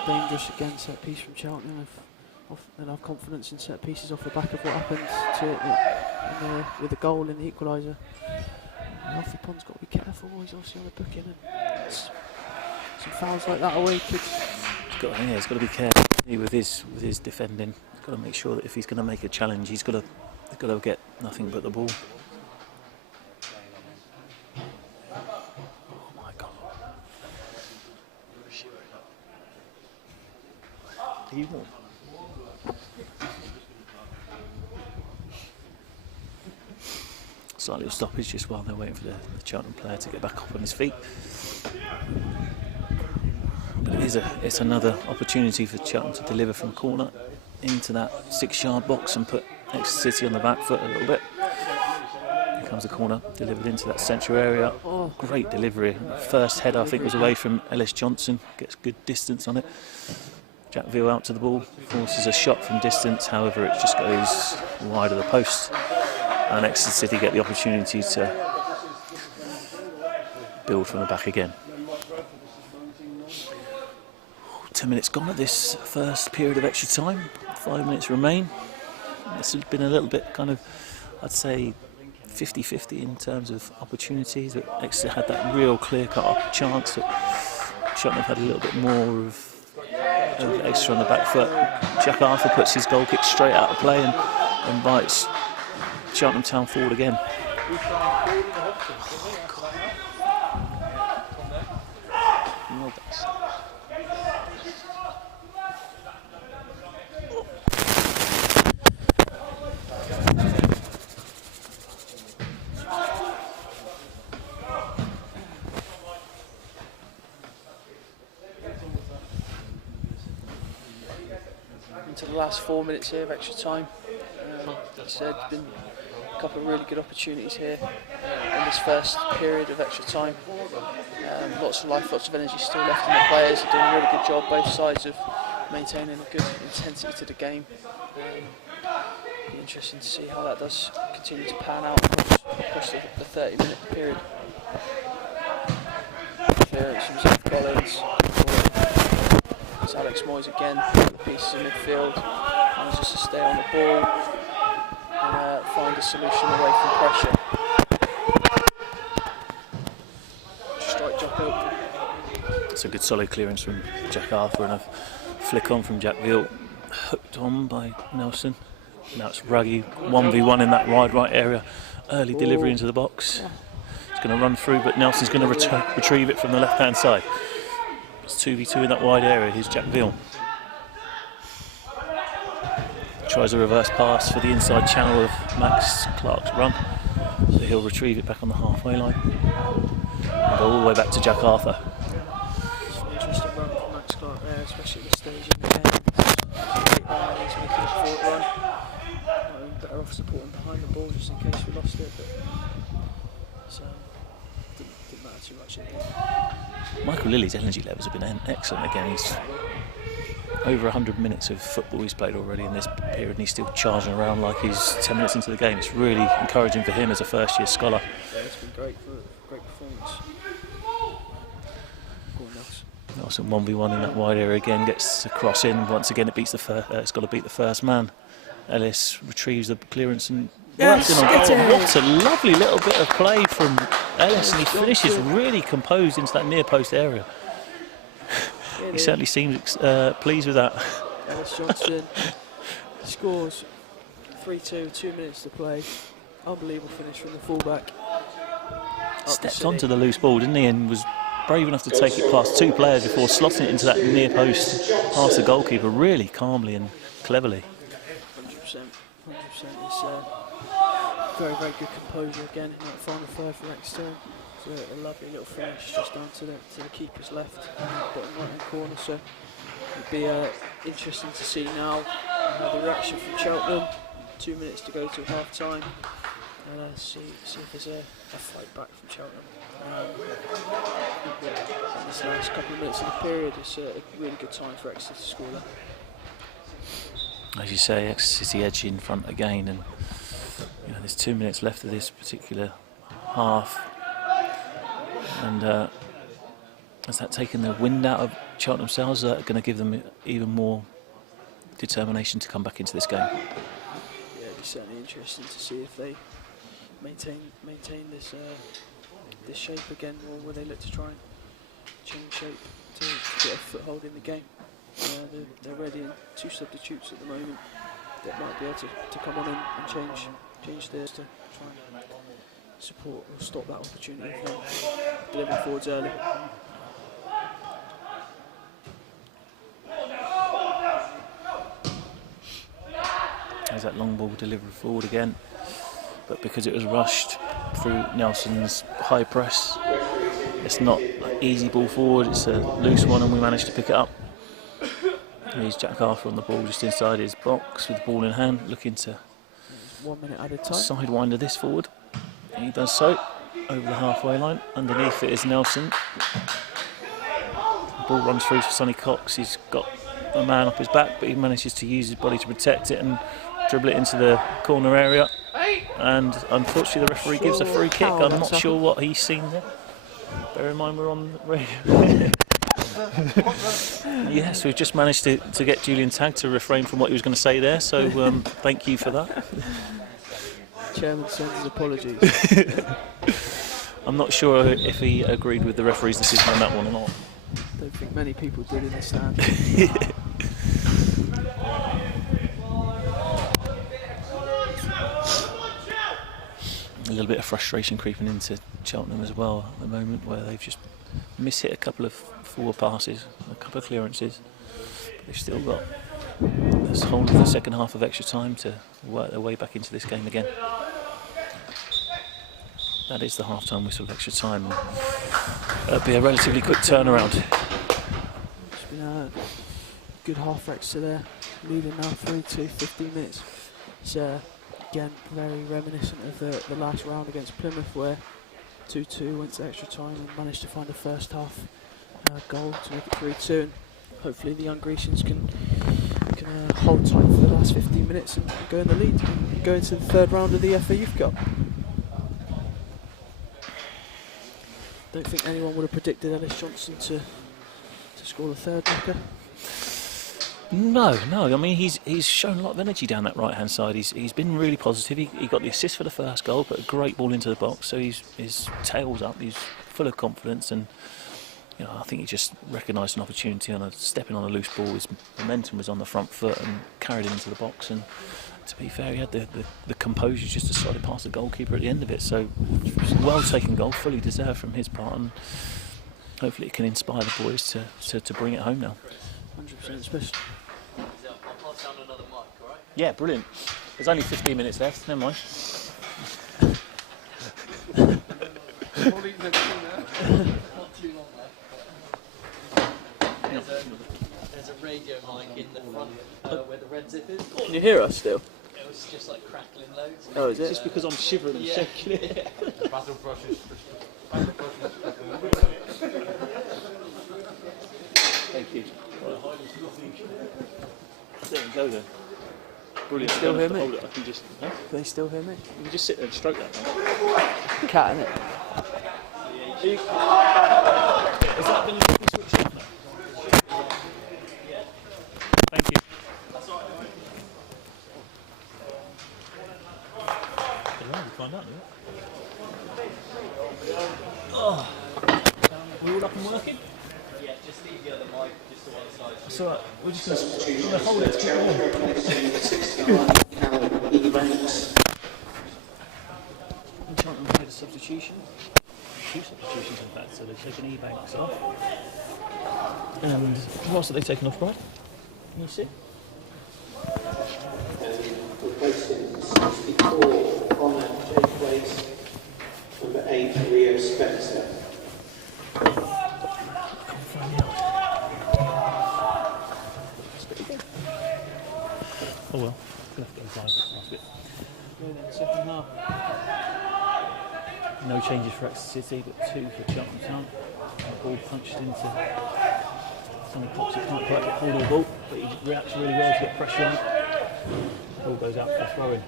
Dangerous again, set piece from Cheltenham. And have confidence in set pieces off the back of what happened with the goal and the equaliser. Alfie Pond's got to be careful. He's obviously on the booking, and some fouls like that away could. He's got to be careful with his defending. He's got to make sure that if he's going to make a challenge, he's got to get nothing but the ball. Oh my God! He won. Slight little stoppage just while they're waiting for the Cheltenham player to get back up on his feet. But it's another opportunity for Cheltenham to deliver from corner into that 6-yard box and put Exeter City on the back foot a little bit. Here comes the corner, delivered into that central area. Oh, great delivery. First header I think was away from Ellis Johnson, gets good distance on it. Jack Veal out to the ball, forces a shot from distance, however it just goes wide of the post. And Exeter City get the opportunity to build from the back again. 10 minutes gone at this first period of extra time. 5 minutes remain. This has been a little bit kind of, I'd say, 50-50 in terms of opportunities. But Exeter had that real clear-cut chance. Cheltenham had a little bit more of Exeter on the back foot. Jack Arthur puts his goal kick straight out of play and invites Cheltenham Town forward again. Into the last 4 minutes here of extra time. Like I said, been a couple of really good opportunities here in this first period of extra time. Lots of life, lots of energy still left in the players. They're doing a really good job, both sides of maintaining a good intensity to the game. Be interesting to see how that does continue to pan out across the 30-minute period. Clearance from Zach Collins. It's Alex Moyes again, the pieces of midfield, manages to stay on the ball and find a solution away from pressure. Strike Jack open. It's a good solid clearance from Jack Arthur and a flick on from Jack Veal, hooked on by Nelson. Now it's Ruggie 1v1 in that wide right area, early delivery into the box. It's going to run through, but Nelson's going to retrieve it from the left hand side. It's 2v2 in that wide area. Here's Jack Veal. tries a reverse pass for the inside channel of Max Clark's run. So he'll retrieve it back on the halfway line and go all the way back to Jack Arthur. It's an interesting run from Max Clark there, especially at this stage in the game. Great run, he's making a forward run. Better off supporting behind the ball just in case we lost it, but so didn't matter too much in the end. Michael Lilly's energy levels have been excellent again. He's over 100 minutes of football he's played already in this period, and he's still charging around like he's 10 minutes into the game. It's really encouraging for him as a first-year scholar. Yeah, it's been great performance. Go on, Nelson 1v1 in that wide area again, gets the cross in. Once again, it beats it's got to beat the first man. Ellis retrieves the clearance and works in on goal. What a lovely little bit of play from Ellis, and he finishes really composed into that near post area. He certainly seems pleased with that. Ellis Johnson scores 3-2, 2 minutes to play. Unbelievable finish from the fullback. Stepped onto the loose ball, didn't he, and was brave enough to take it past two players before slotting it into that near post past the goalkeeper really calmly and cleverly. 100%. It's very, very good composure again in that final third for Exeter. It's a lovely little finish just down to the keeper's left, bottom right hand corner. So it'd be interesting to see now the reaction from Cheltenham. 2 minutes to go to half time, and see if there's a fight back from Cheltenham. In this last couple of minutes of the period, it's a really good time for Exeter to score that. As you say, Exeter City edge in front again, and there's 2 minutes left of this particular half. And has that taken the wind out of Cheltenham themselves? Is that going to give them even more determination to come back into this game? Yeah, it'd be certainly interesting to see if they maintain this this shape again, or will they look to try and change shape to get a foothold in the game. They're ready in 2 substitutes at the moment that might be able to come on and change theirs to try and support or stop that opportunity from delivering forwards early. There's that long ball delivered forward again, but because it was rushed through Nelson's high press, it's not an easy ball forward, it's a loose one, and we managed to pick it up. Here's Jack Arthur on the ball just inside his box with the ball in hand, looking to 1 minute at a time. Sidewinder this forward. He does so over the halfway line. Underneath it is Nelson. The ball runs through for Sonny Cox. He's got a man up his back, but he manages to use his body to protect it and dribble it into the corner area. And unfortunately, the referee gives a free kick. I'm not sure what he's seen there. Bear in mind we're on radio. Yes, we've just managed to get Julian Tagg to refrain from what he was going to say there, so thank you for that. Chairman sends his apologies. I'm not sure if he agreed with the referee's decision on that one or not. I don't think many people did in the stand. A little bit of frustration creeping into Cheltenham as well at the moment, where they've just mishit a couple of forward passes, a couple of clearances. But they've still got this whole of the second half of extra time to work their way back into this game again. That is the half-time whistle of extra time. It'll be a relatively quick turnaround. It's been a good half for Exeter there, leading now 3-2, 15 minutes. It's again very reminiscent of the last round against Plymouth, where 2-2 went to extra time and managed to find a first half goal to make it 3-2. And hopefully the young Grecians can hold tight for the last 15 minutes and go in the lead and go into the third round of the FA Youth Cup. Don't think anyone would have predicted Ellis Johnson to score the third knocker. No. I mean, he's shown a lot of energy down that right-hand side. He's been really positive. He got the assist for the first goal, put a great ball into the box. So his tail's up. He's full of confidence, and I think he just recognised an opportunity on stepping on a loose ball. His momentum was on the front foot and carried it into the box. And to be fair, he had the composure just to slide it past the goalkeeper at the end of it. So well taken goal, fully deserved from his part, and hopefully it can inspire the boys to bring it home now. 100%, especially. Yeah, brilliant. There's only 15 minutes left, never mind. There's a radio mic in the front where the red zip is. Can you hear us still? It was just like crackling loads. Oh, is it? Just because I'm shivering and shaking it. Thank you. There we go then. Brilliant. Still hear me? Hold it. I can just. Huh? Can they still hear me? You can just sit there and stroke that. Cat, innit? Is that going to switch off now? Thank you. Find out, oh. We're all up and working? Yeah, just leave the other mic just to one side. It's alright, we're just going to hold it to keep it on. Cheltenham made a substitution. 2 substitutions in fact, so they've taken E-Banks off. And who else have they taken off, Brian? Can you see? Replacing 64 on Jake Place, number 8 Rio Spencer. Oh well, gonna have to go live last bit. Second half. No changes for Exeter City, but 2 for Cheltenham Town. The ball punched into Sonny Cox. He can't quite get hold of the ball, but he reacts really well to get pressure on it. The ball goes out for a throw-in.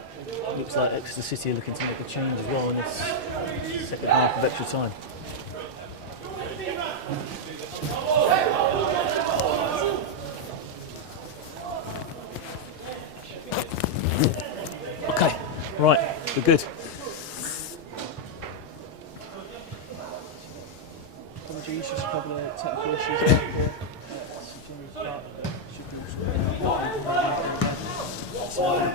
Looks like Exeter City are looking to make a change as well in this second half of extra time. Okay, right, we're good. Apologies, just a couple of technical issues there.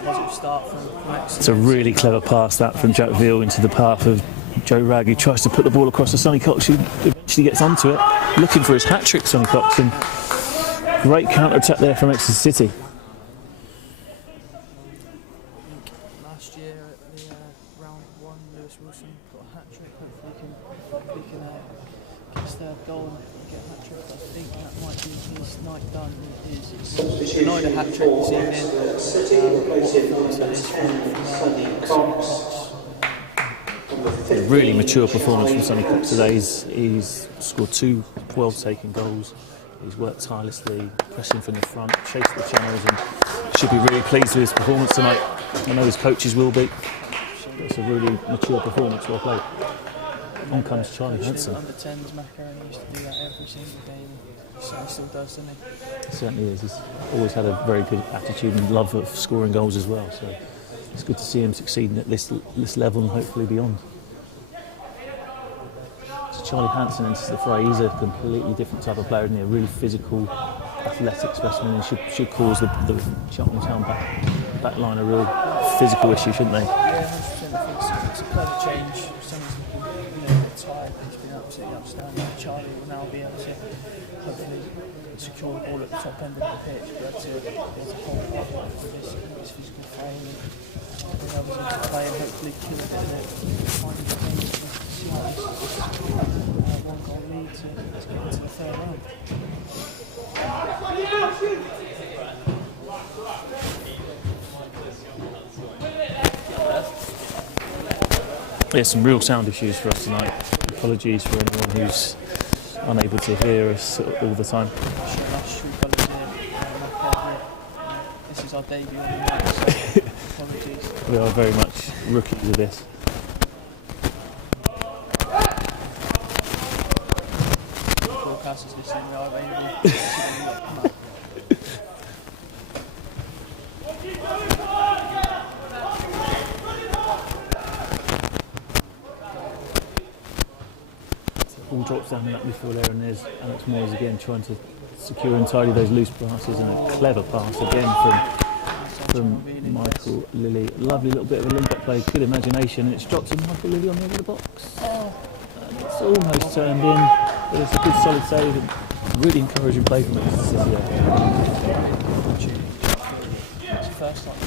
Positive start from Exeter. It's a really clever pass that from Jack Veal into the path of Joe Ragg, who tries to put the ball across to Sonny Cox, who eventually gets onto it, looking for his hat-trick, Sonny Cox, and great counter-attack there from Exeter City. Last year at the round 1, Lewis Wilson got a hat-trick. Hopefully he can get his third goal and get a hat-trick. I think that might be his night done. He's denied a hat-trick this evening. A really mature performance from Sonny Cox today. He's scored 2 well-taken goals. He's worked tirelessly, pressing from the front, chased the channels, and should be really pleased with his performance tonight. I know his coaches will be. It's a really mature performance, well played. On comes Charlie Hanson. Under 10s, Macaroni used to do that every single game. So he still does, doesn't he? He certainly is. He's always had a very good attitude and love of scoring goals as well. So it's good to see him succeeding at this level and hopefully beyond. So Charlie Hanson enters the fray. He's a completely different type of player, isn't he? A really physical, athletic specimen, and should cause the Cheltenham Town back line a real physical issue, shouldn't they? Yeah, 100%. I think it's a clever change. Someone's looking a bit tired. He's been absolutely outstanding. Charlie will now be able to hopefully secure the ball at the top end of the pitch, but to hold up with his physical frame and be able to play and hopefully kill a bit of it. Find the game to see how this 1-goal lead to get into the third round. There's some real sound issues for us tonight. Apologies for anyone who's unable to hear us all the time. This is our debut on the night, so apologies. We are very much rookies of this. Broadcasters listening, we are available. Ball drops down in that midfield there, and there's Alex Moyes again trying to secure and tidy those loose passes, and a clever pass again from Michael Lilly. Lovely little bit of a link-up play, good imagination, and it's dropped to Michael Lilly on the edge of the box. And it's almost turned in, but it's a good solid save and really encouraging play from Exeter City there. It's the first time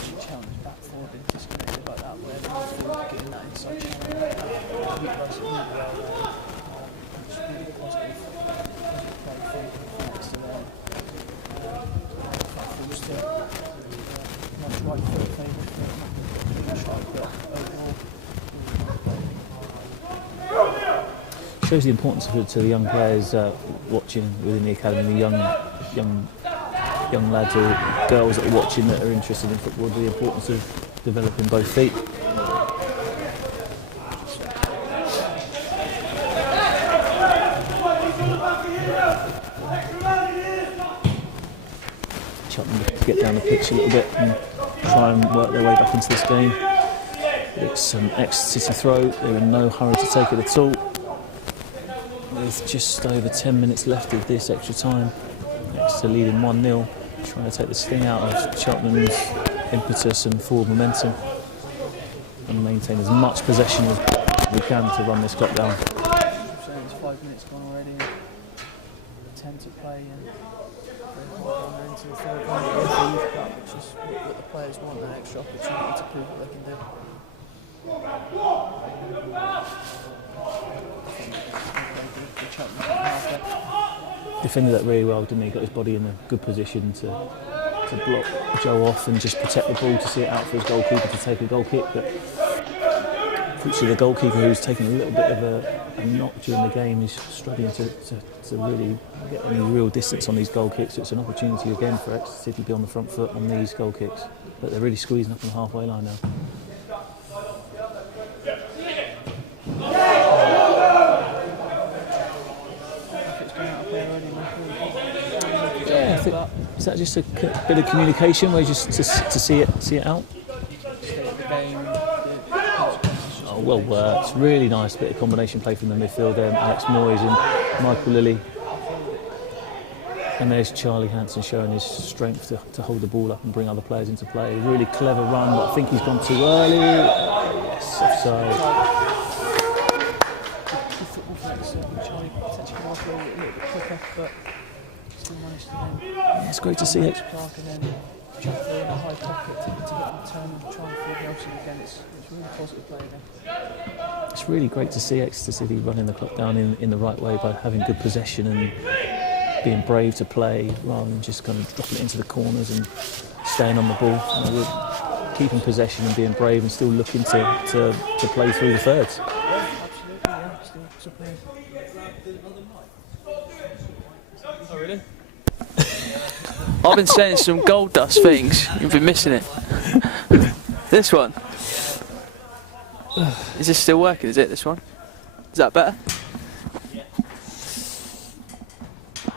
really well there. It's really positive play from Exeter there. Feels to much right foot favourite for the shot, but overall. Shows the importance of it to the young players watching within the academy, the young lads or girls that are watching that are interested in football, the importance of developing both feet. Cheltenham to get down the pitch a little bit and try and work their way back into this game. It's an Exeter City throw, they're in no hurry to take it at all. With just over 10 minutes left of this extra time, Exeter leading 1-0, trying to take the sting out of Cheltenham's impetus and forward momentum and maintain as much possession as we can to run this clock down. It's 5 minutes gone already, 10 to play, and we're into the third round of the Youth Cup, which is what the players want, an extra opportunity to prove what they can do. Defended that really well, didn't he? Got his body in a good position to block Joe off and just protect the ball, to see it out for his goalkeeper to take a goal kick. But unfortunately, the goalkeeper, who's taken a little bit of a knock during the game, is struggling to really get any real distance on these goal kicks. So it's an opportunity again for Exeter City to be on the front foot on these goal kicks. But they're really squeezing up on the halfway line now. Yeah, I think, is that just a bit of communication where just to see it out? Oh, well worked. Really nice bit of combination play from the midfield there. Alex Moyes and Michael Lilly. And there's Charlie Hansen showing his strength to hold the ball up and bring other players into play. Really clever run, but I think he's gone too early. Yes, offside. Yeah, it's great to see it. It's really great to see Exeter City running the clock down in the right way by having good possession and being brave to play rather than just kind of dropping it into the corners and staying on the ball. You know, we're keeping possession and being brave and still looking to play through the thirds. Oh, really? I've been saying some gold dust things, you've been missing it. This one. Is this still working, is it, this one? Is that better?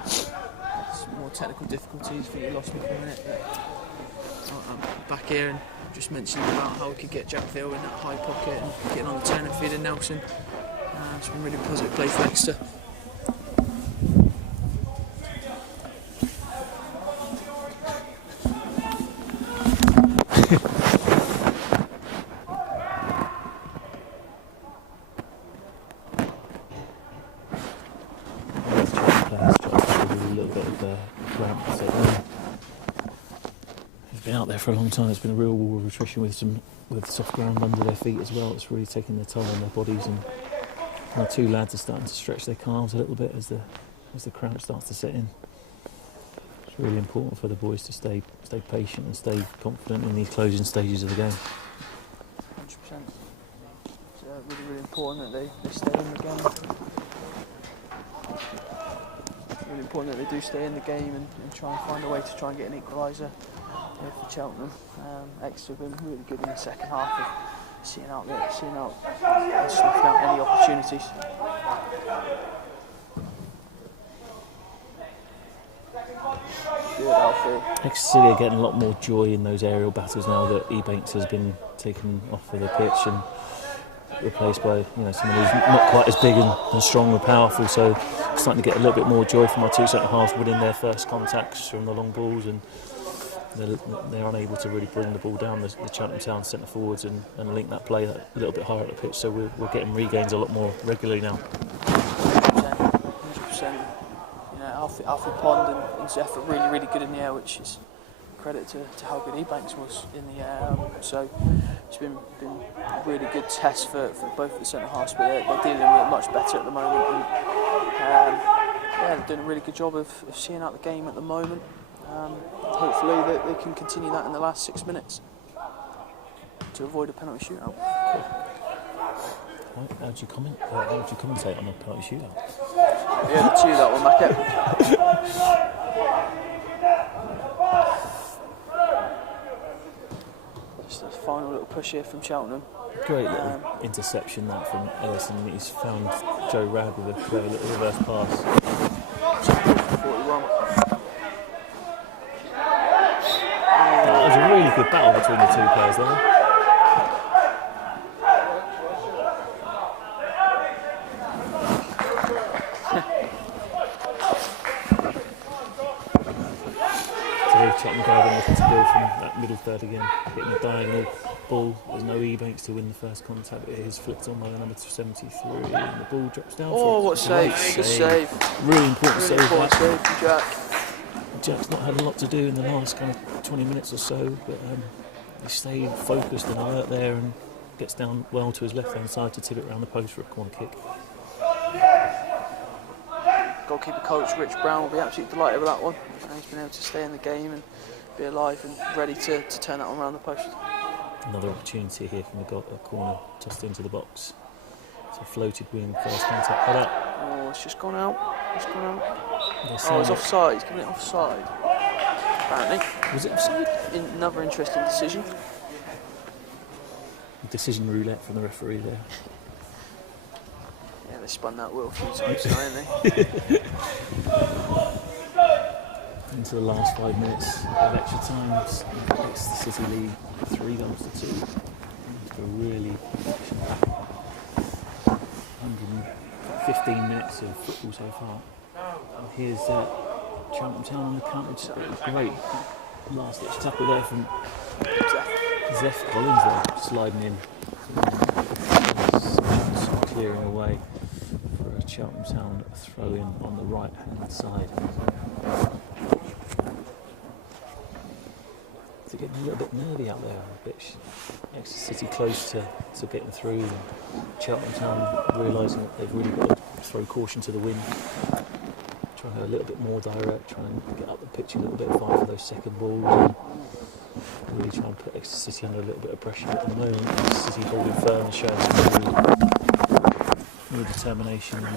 Some more technical difficulties, I think you lost me for a minute. I'm back here and just mentioning about how we could get Jack Thiel in that high pocket and getting on the turn and feeding Nelson. It's been really positive play for Exeter. Been out there for a long time. It's been a real war of attrition with soft ground under their feet as well. It's really taking their toll on their bodies, and the two lads are starting to stretch their calves a little bit as the crouch starts to set in. It's really important for the boys to stay patient and stay confident in these closing stages of the game. 100%. It's really important that they stay in the game. Really important that they do stay in the game and try and find a way to try and get an equaliser. For Cheltenham, Exeter have been really good in the second half of seeing out and snuffing out any opportunities. Good, Alfie. Exeter City are getting a lot more joy in those aerial battles now that Ebanks has been taken off of the pitch and replaced by someone who's not quite as big and strong and powerful. So starting to get a little bit more joy from our two centre halves winning their first contacts from the long balls, and they're unable to really bring the ball down the Cheltenham Town centre forwards and link that play a little bit higher up the pitch. So we're getting regains a lot more regularly now. 100%. Alfie Pond and Zeph are really good in the air, which is credit to how good Ebanks was in the air. So it's been a really good test for both the centre halves, but they're dealing with it much better at the moment. And, yeah, they're doing a really good job of seeing out the game at the moment. Hopefully they can continue that in the last 6 minutes to avoid a penalty shootout. How do you commentate on a penalty shootout? Yeah, to you that one, Mac. Just a final little push here from Cheltenham. Great little interception that from Ellison. He's found Joe Ragg with a clever little reverse pass. 41. That was a really good battle between the two players there. Cheltenham Garden looking to build from that middle third again, hitting a diagonal ball. There's no Ebanks to win the first contact. It is flicked on by the number 73, and the ball drops down. Oh, what save! Good save. Really important really save. Important save from Jack. Jack's not had a lot to do in the last kind of 20 minutes or so, but he stayed focused and alert there, and gets down well to his left-hand side to tip it around the post for a corner kick. Goalkeeper coach Rich Brown will be absolutely delighted with that one. He's been able to stay in the game and be alive and ready to turn that one around the post. Another opportunity here from the corner, tossed into the box. It's a floated wing, first contact, head up. Oh, it's just gone out. It's gone out. Oh, it's offside. He's giving it offside. Apparently. Was it offside? Another interesting decision. Decision roulette from the referee there. Yeah, they spun that wheel a few times now, haven't they? Into the last 5 minutes of extra time, Exeter City lead 3 goals to 2. Into a really 115 minutes of football so far. And here's Cheltenham Town on the counter. It was great. Last ditch tackle there from Zeph Collins there, sliding in. Clearing away for a Cheltenham Town throw in on the right hand side. It's getting a little bit nervy out there on the pitch. Exeter City close to getting through, and Cheltenham Town realising that they've really got to throw caution to the wind. Trying to go a little bit more direct, trying to get up the pitch a little bit, fight for those second balls, and really trying to put Exeter City under a little bit of pressure at the moment. Exeter City holding firm and showing real determination.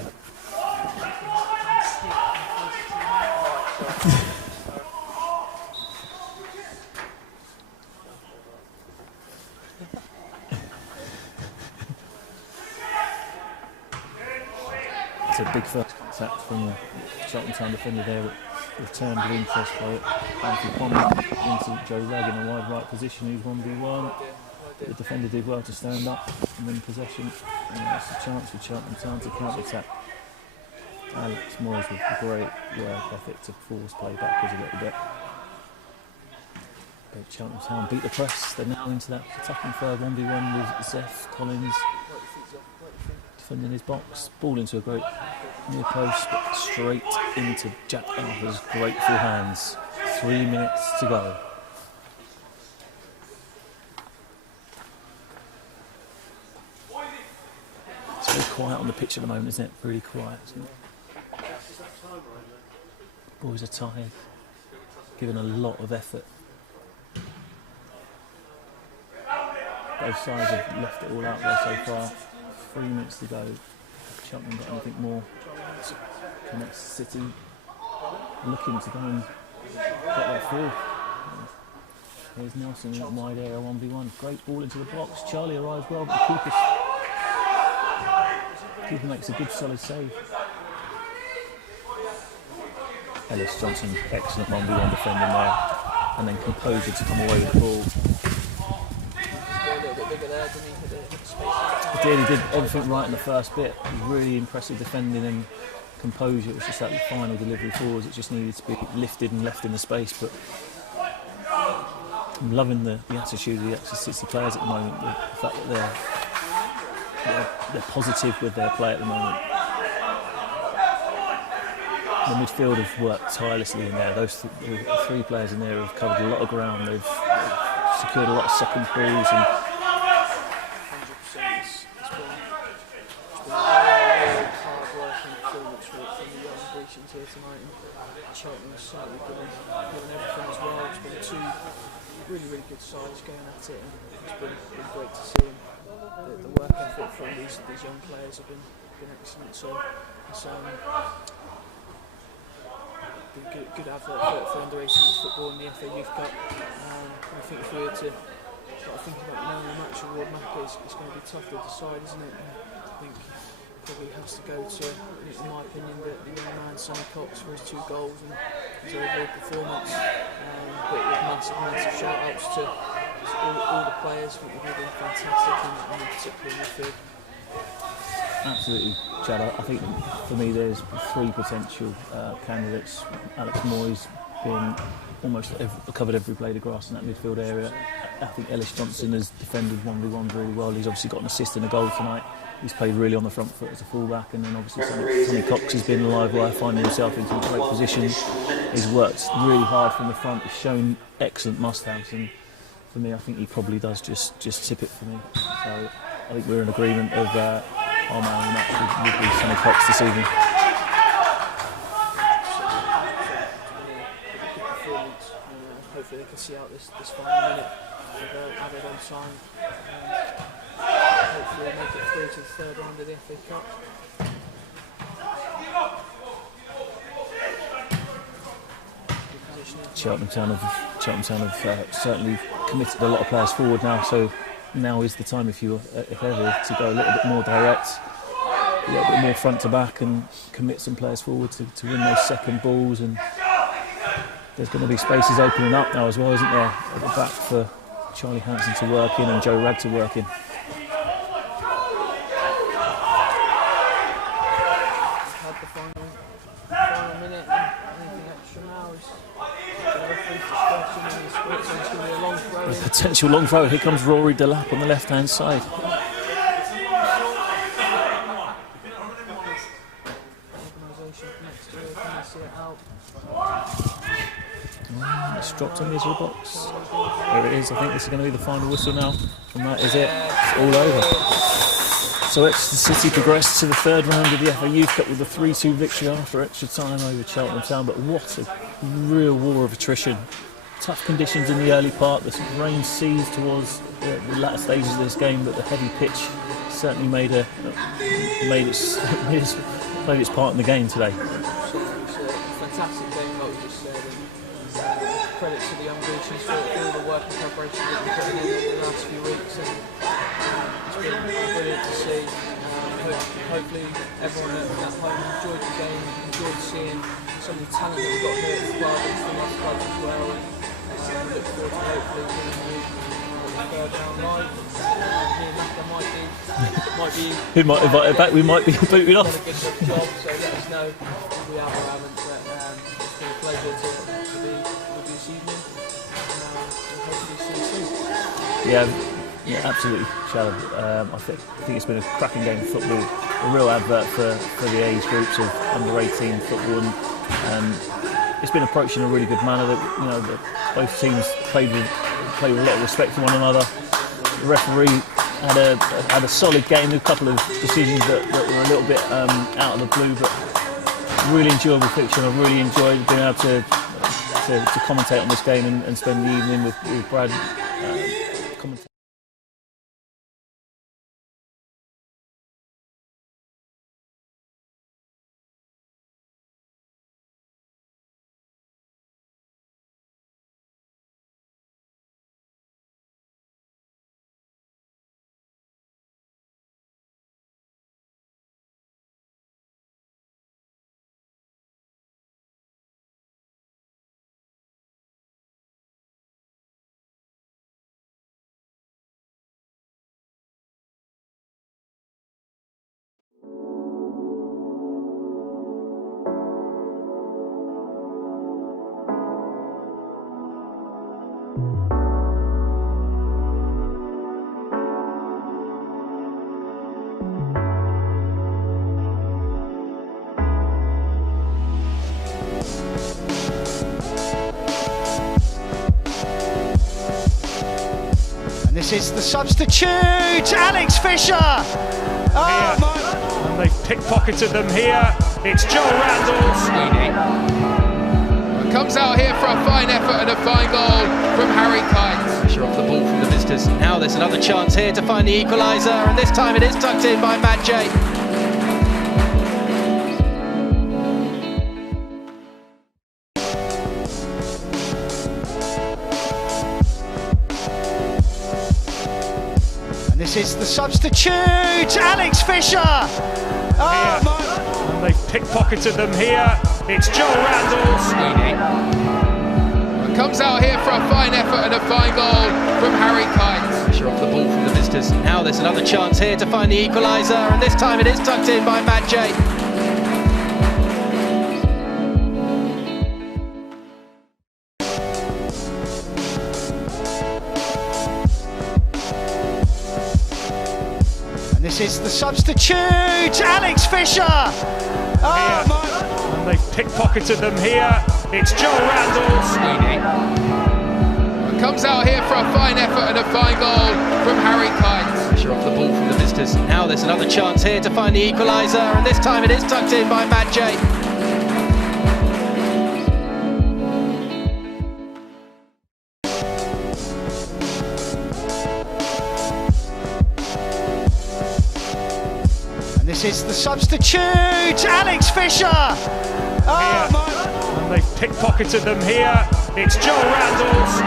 It's a big first contact from the Cheltenham Town defender there, returned with interest by Anthony Pommy into Joe Ragg in a wide right position, who's 1v1. But the defender did well to stand up and win possession, and that's a chance for Cheltenham Town to counter-attack. Alex Moyes with great work ethic to force play backwards a little bit. But Cheltenham Town beat the press. They're now into that attacking third 1v1 with Zeph Collins defending his box. Ball into a great near post, but straight into Jack Arthur's grateful hands. 3 minutes to go. It's very quiet on the pitch at the moment, isn't it? Really quiet, isn't it? Boys are tired, giving a lot of effort. Both sides have left it all out there so far. 3 minutes to go. Cheltenham got anything more? Connects City, looking to go and get their field. Here's Nelson in that wide area, 1v1. Great ball into the box. Charlie arrives well, but the keeper makes a good solid save. Ellis Johnson, excellent 1v1 defending there, and then composure to come away with the ball. He did everything right in the first bit. Really impressive defending and composure. It was just that final delivery forwards. It just needed to be lifted and left in the space. But I'm loving the attitude of the Exeter City players at the moment. The fact that they're positive with their play at the moment. The midfield have worked tirelessly in there. Those three players in there have covered a lot of ground. They've secured a lot of second balls and here tonight, and Cheltenham certainly given everything as well. It's been two really good sides going at it, and it's been great to see them. The work ethic from these young players have been excellent. So it's been a good advert for under-18s football in the FA Youth Cup. I think if we were to start thinking about now the match award map, it's going to be tough to decide, isn't it? And I think probably has to go to, in my opinion, the young man Sonny Cox for his 2 goals and his overall performance. But with massive shout-outs to all the players. I think they've been fantastic, and particularly in midfield. Absolutely, Chad. I think for me there's 3 potential candidates. Alex Moyes being almost covered every blade of grass in that midfield area. I think Ellis Johnson has defended 1v1 really well. He's obviously got an assist and a goal tonight. He's played really on the front foot as a fullback, and then obviously Sonny Cox has been a live wire, finding himself into a great position. He's worked really hard from the front. He's shown excellent must-haves, and for me, I think he probably does just tip it for me. So I think we're in agreement of our man in the match would be Sonny Cox this evening. Hopefully they can see out this final minute with added on time. Hopefully make it through to the 3rd round of the FA Cup. Cheltenham Town have certainly committed a lot of players forward now, so now is the time, if ever, to go a little bit more direct, a little bit more front to back, and commit some players forward to win those second balls. And there's going to be spaces opening up now as well, isn't there, at the back for Charlie Hansen to work in and Joe Ragg to work in. Had the final minute, anything extra now is it's going to be a long throw. A potential long throw. Here comes Rory Delap on the left-hand side. It's dropped on the edge of the box. There it is. I think this is going to be the final whistle now. And that is it. It's all over. So Exeter City progressed to the 3rd round of the FA Youth Cup with a 3-2 victory after extra time over Cheltenham Town. But what a real war of attrition. Tough conditions in the early part. The rain ceased towards the latter stages of this game, but the heavy pitch certainly played its part in the game today. It's a fantastic game, like we just said, and credit to the young Grecians for all the work and preparation that we've put in the last few weeks, and it's been brilliant to see. Hopefully everyone at home enjoyed the game, enjoyed seeing some of the talent that we've got here at the club and from other clubs as well. We look forward to hopefully winning the 3rd round live. Me and Macca might be invite it back. We might be booted off. done a good job, so let us know if we have or haven't. But it's been a pleasure to be with you this evening, and we'll hopefully see you soon. Yeah, absolutely, Shalom. I think it's been a cracking game of football. A real advert for the age groups of under-18 football, and it's been approached in a really good manner. That both teams played with a lot of respect for one another. The referee had a solid game with a couple of decisions that were a little bit out of the blue, but really enjoyable fixture. I really enjoyed being able to commentate on this game and spend the evening with Brad commentating. This is the substitute, Alex Fisher. Oh, my. And they've pickpocketed them here. It's Joel Randalls. Comes out here for a fine effort and a fine goal from Harry Kite. Pressure off the ball from the visitors. Now there's another chance here to find the equaliser, and this time it is tucked in by Matt J. And this is the substitute, Alex Fisher. Oh, my. And they've pickpocketed them here. It's Joel Randalls. Comes out here for a fine effort and a fine goal from Harry Kite. Pressure off the ball from the visitors. Now there's another chance here to find the equaliser, and this time it is tucked in by Matt J. And this is the substitute, Alex Fisher. Oh, my. And they've pickpocketed them here. It's Joel Randalls. Comes out here for a fine effort and a fine goal from Harry Kite. Pressure off the ball from the visitors. Now there's another chance here to find the equaliser, and this time it is tucked in by Matt J. And this is the substitute, Alex Fisher. Oh, my. And they've pickpocketed them here. It's Joel Randalls.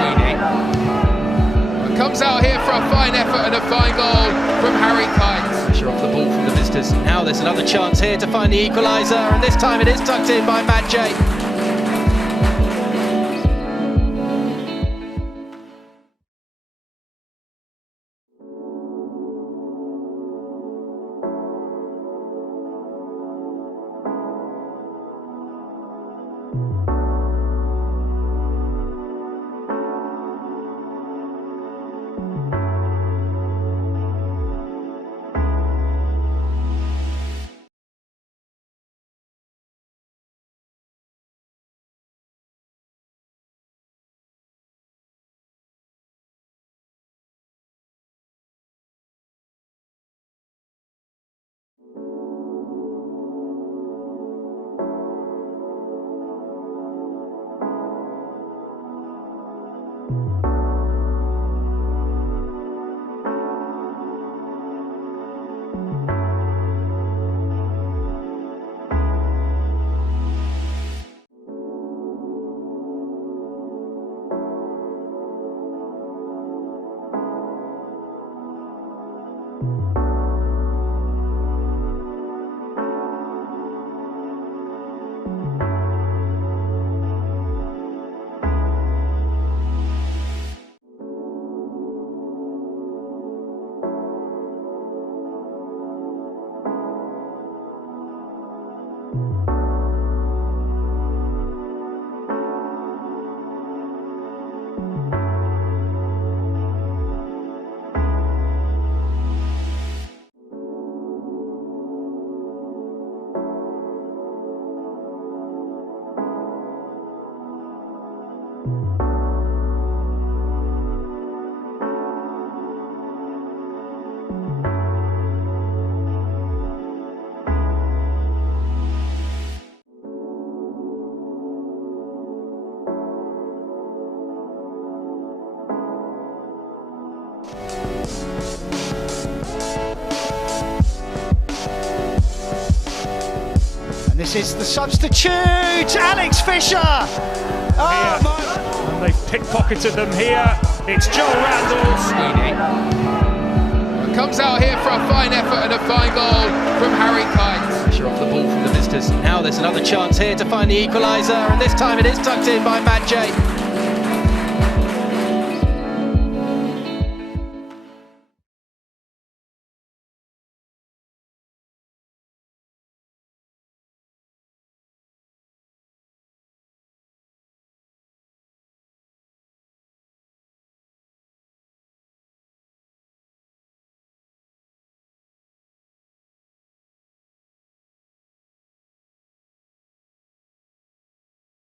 Comes out here for a fine effort and a fine goal from Harry Kite. Pressure off the ball from the visitors. Now there's another chance here to find the equaliser, and this time it is tucked in by Matt J. And this is the substitute, Alex Fisher. Oh, my. And they've pickpocketed them here. It's Joel Randalls. Comes out here for a fine effort and a fine goal from Harry Kite. Pressure off the ball from the visitors. Now there's another chance here to find the equaliser, and this time it is tucked in by Matt J.